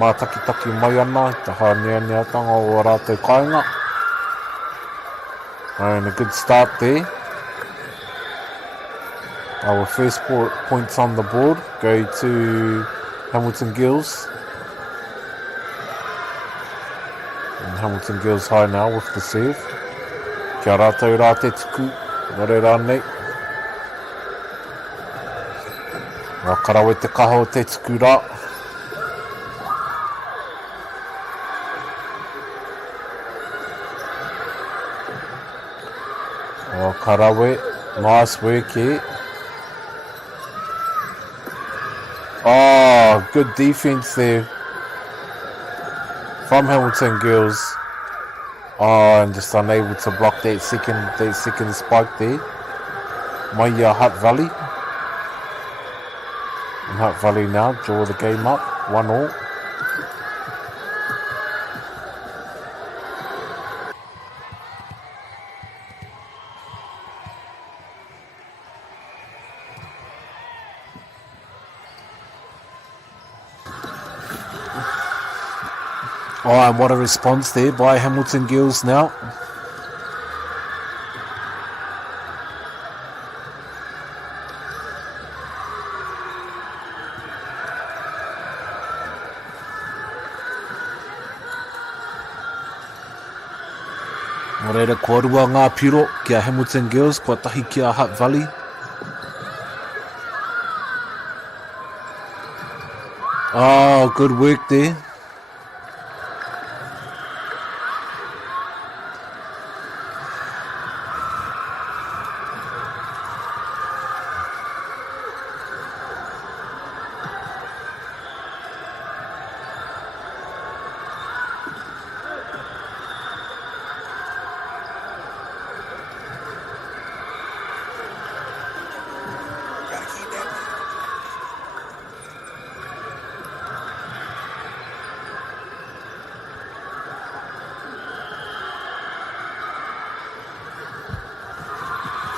mātakitaki mai ana, te hāneaneatanga o rātou kāinga. And a good start there. Our first points on the board go to Hamilton Gills. And Hamilton Gills high now with the serve. Kia rātou rā te tuku, nore rānei. Ngā karawe te kaha o te tuku rā. Karawe, nice work here. Oh, good defense there from Hamilton Girls. Oh, and just unable to block that second spike there. Maya Hutt Valley. And Hutt Valley now draw the game up, 1-1. Oh, and what a response there by Hamilton Gills now. Moreira kua rua ngā piro kia Hamilton Gills, kua tahi kia Hutt Valley. Oh, good work there.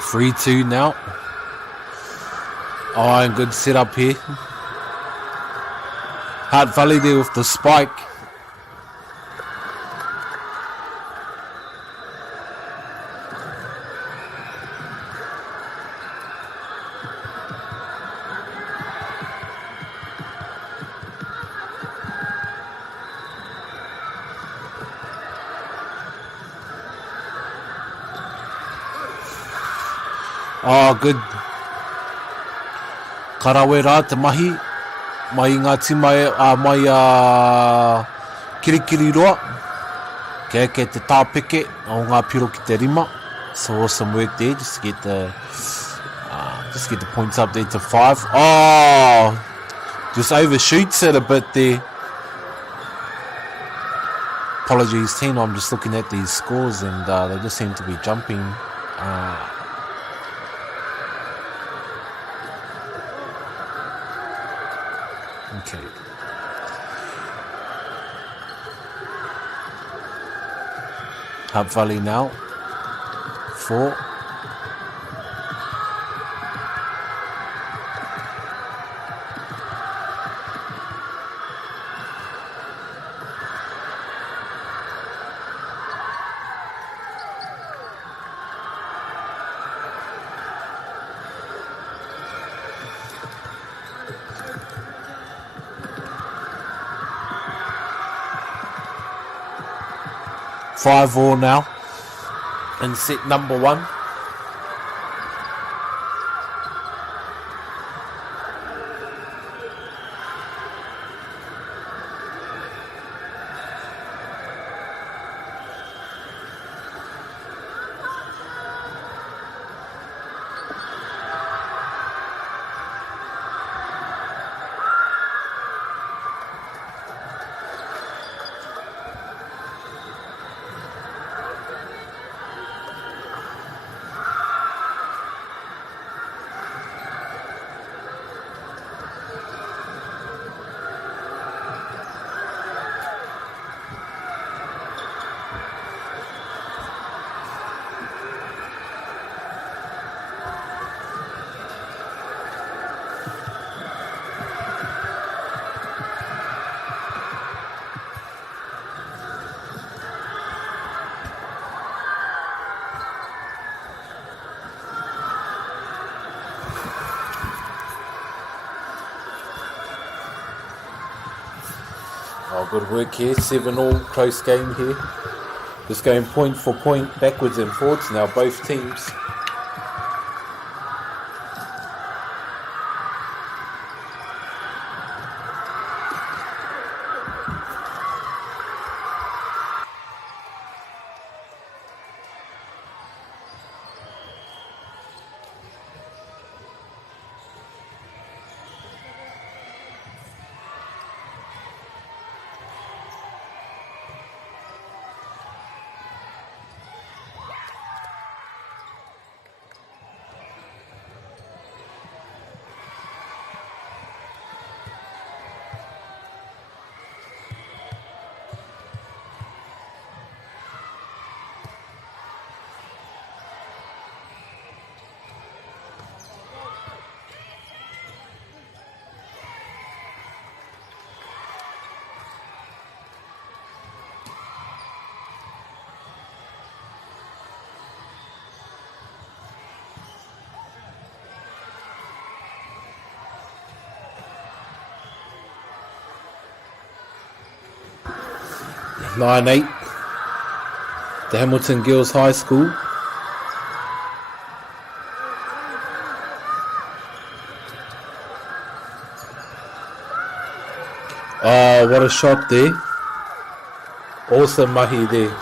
Three 2 now. Oh, and good setup here. Hutt Valley there with the spike. Oh, good. Karawe rā te mahi. Mai ngā tima mai kirikiri roa. Ke te tāpeke o ngā piro ki te rima. So awesome work there. Just get the points up there to 5. Oh, just overshoots it a bit there. Apologies, team. I'm just looking at these scores and they just seem to be jumping. Okay. Hutt Valley now. 4. Five all now, and set number 1. Oh, good work here. 7-all, close game here. Just going point for point, backwards and forwards now, both teams. Nine 8. The Hamilton Girls High School. Oh, what a shot there. Awesome mahi there.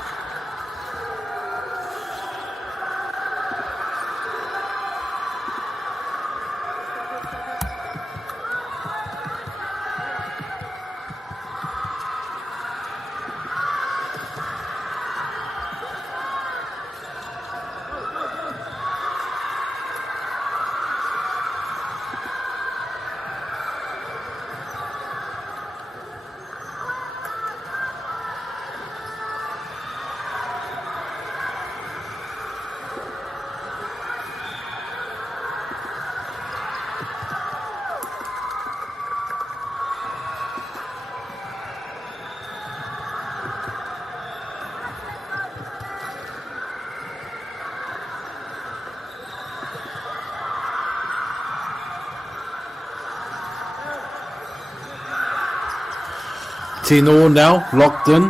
All now, locked in.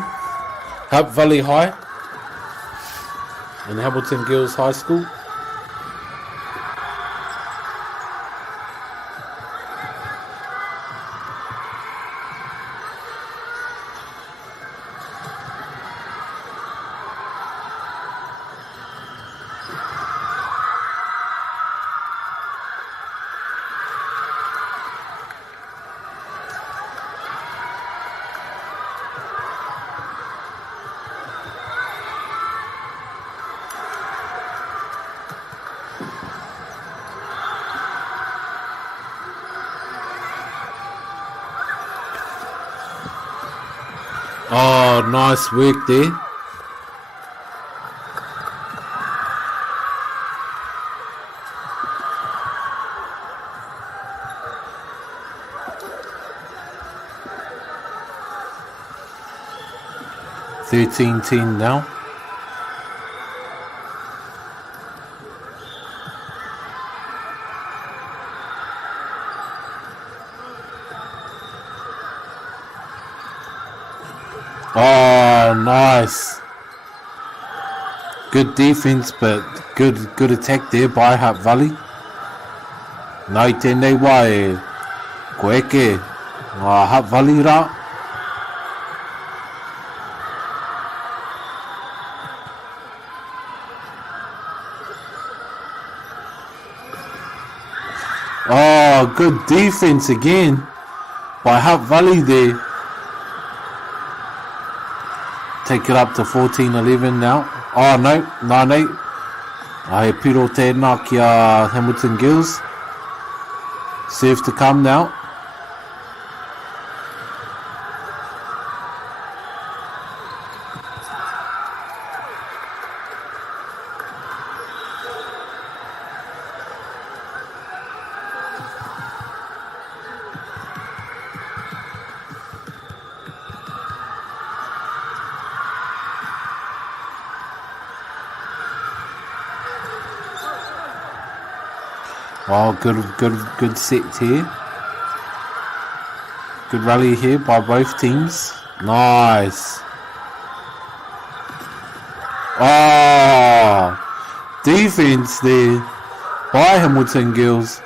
Hutt Valley High and Hamilton Girls High School. Oh, nice work there. $13-10 now. Oh, nice. Good defense, but good attack there by Hutt Valley. Nai tēnei wā e ko eke ngā Hutt Valley rā. Oh, good defense again by Hutt Valley there. Take it up to 14-11 now. Oh no, 9-8. Ai piro tēnā ki a Hamilton Girls. Serve to come now. Oh, good set here. Good rally here by both teams. Nice. Oh, defense there by Hamilton Girls.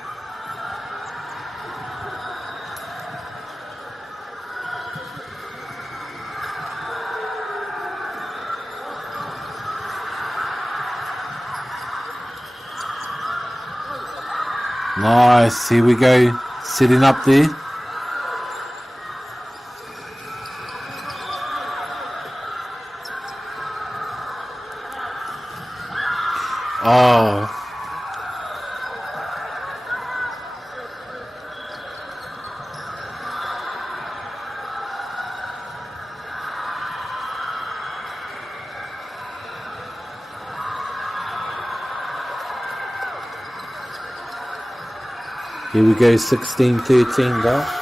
Nice, here we go, sitting up there. Oh. Here we go, 16-13, guys.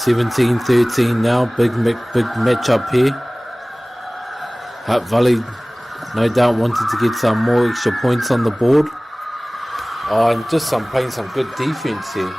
(17-13) now, big match up here. Hutt Valley no doubt wanted to get some more extra points on the board. Oh, and just playing some good defense here.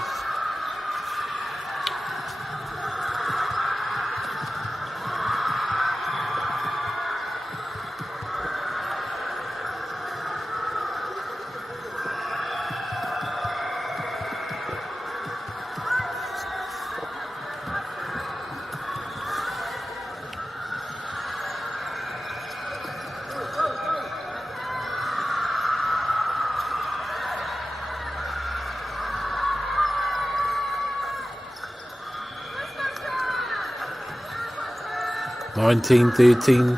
(19-13).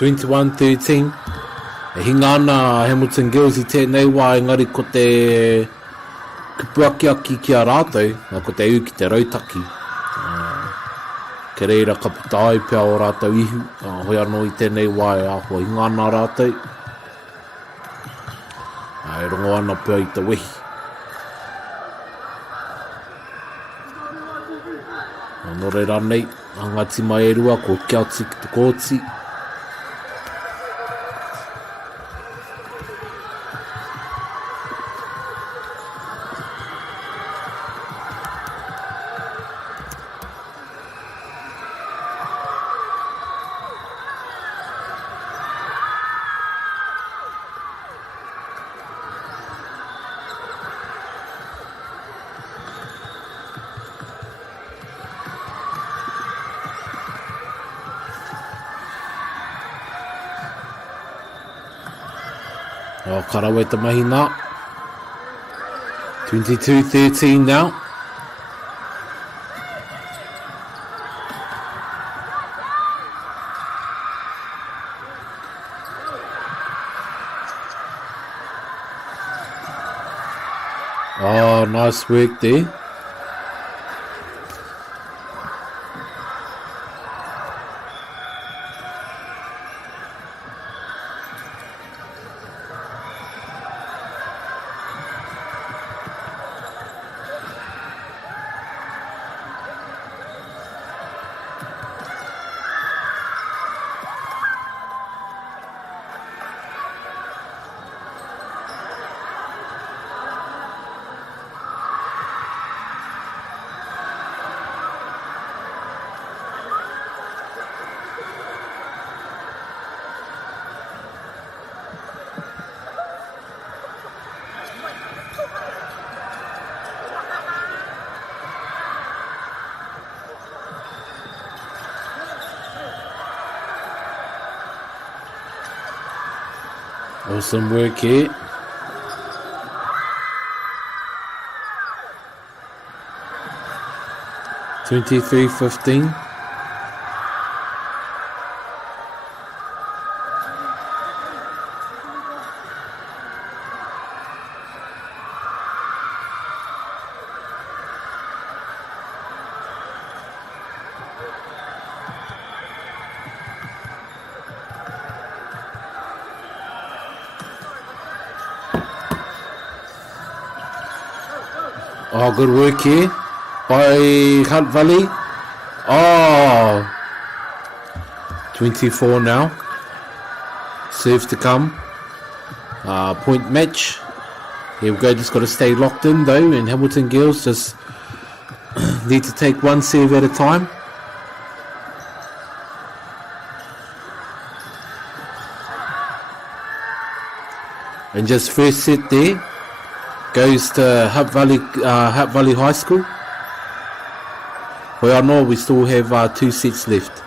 (21-13). E hinga ana Hamilton Girls I tēnei wā, engari ko te kupuakiaki ki a rātou, ko te u ki te rautaki. Ke reira ka putai pia o rātou ihu, hoi anō I tēnei wā e ahua hinga ana rātou. E rongo ana pia I te wehi. Nore ranei, angati mai e rua ko Celtic ki te kōti. Oh, Karawe te mahina. 22-13 now. Oh, nice work there. Awesome work here. (23-15). Oh, good work here by Hunt Valley. Oh, 24 now. Serve to come. Point match. Here we go, just got to stay locked in though, and Hamilton Girls just need to take one serve at a time. And just first set there goes to Hutt Valley High School. Well, I know we still have 2 sets left.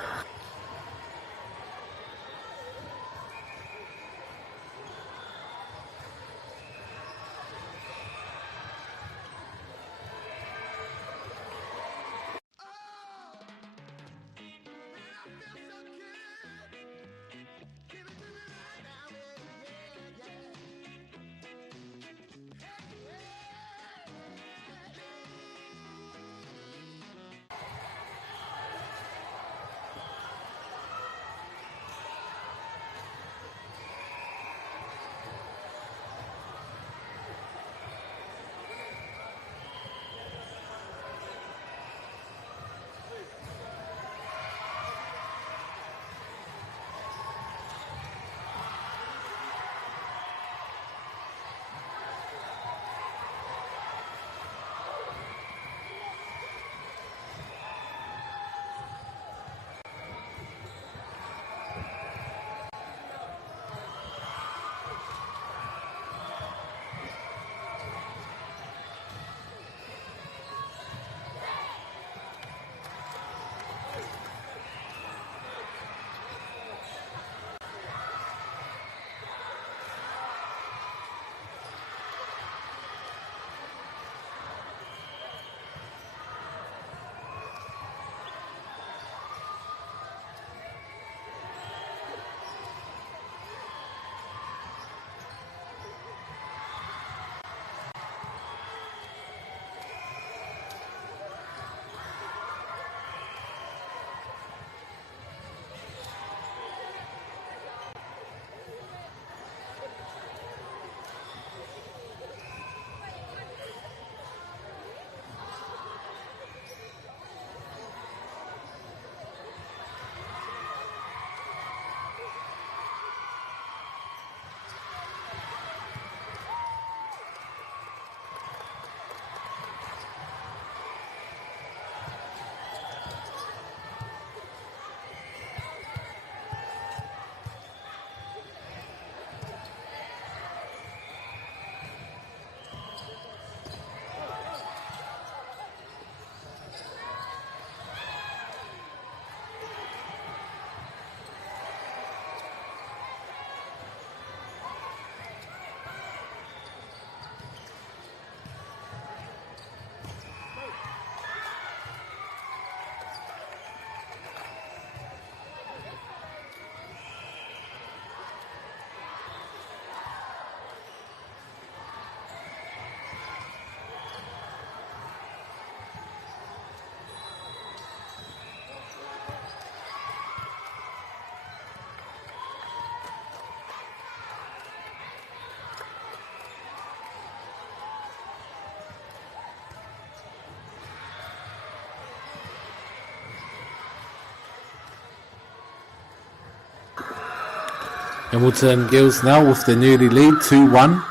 Hamilton Girls now with the nearly lead, 2-1.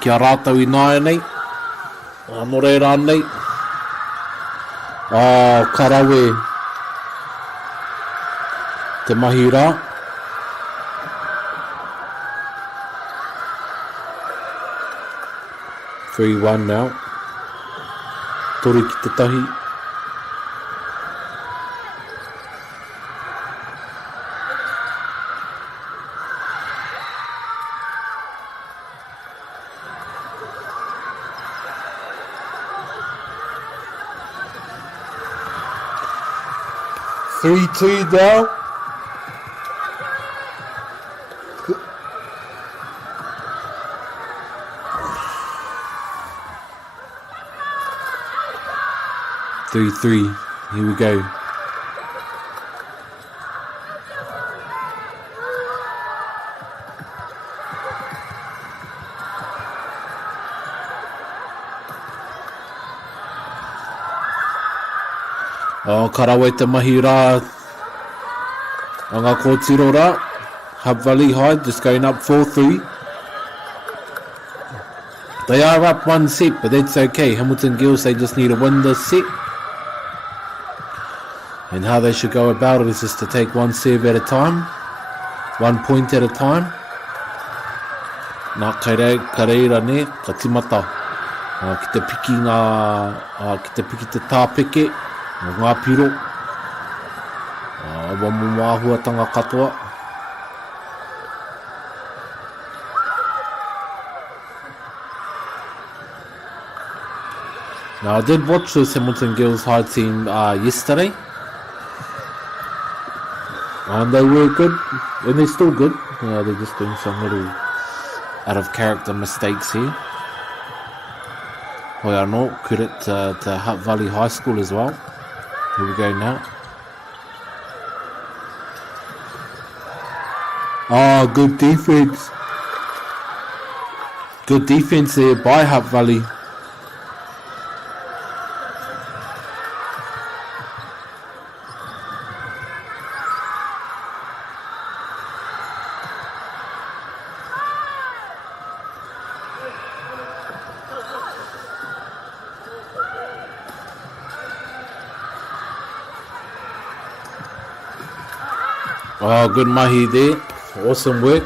Kia rātau I nāia nei. Nō reira nei. Karawe. Te mahi rā. Three one now. Tori ki te tahi. Three-two now. Three. Here we go. Karawe te mahi rā. Anga kōtiro rā. Hutt Valley High just going up 4-3. They are up one set, but that's okay. Hamilton Girls, they just need to win this set. And how they should go about it is just to take one serve at a time, 1 point at a time. Nā kareira ne, ka timata. Ki te piki te tāpeke, ngā piro. Wa mo māhuatanga katoa. Now I did watch this Hamilton Girls High team yesterday. And they were good, and they're still good. They're just doing some little out of character mistakes here. Hoi anō, credit to Hutt Valley High School as well. Here we go now. Good defense. Good defense there by Hutt Valley. Good mahi there. Awesome work.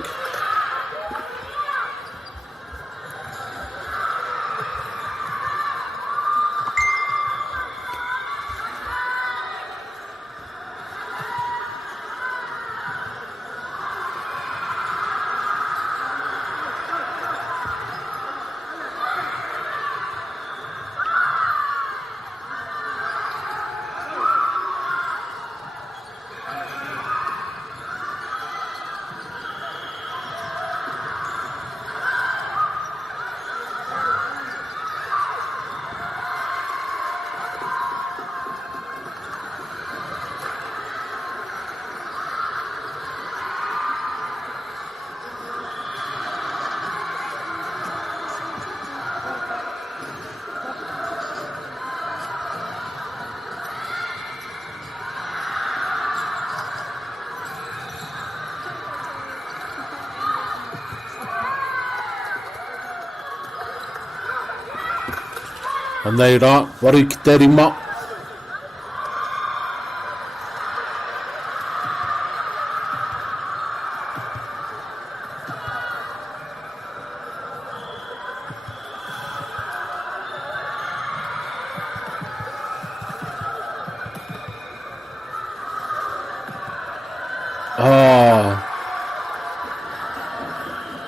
And they rā, waru ki te rima.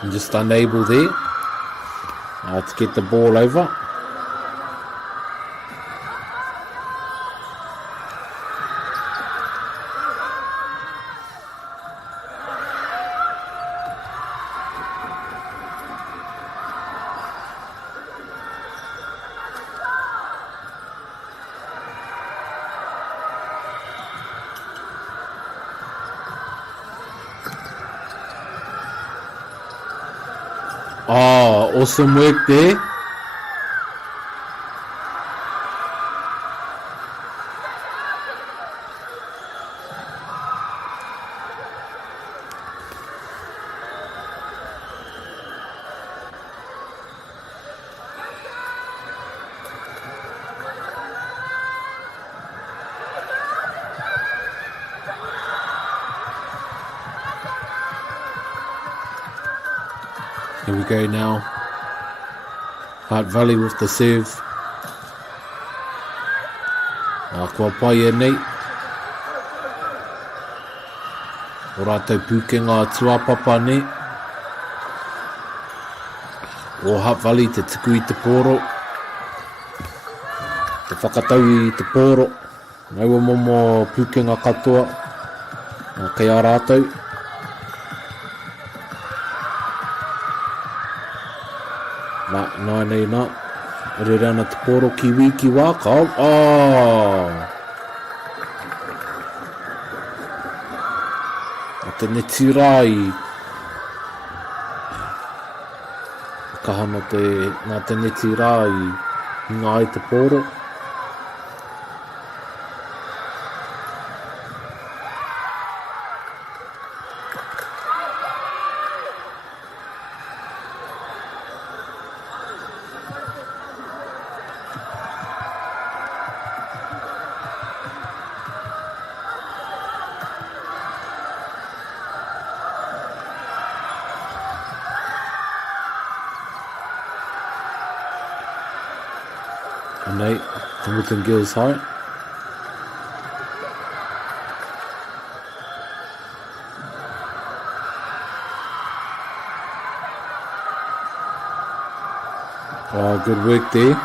I'm just unable there to get the ball over. Awesome work there. Here we go now. Heart Valley with the serve. Kua pai e nei. O rātou pūkenga tuapapa nei. O Heart Valley te tuku i te pōro. Te whakatau i te pōro. Naua momo pūkenga katoa. Kei a rātou. Nā nei nā. Rere ana te pōro kiwi ki wākau. Te neti rai. Kahana nā te neti rai. Ngā i te pōro. Nei, te Milton Girls High. Oh, good work there.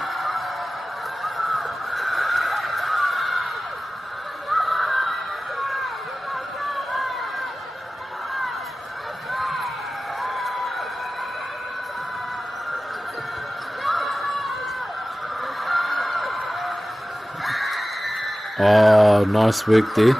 Oh, nice work there.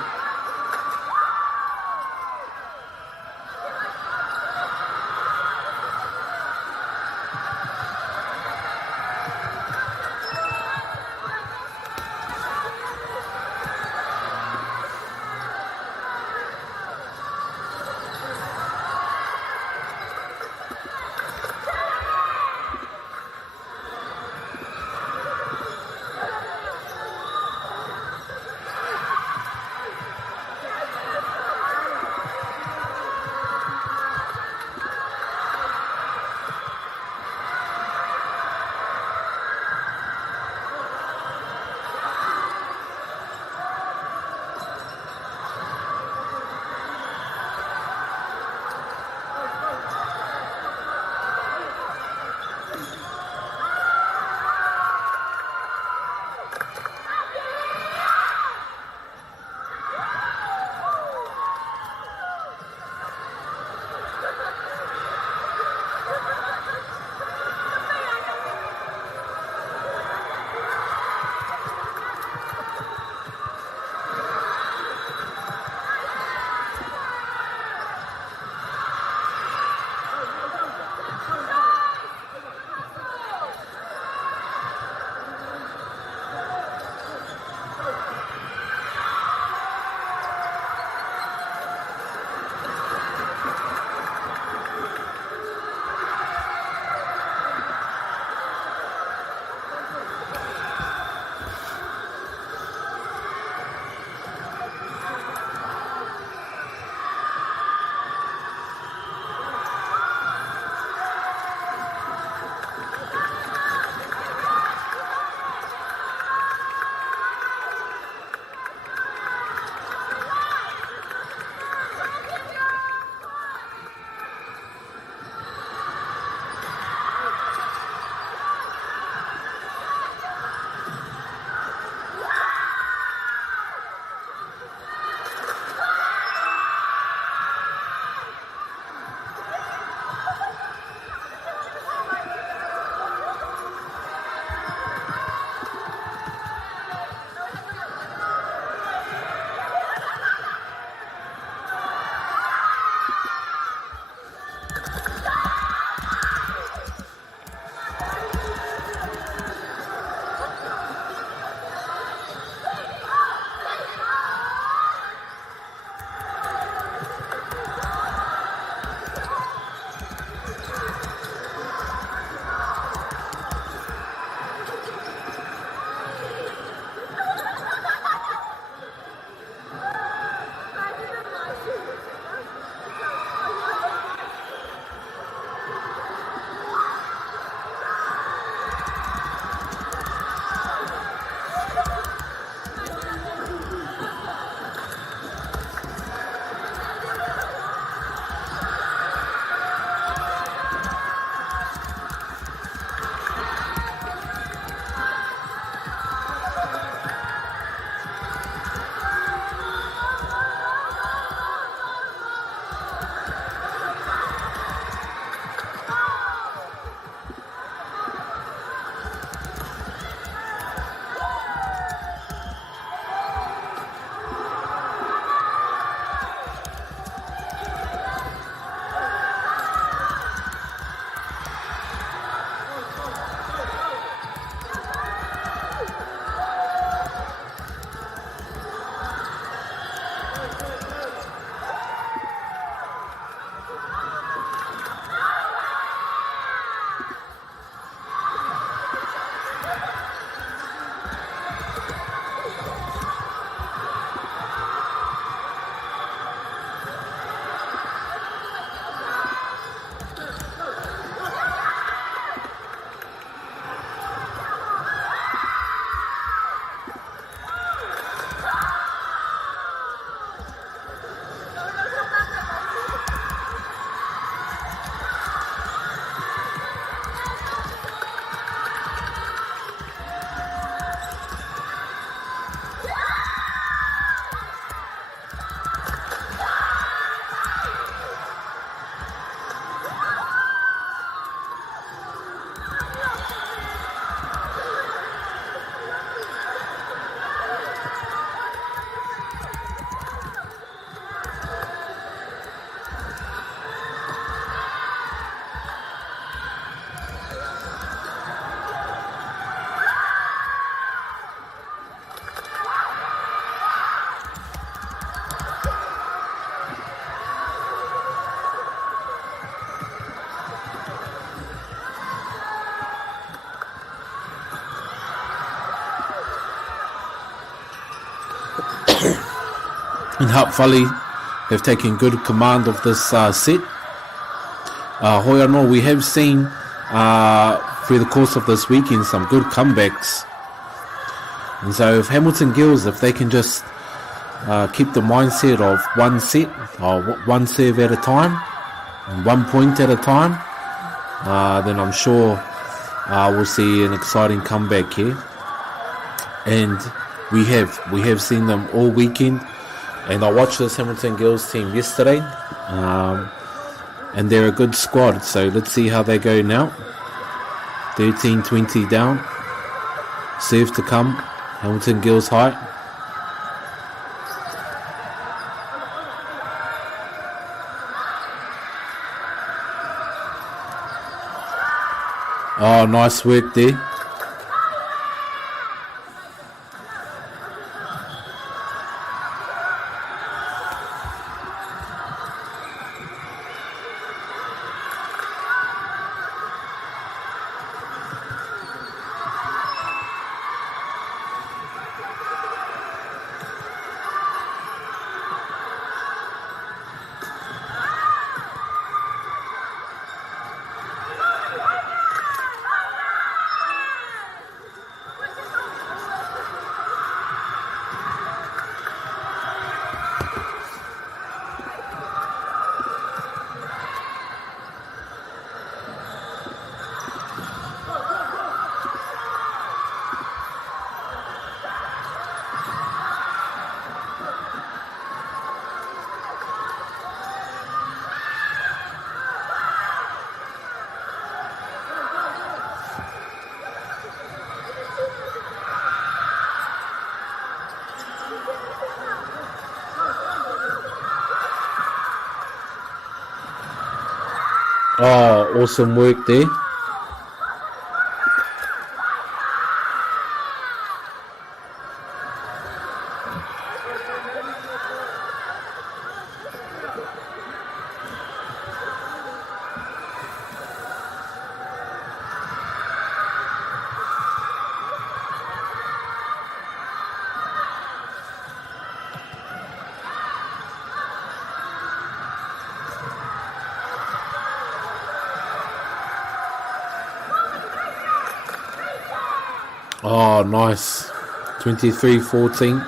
and Hutt Valley have taken good command of this set. Hoi anō, we have seen through the course of this weekend some good comebacks. And so if Hamilton Gills, if they can just keep the mindset of one set, or one serve at a time, and 1 point at a time, then I'm sure we'll see an exciting comeback here. And we have seen them all weekend. And I watched this Hamilton Gills team yesterday, and they're a good squad. So let's see how they go now. 13-20 down. Serve to come. Hamilton Gills High. Oh, nice work there. Oh, awesome work there. Oh, nice. 23-14.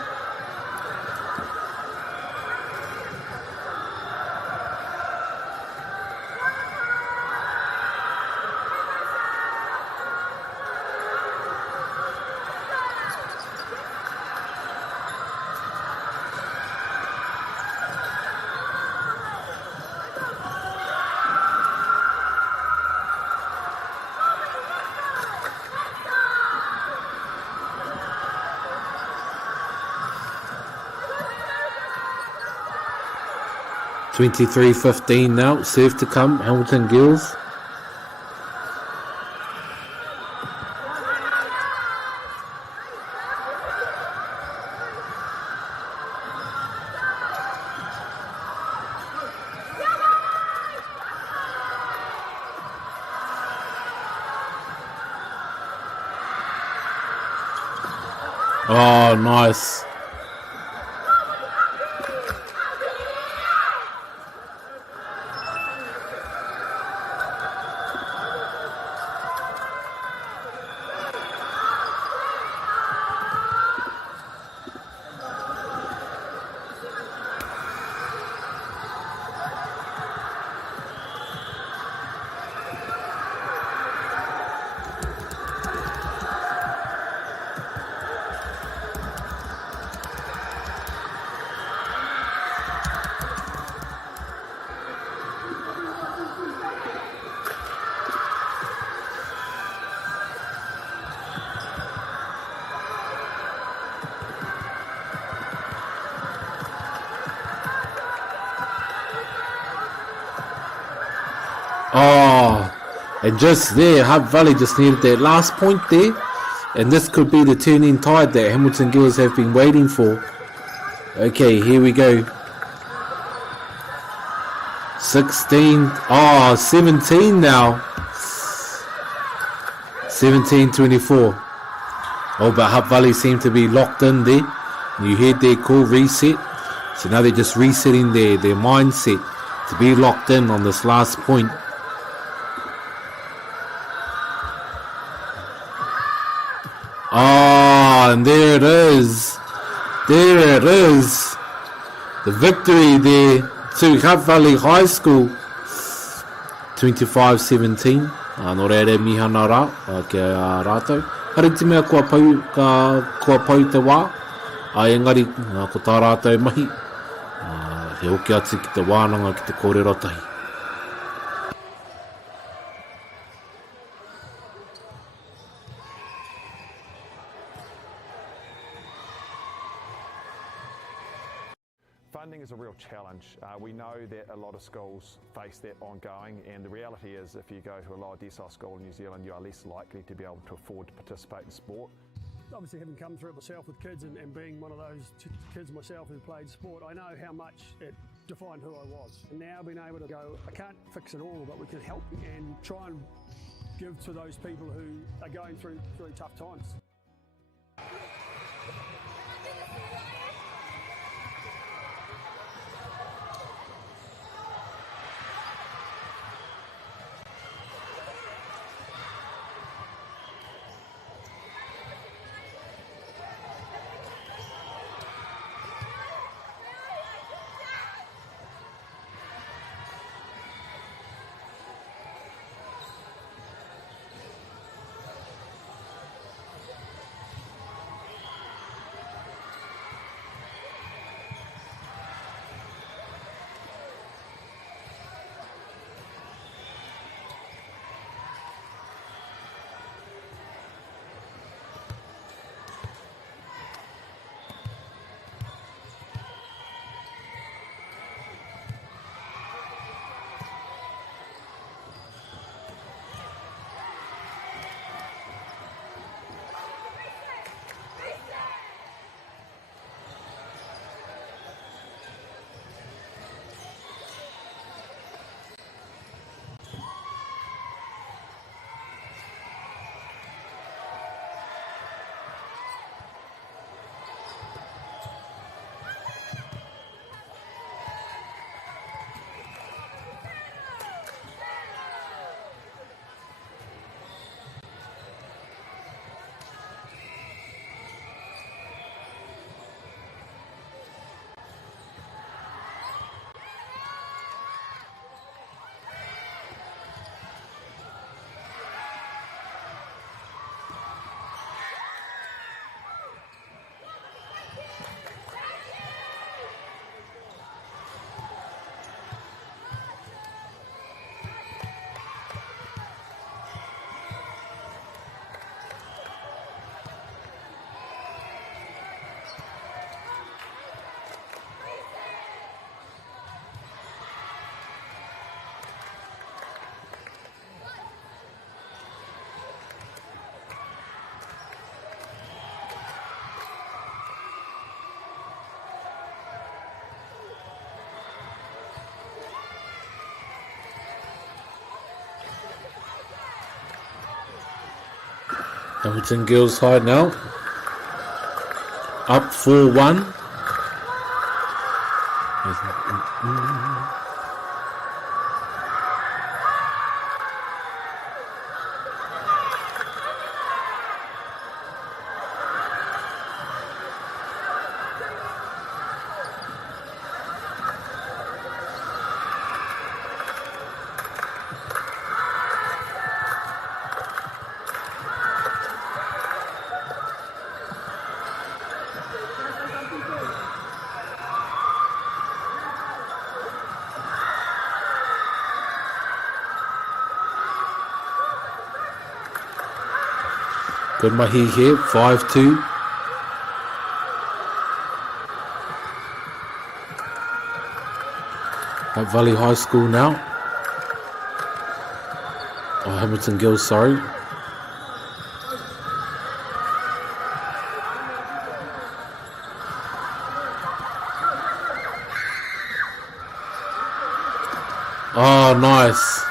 $23-15 now. Serve to come. Hamilton Gills. Oh, nice. Oh, and just there, Hutt Valley just needed that last point there. And this could be the turning tide that Hamilton Gills have been waiting for. Okay, here we go. 16. Oh, 17 now. 17-24. Oh, but Hutt Valley seem to be locked in there. You heard their call, reset. So now they're just resetting their mindset to be locked in on this last point. And there it is. There it is. The victory there to Hutt Valley High School. 25-17. No reire mihana rā ke rātou. Hare te mea kua pau te wā. Engari, ko tā rātou mahi. He hoki atu ki te wānanga ki te kōrero tahi. Funding is a real challenge. We know that a lot of schools face that ongoing, and the reality is if you go to a lower decile school in New Zealand, you are less likely to be able to afford to participate in sport. Obviously, having come through it myself with kids and being one of those kids myself who played sport, I know how much it defined who I was. And now being able to go, I can't fix it all, but we can help and try and give to those people who are going through really tough times. Hamilton Girls High now. Up 4-1. Good mahi here, 5-2. At Valley High School now. Oh, Hamilton Girls, sorry. Oh, nice.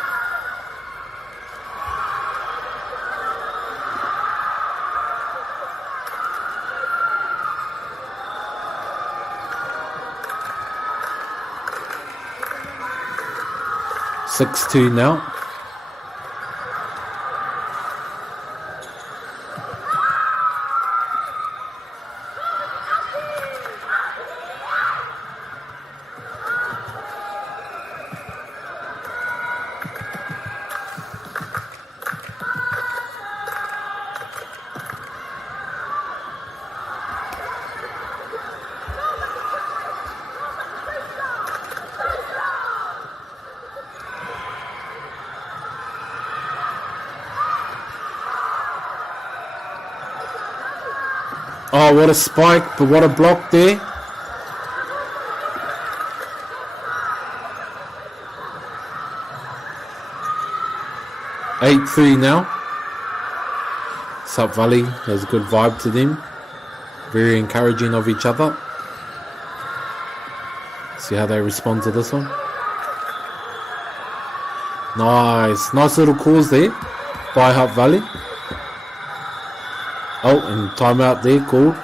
6-2 now. Oh, what a spike, but what a block there. Eight 3 now. Sup Valley, there's a good vibe to them. Very encouraging of each other. See how they respond to this one. Nice little calls there by Hutt Valley. Oh, and timeout there called.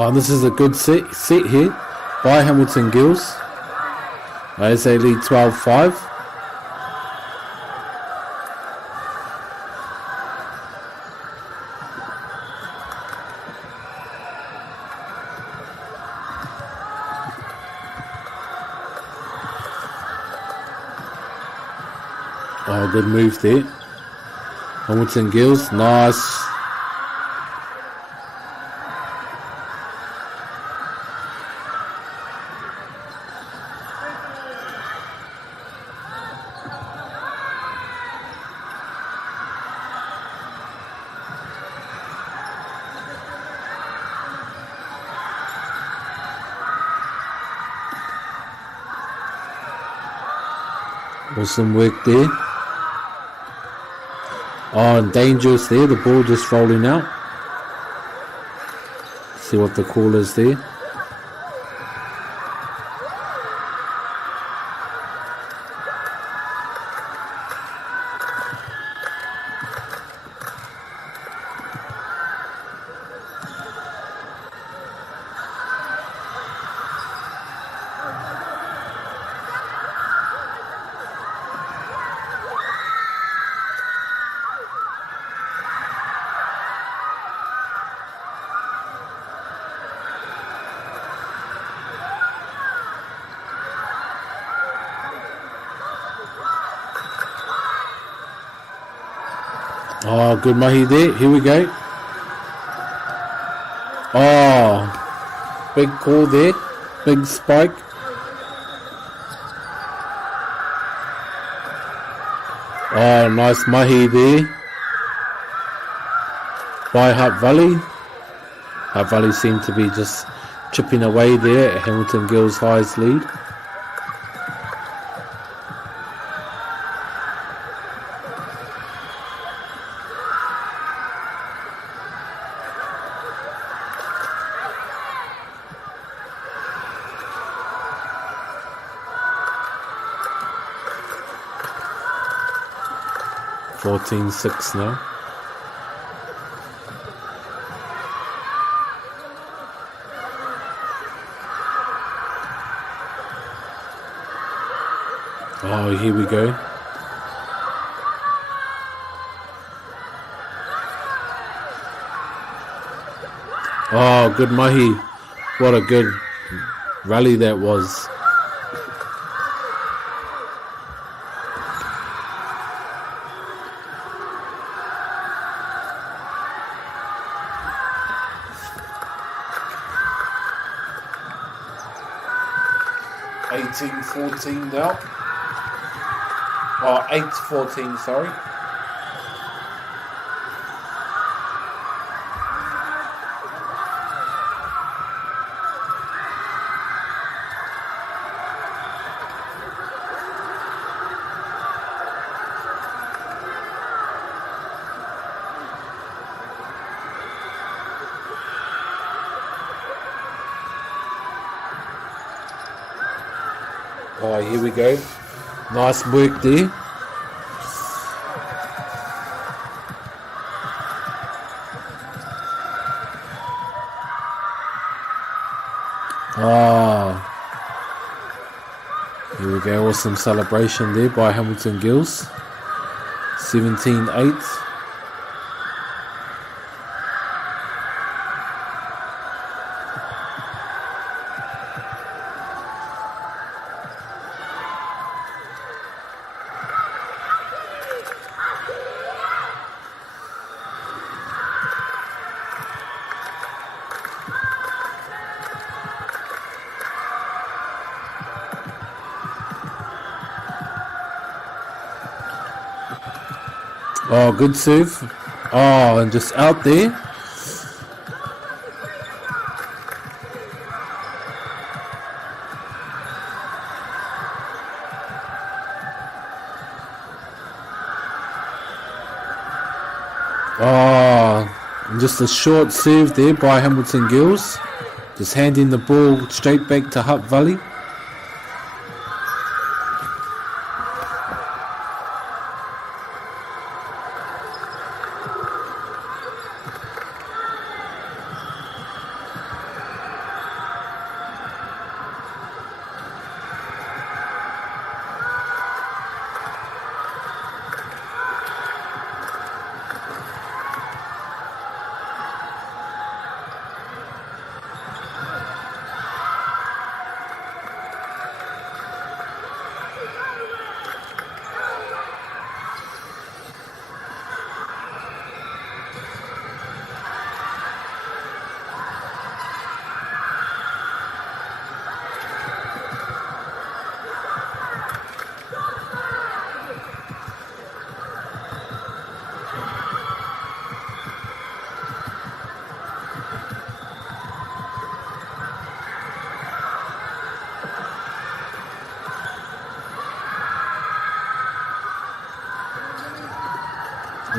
Oh, this is a good set here by Hamilton Gills. As they lead 12-5. Oh, good move there. Hamilton Gills, nice. Awesome work there. Oh, and dangerous there. The ball just rolling out. See what the call is there. Oh, good mahi there. Here we go. Oh, big call there. Big spike. Oh, nice mahi there by Hutt Valley. Hutt Valley seem to be just chipping away there at Hamilton Gills High's lead. (14-6) now. Oh, here we go. Oh, good mahi. What a good rally that was. (18-14) now. Oh, 8-14, sorry. Oh, here we go. Nice work there. Oh, here we go. Awesome celebration there by Hamilton Gills. 17-8. Oh, good serve. Oh, and just out there. Oh, and just a short serve there by Hamilton Gills. Just handing the ball straight back to Hutt Valley.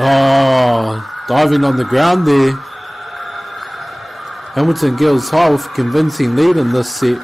Oh, diving on the ground there. Hamilton Gills High with a convincing lead in this set.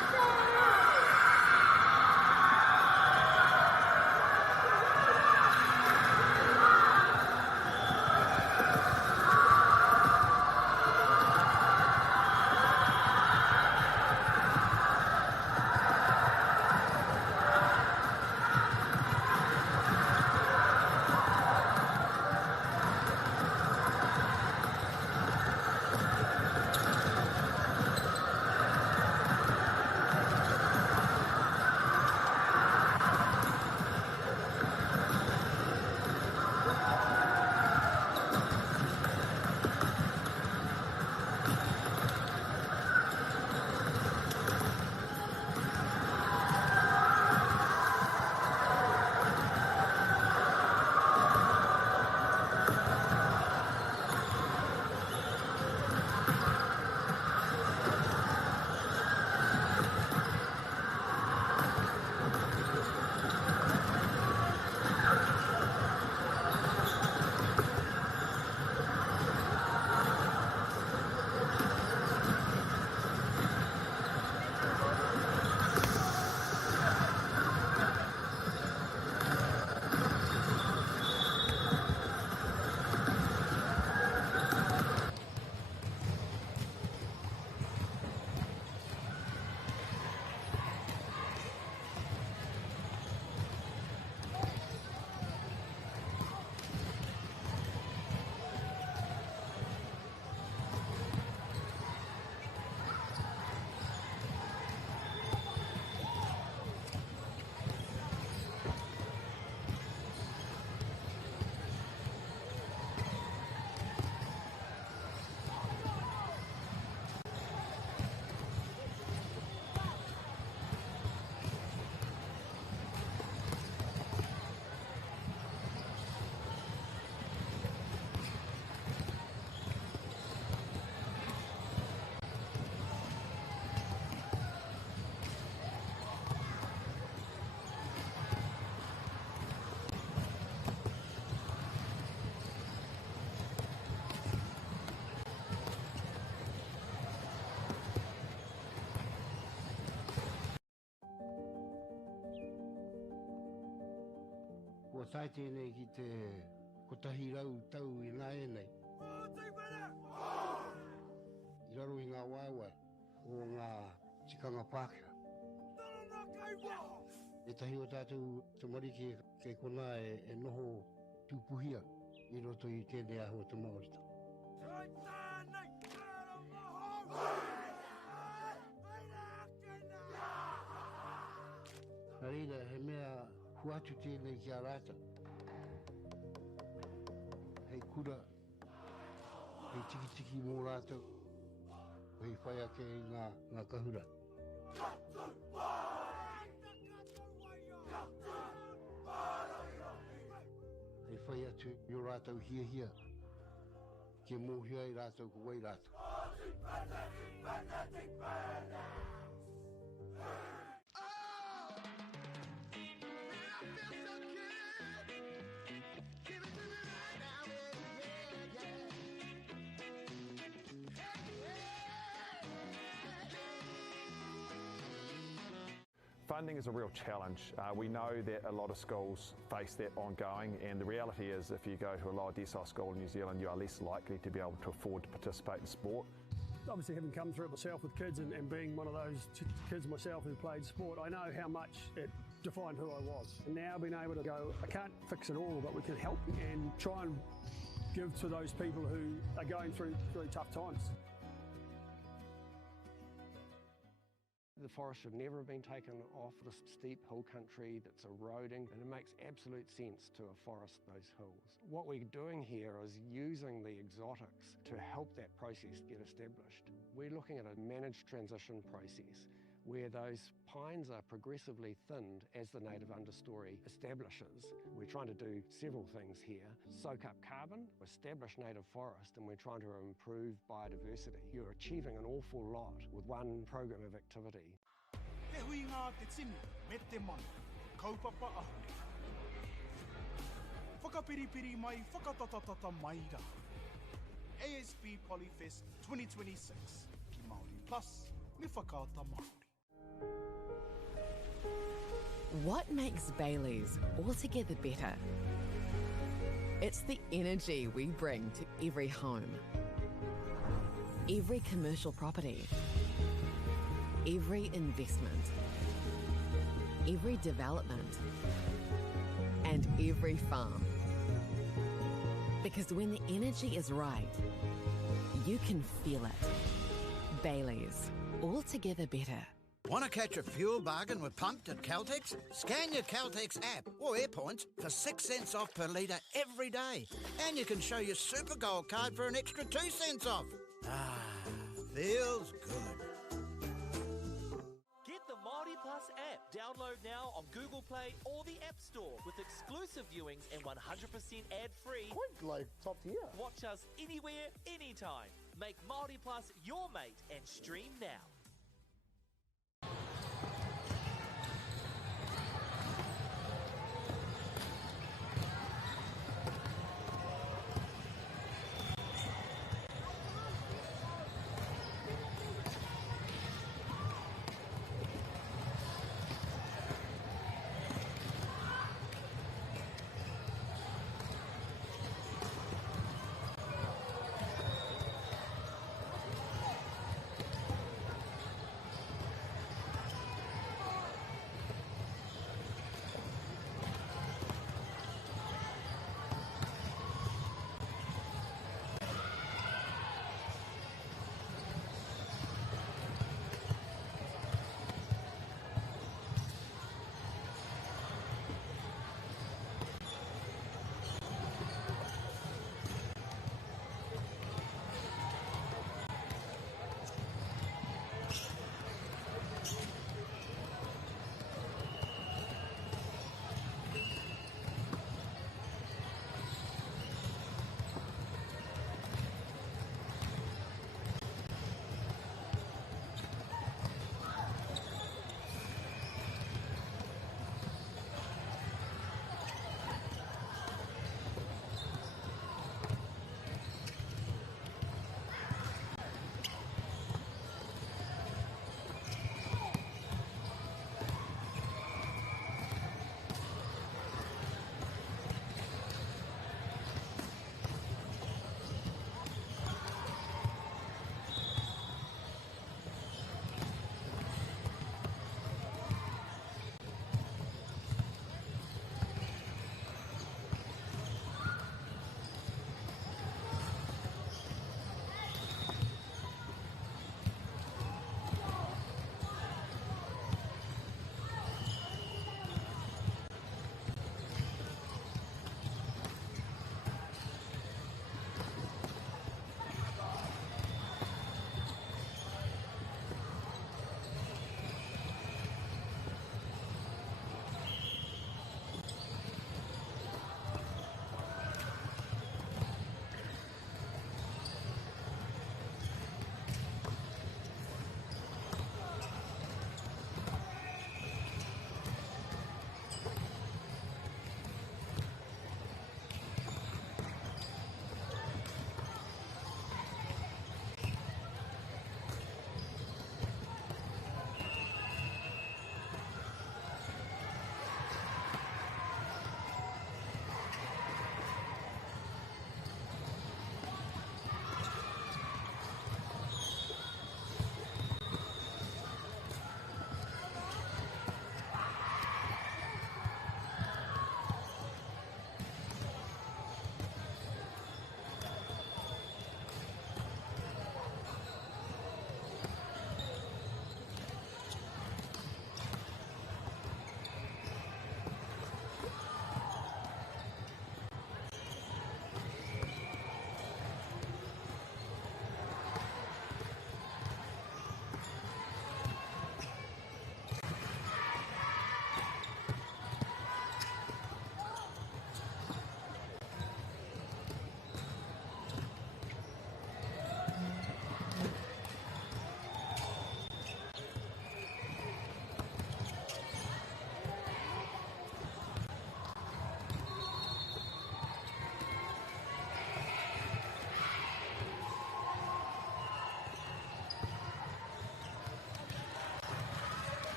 tai tēnei ki te kotahi rau tau I ngā e nei. I raro I ngā waiwai o ngā tikanga Pākehā. E tahi o tātou te marike kei kona e noho tūpuhia I roto I tēnei aho te Māorita. Nā reira, he mea huatu tēnei ki a rāta. Hei kura, hei tiki mō rātou, hei whai ake I ngā kahura. Hei whai atu I o rātou hia, ke mōhia I rātou ko wai rātou. Funding is a real challenge. We know that a lot of schools face that ongoing, and the reality is if you go to a lower decile school in New Zealand, you are less likely to be able to afford to participate in sport. Obviously, having come through it myself with kids and being one of those kids myself who played sport, I know how much it defined who I was. And now being able to go, I can't fix it all, but we can help and try and give to those people who are going through really tough times. The forest should never have been taken off the steep hill country that's eroding, and it makes absolute sense to afforest those hills. What we're doing here is using the exotics to help that process get established. We're looking at a managed transition process where those pines are progressively thinned as the native understory establishes. We're trying to do several things here. Soak up carbon, establish native forest, and we're trying to improve biodiversity. You're achieving an awful lot with one program of activity. Te hui ngā te tini, me te mana, kaupapa ahu. Whakapiripiri mai, whakatatatata mai rā. ASB Polyfest 2026, ki Māori Plus, me whakaata Māori. What makes Bailey's altogether better? It's the energy we bring to every home, every commercial property, every investment, every development, and every farm. Because when the energy is right, you can feel it. Bailey's, altogether better. Want to catch a fuel bargain with Pumped at Caltex? Scan your Caltex app or AirPoints for 6 cents off per litre every day. And you can show your Super Gold card for an extra 2 cents off. Ah, feels good. Get the Māori Plus app. Download now on Google Play or the App Store with exclusive viewings and 100% ad-free. Quite like top tier. Watch us anywhere, anytime. Make Māori Plus your mate and stream now.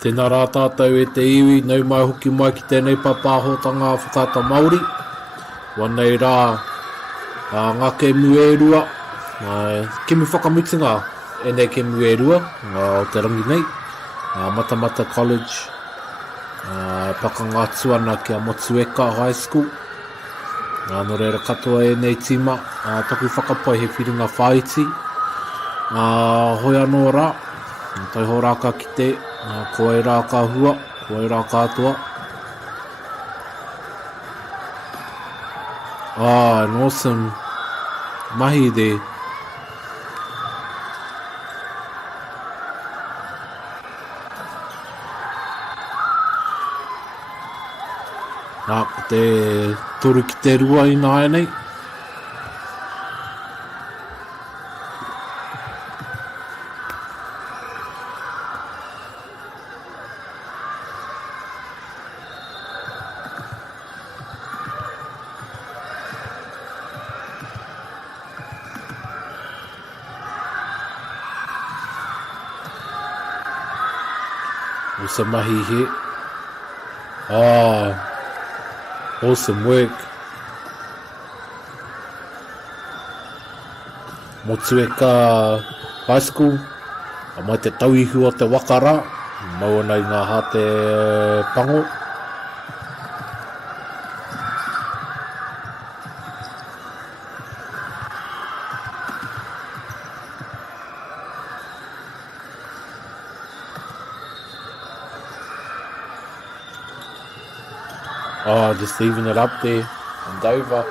Tēnā rā tātou e te iwi, nau mai hoki mai ki tēnei papāhotanga whakata Māori. Wanei rā, ngā kemu e rua, kemu whakamitinga e nei kemu e rua, o te rangi nei, Matamata College, pakangātua ana ki a Motueka High School. No reira katoa e nei tima, taku whakapai he whiringa whaiti. Hoi anō rā, tai ho rā ka kite, koe rā ka hua, koe rā ka atua. An awesome mahi there. Nā, ko te toru ki te rua i nā nei. Usa mahi he. Awesome work. Motueka High School. Mai te tauihu o te wakara. Maua nei ngā hate pango. Just leaving it up there and over.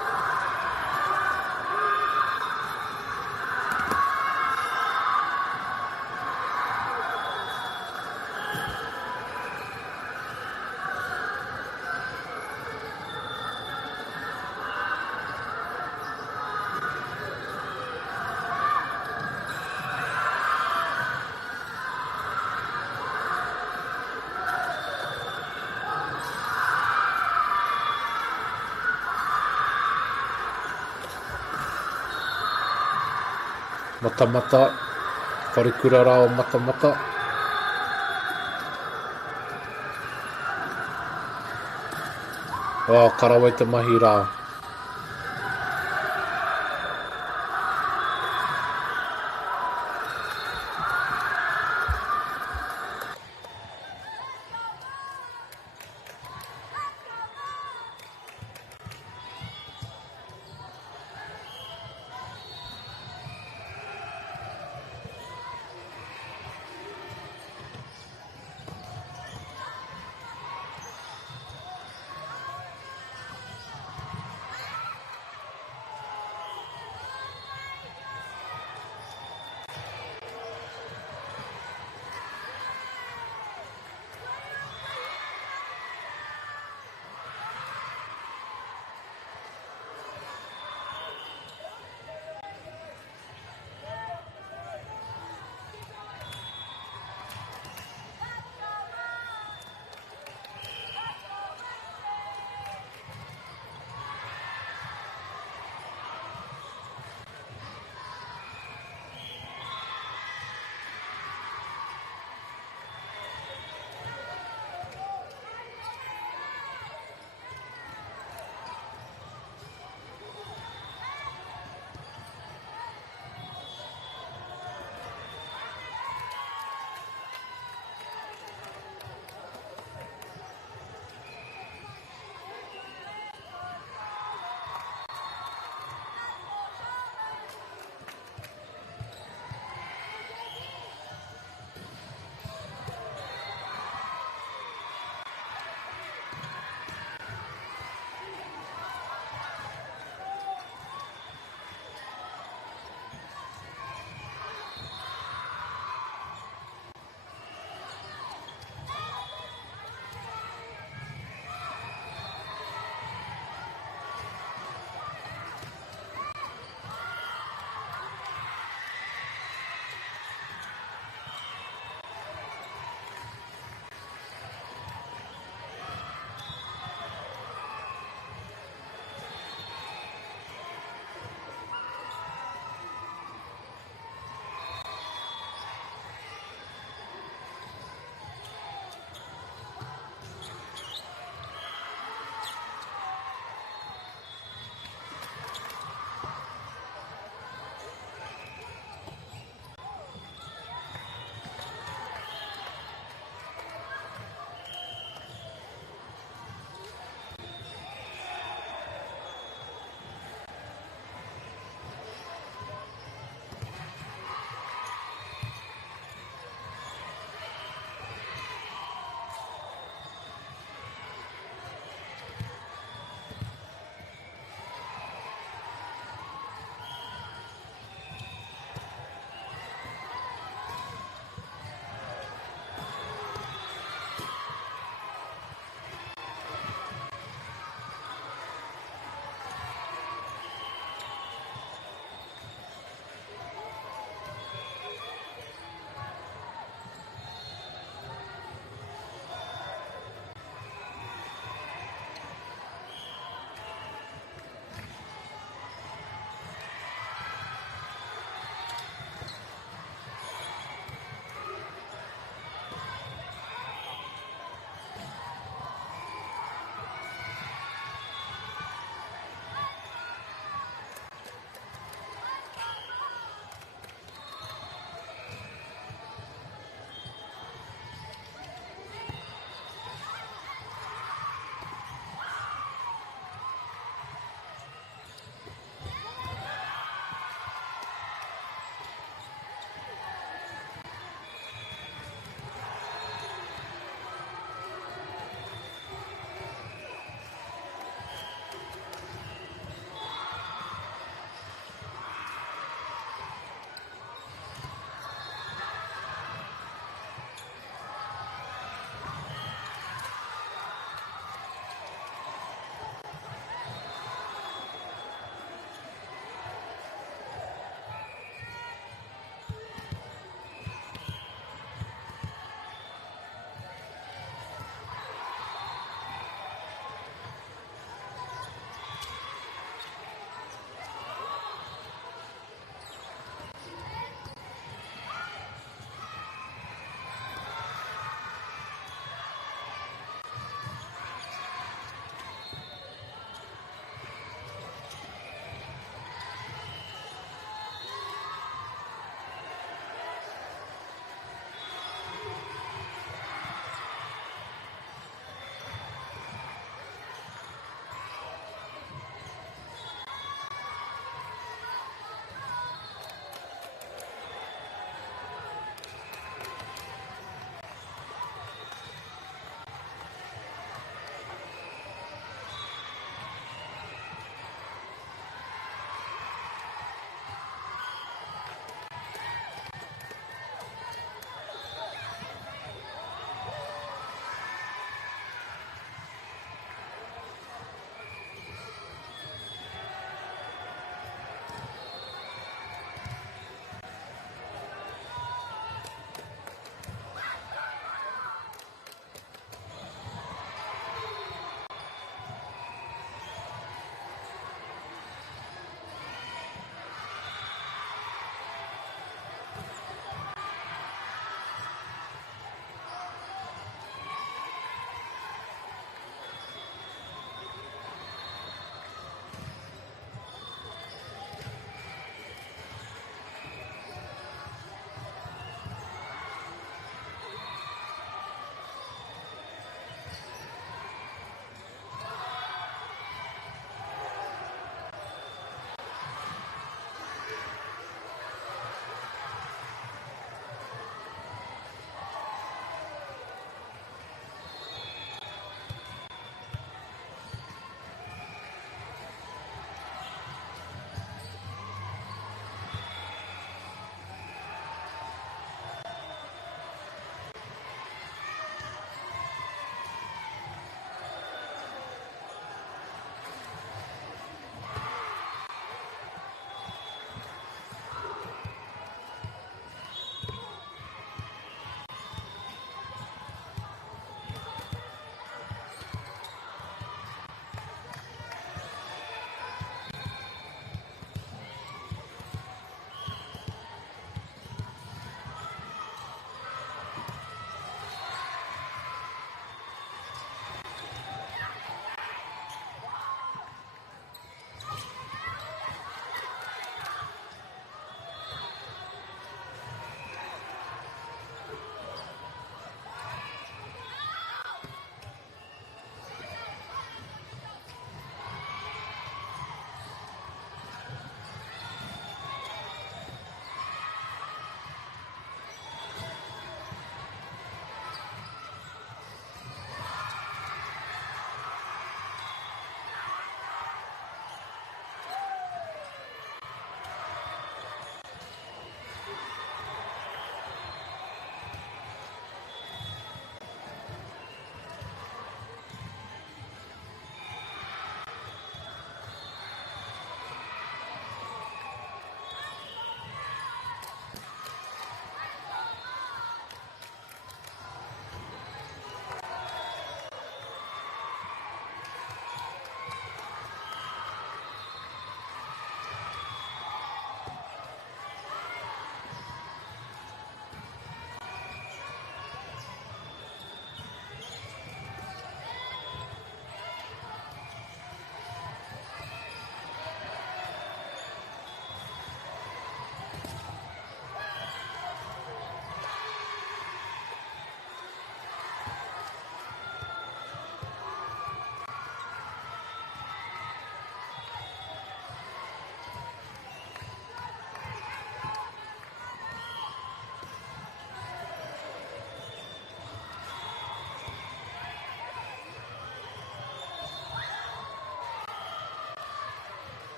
Matamata, wharekura rā o Matamata. Karawai te mahi rā.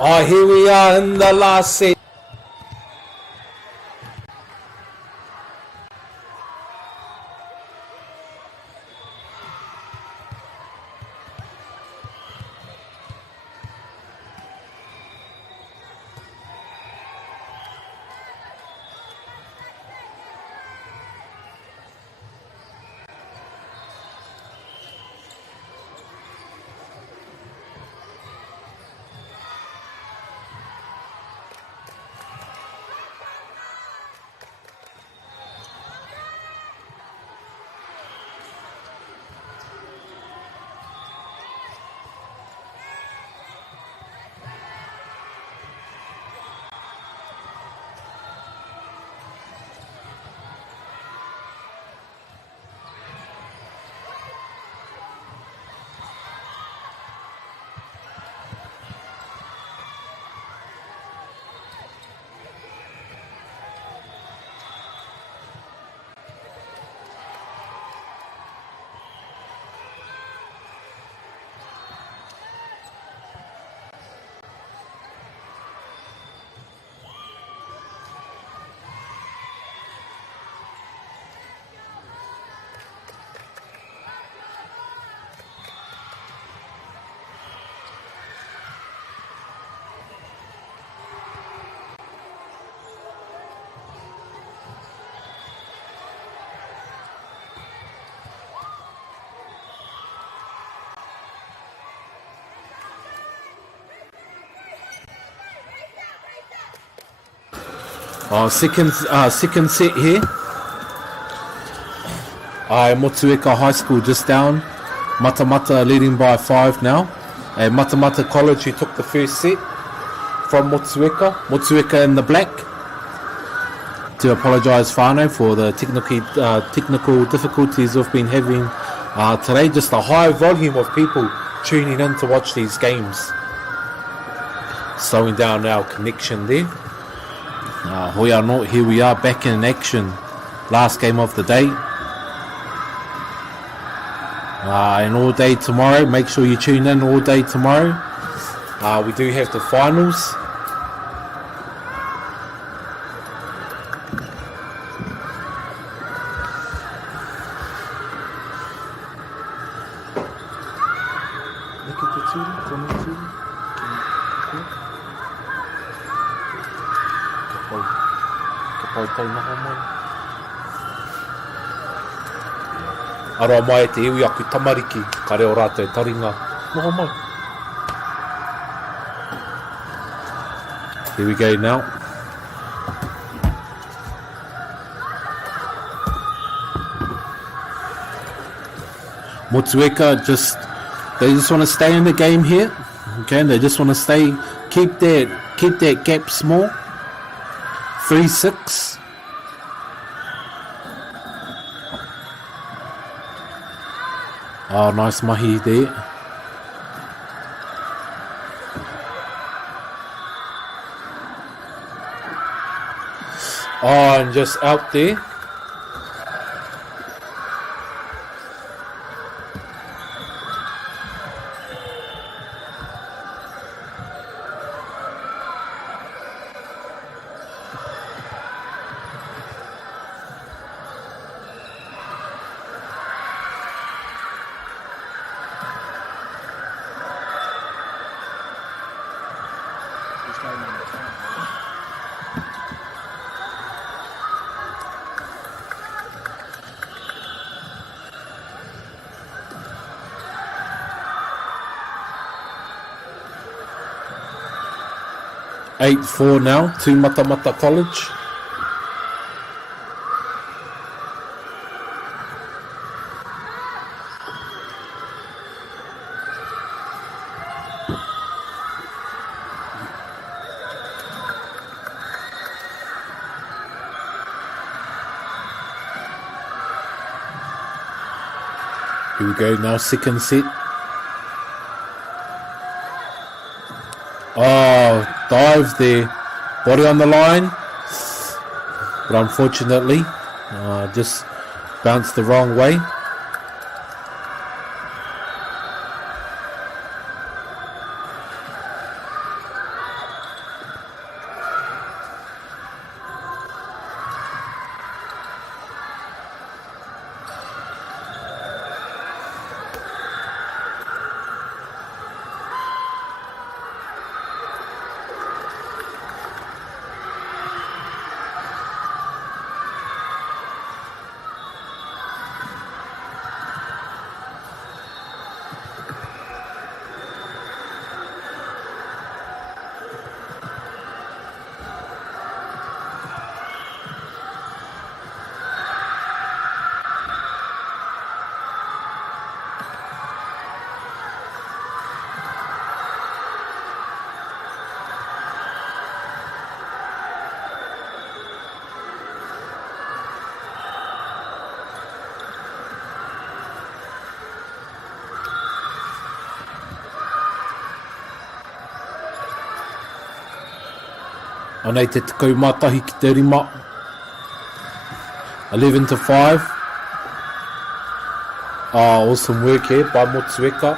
Oh, here we are in the last set. Oh, second set here. Motueka High School just down. Matamata leading by 5 now. And Matamata College who took the first set from Motueka. Motueka in the black. To apologise, Whānau, for the technical difficulties we've been having today. Just a high volume of people tuning in to watch these games. Slowing down our connection there. Hoia North, here we are back in action. Last game of the day. And all day tomorrow. Make sure you tune in all day tomorrow. We do have the finals. Aroa mai te iwi aku tamariki, ka reo rātou taringa. Noho mai. Here we go now. Motueka they just want to stay in the game here. Okay, they just want to keep that gap small. 3-6. Oh, nice mahi there. Oh, and just out there. Eight 4 now to Matamata College. Here we go now, second set. Oh, dive there, body on the line, but unfortunately just bounced the wrong way. Anei te tekau mātahi ki te rima. 11-5. Awesome work here by Motueka.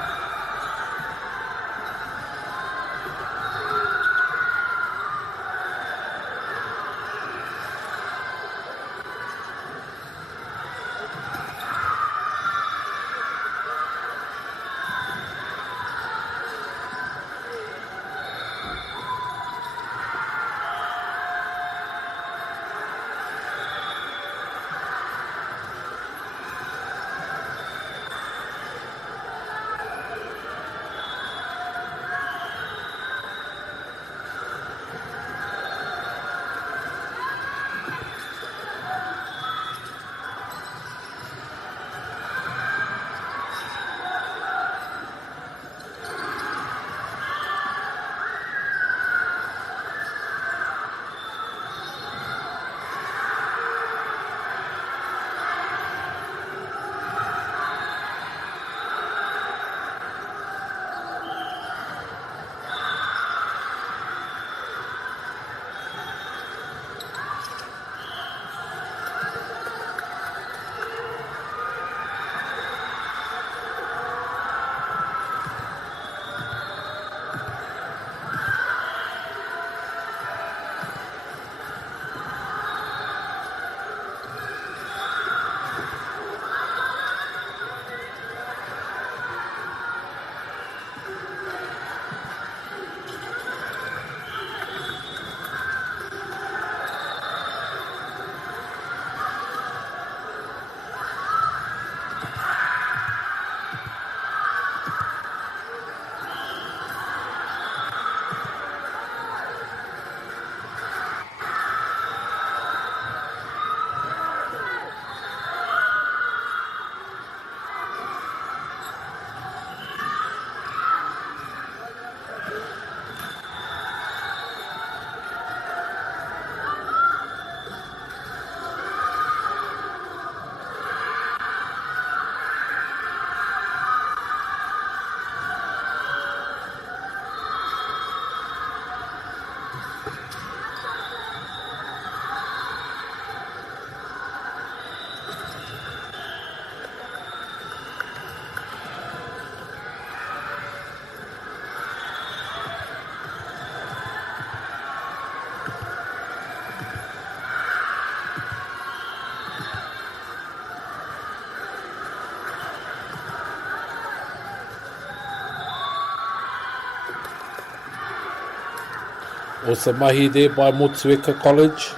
Also mahi there by Motueka College.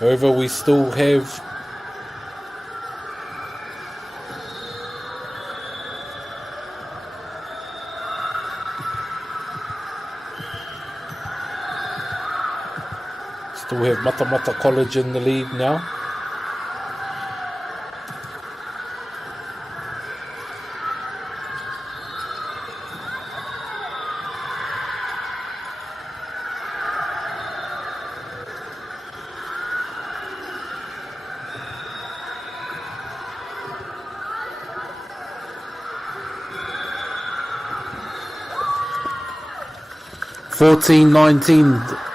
However, we still have Matamata College in the lead now.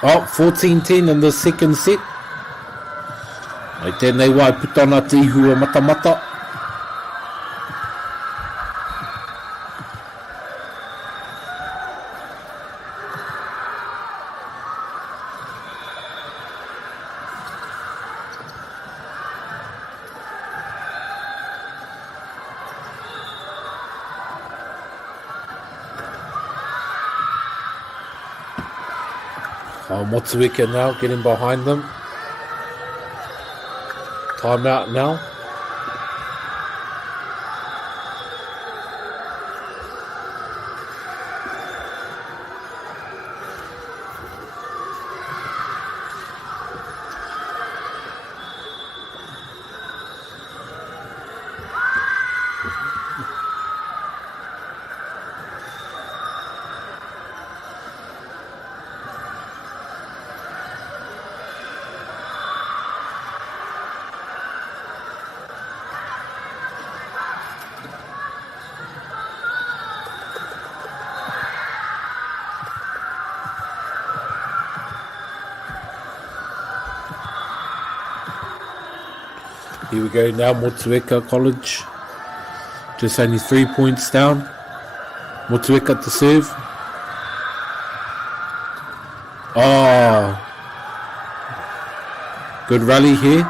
Oh, 14-10 in the second set. Ai tēnei wai putana te ihua matamata. Motueka now getting behind them. Time out now. Here we go now, Motueka College. Just only 3 points down. Motueka to serve. Oh. Good rally here.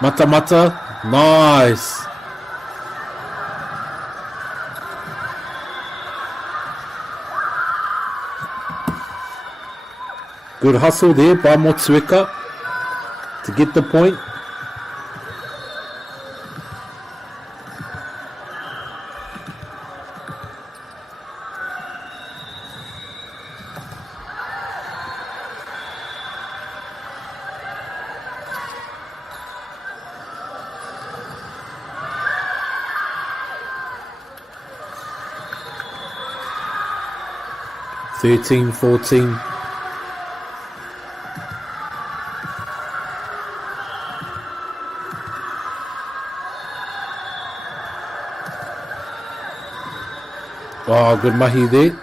Mata Mata. Nice. Good hustle there by Motueka to get the point. Thirteen, 14. Oh, good mahi there.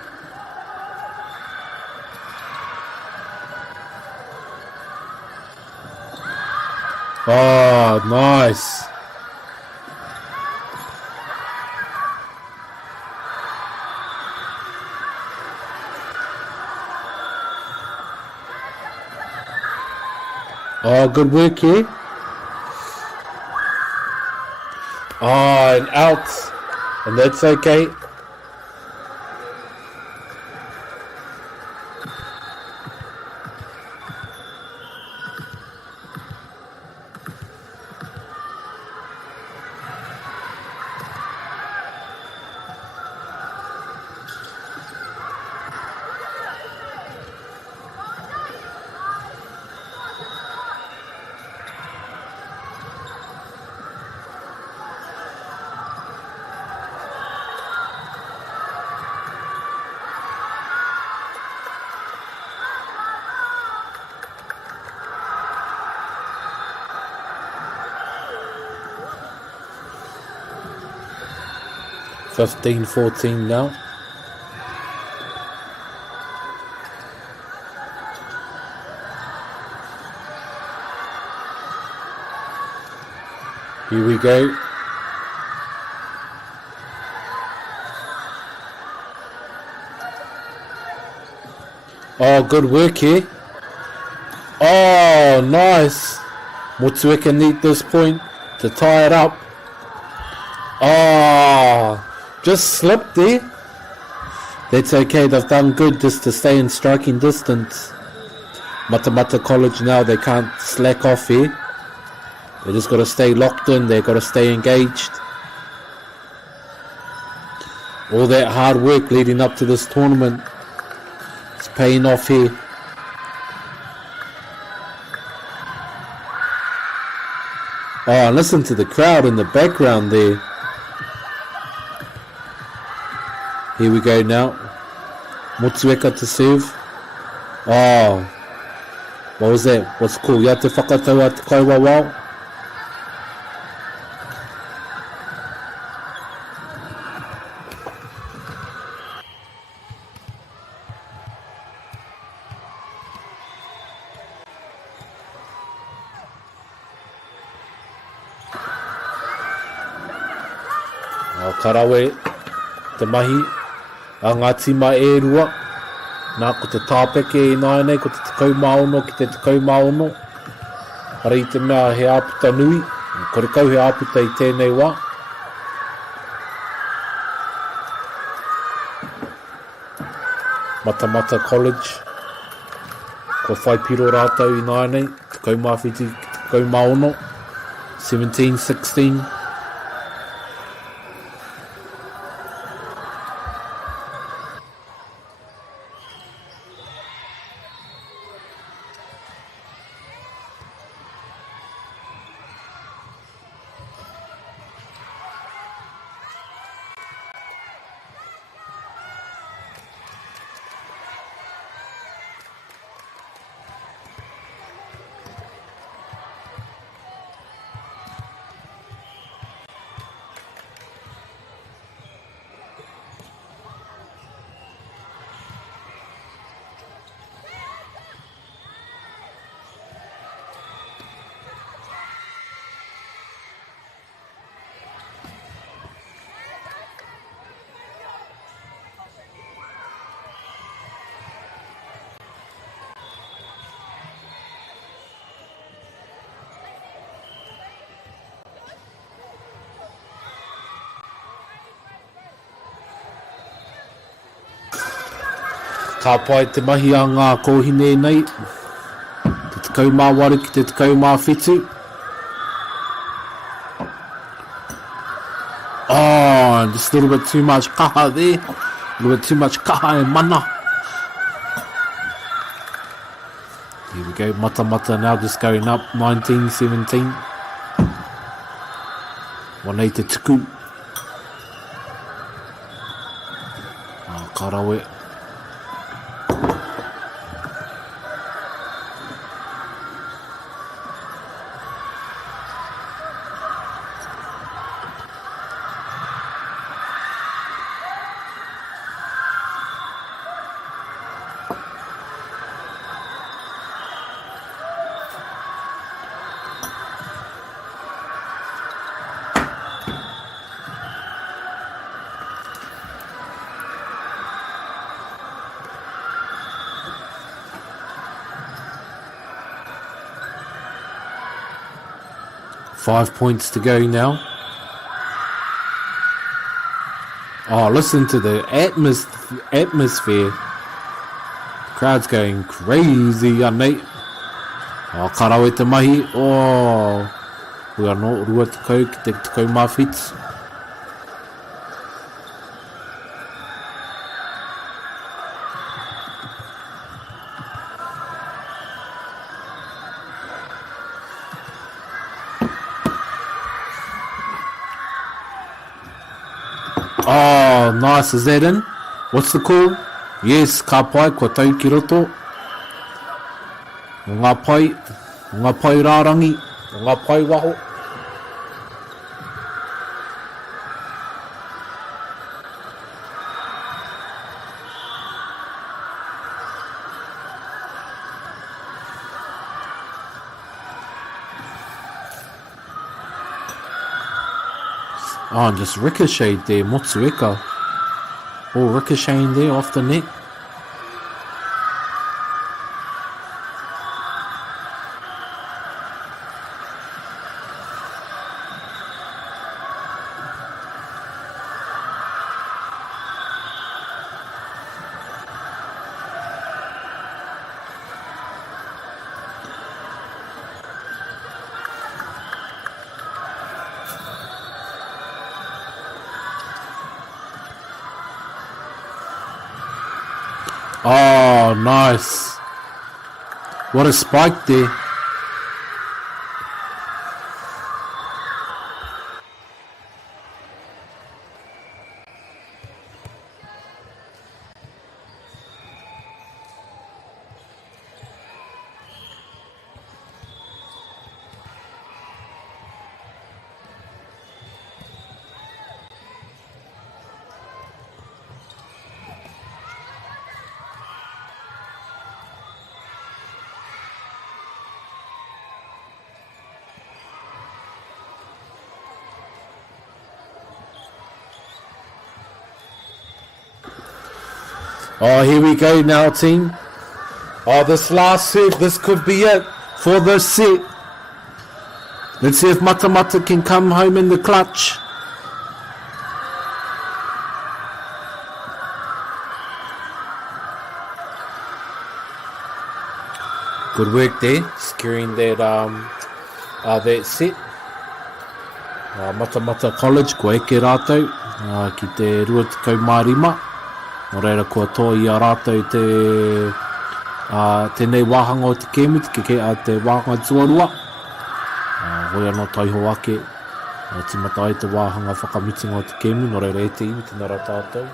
Oh, nice. Oh, good work here. Oh, and out. And that's okay. Fifteen, 14 now. Here we go. Oh, good work here. Oh, nice. Motueka need this point to tie it up. Oh, just slipped there. That's okay, they've done good just to stay in striking distance. Mata Mata College now, they can't slack off here. They just got to stay locked in, they've got to stay engaged. All that hard work leading up to this tournament, it's paying off here. Oh, listen to the crowd in the background there. Here we go now. Motueka to serve. Oh, what was that? What's cool? Ya te whakataua te kaiwawao. Oh, karawe te mahi. A ngā tima e rua, nā ko te tāpeke i nānei, ko te tekau maono ki te tekau maono. Hara i te mea he āputa nui, kore kau he āputa i tēnei wā. Mata Mata College, ko whai piro rātau i nānei, tekau mawhiti, tekau maono, 17-16. Ka pai te mahi a ngā kōhine nei. Te tekau mā waru ki te tekau mā whetu. Oh, just a little bit too much kaha there. A little bit too much kaha e mana. Here we go, Mata Mata now just going up, 19-17. Wanei te tuku. Karawe. Five points to go now. Oh, listen to the atmosphere. The crowd's going crazy, mate. Oh, karawe te mahi. Oh, we are not rua te kau ki te kau mawhits. Oh, nice. Is that in? What's the call? Yes, ka pai, kua tau ki roto. Ngā pai rārangi, ngā pai waho. Oh, and just ricocheted there, Motsueka. All ricocheting there off the net. Oh, nice. What a spike there. Oh, here we go now, team. Oh, this last set, this could be it for this set. Let's see if Mata Mata can come home in the clutch. Good work there, securing that set. Mata Mata College, ko eke rātou, ki te rua tekau mārima. Nō reira kua tō i a rātou tēnei wāhanga o te kēmu, te wāhanga tuarua. Hoi anō taiho ake, timata ai te wāhanga whakamitinga o te kēmu, nō reira e te iwi tēnā rā tātou.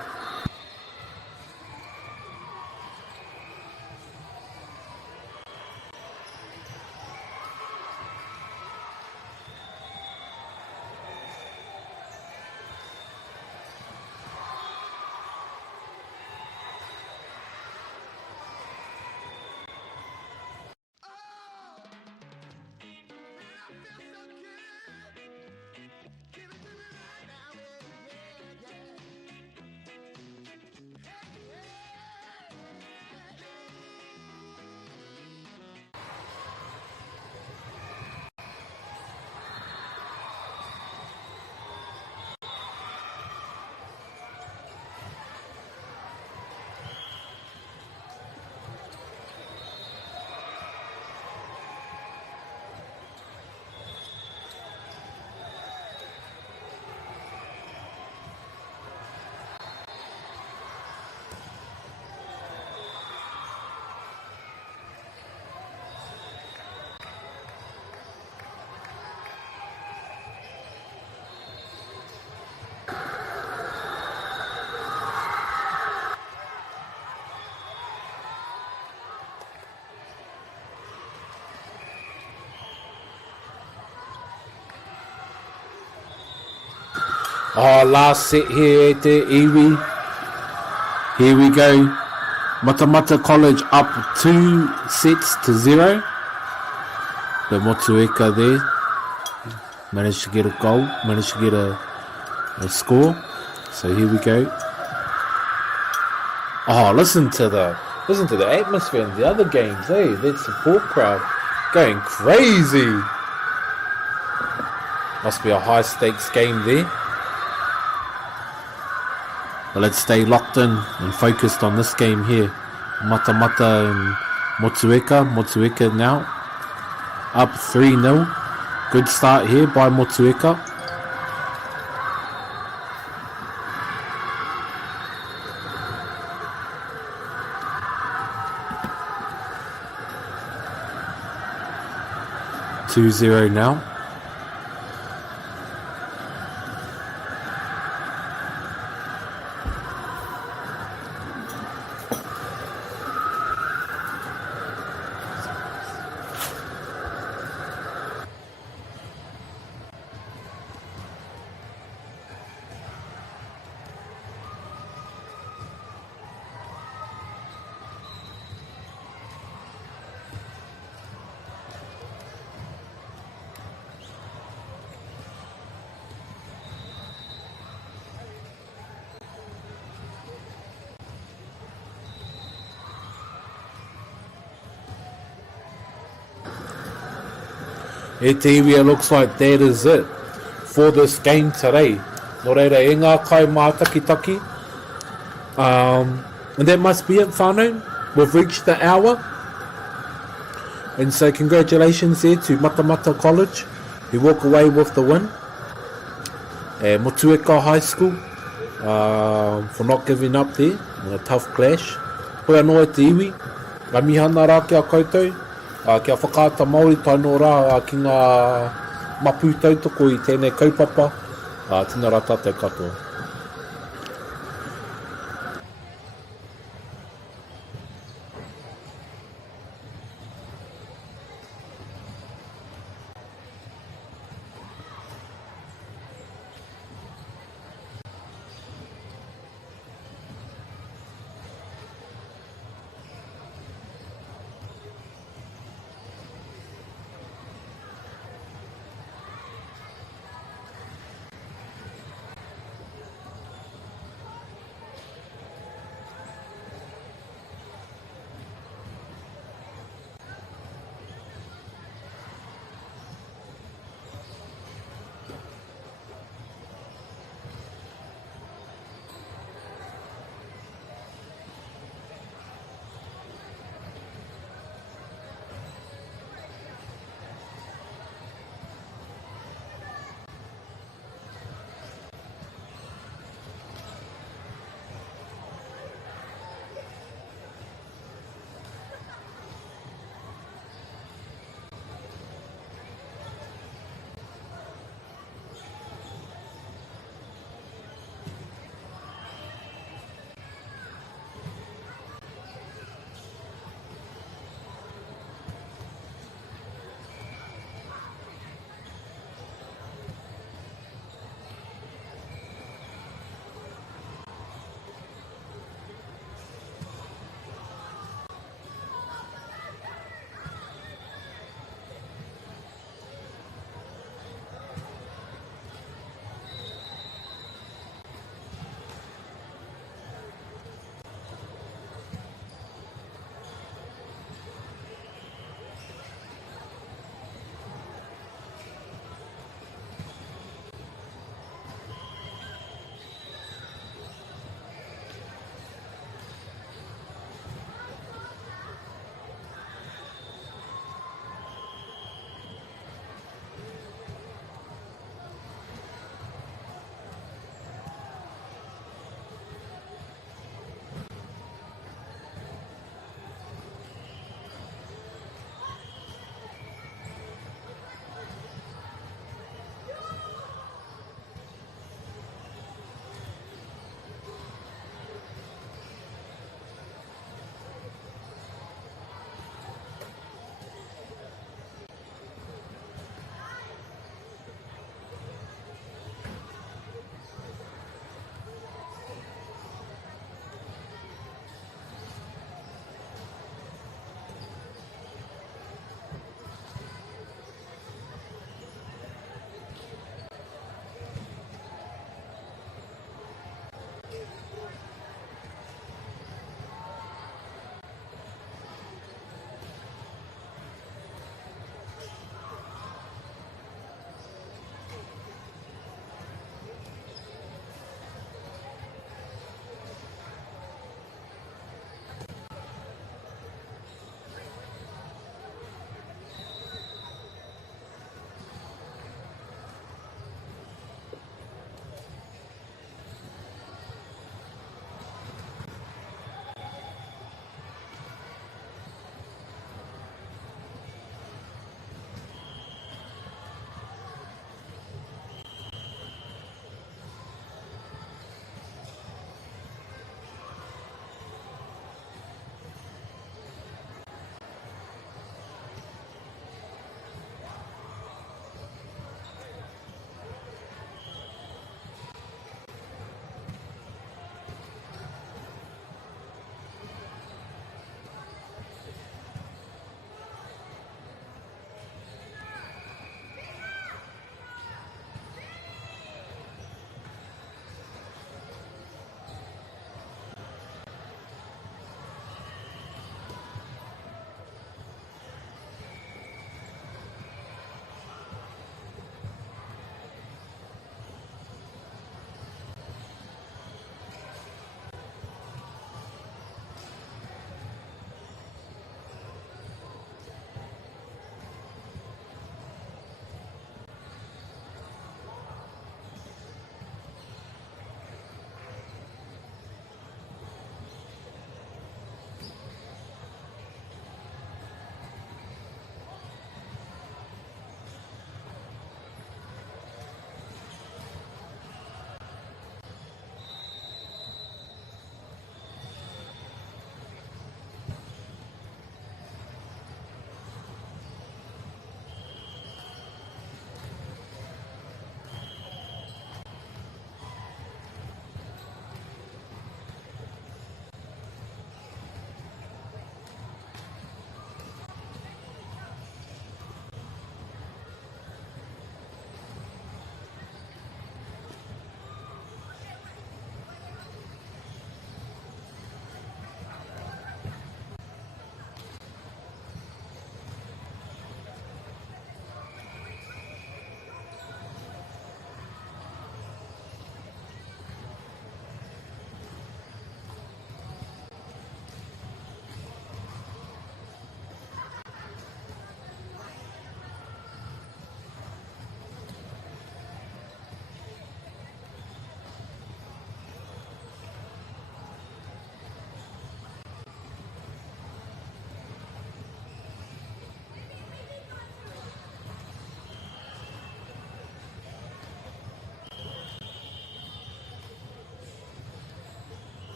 Oh, last set here at the iwi. Here we go. Matamata College up 2-0. The Motueka there managed to get a goal, managed to get a score. So here we go. Oh, listen to the atmosphere in the other games, eh? That support crowd going crazy. Must be a high stakes game there. But let's stay locked in and focused on this game here. Matamata and Motueka. Motueka now up 3-0. Good start here by Motueka. (2-0) now. E te iwi, it looks like that is it for this game today. Nō reira, e ngā kai mātakitaki. And that must be it, whānau. We've reached the hour. And so congratulations there to Matamata College, who walk away with the win. Motueka High School, for not giving up there in a tough clash. Koe anō e te iwi, ka mihana rā kia koutou. Kia whakaata Māori taino rā ki ngā mapu tautoko i tēnei kaupapa. Tēnā rā tātou katoa.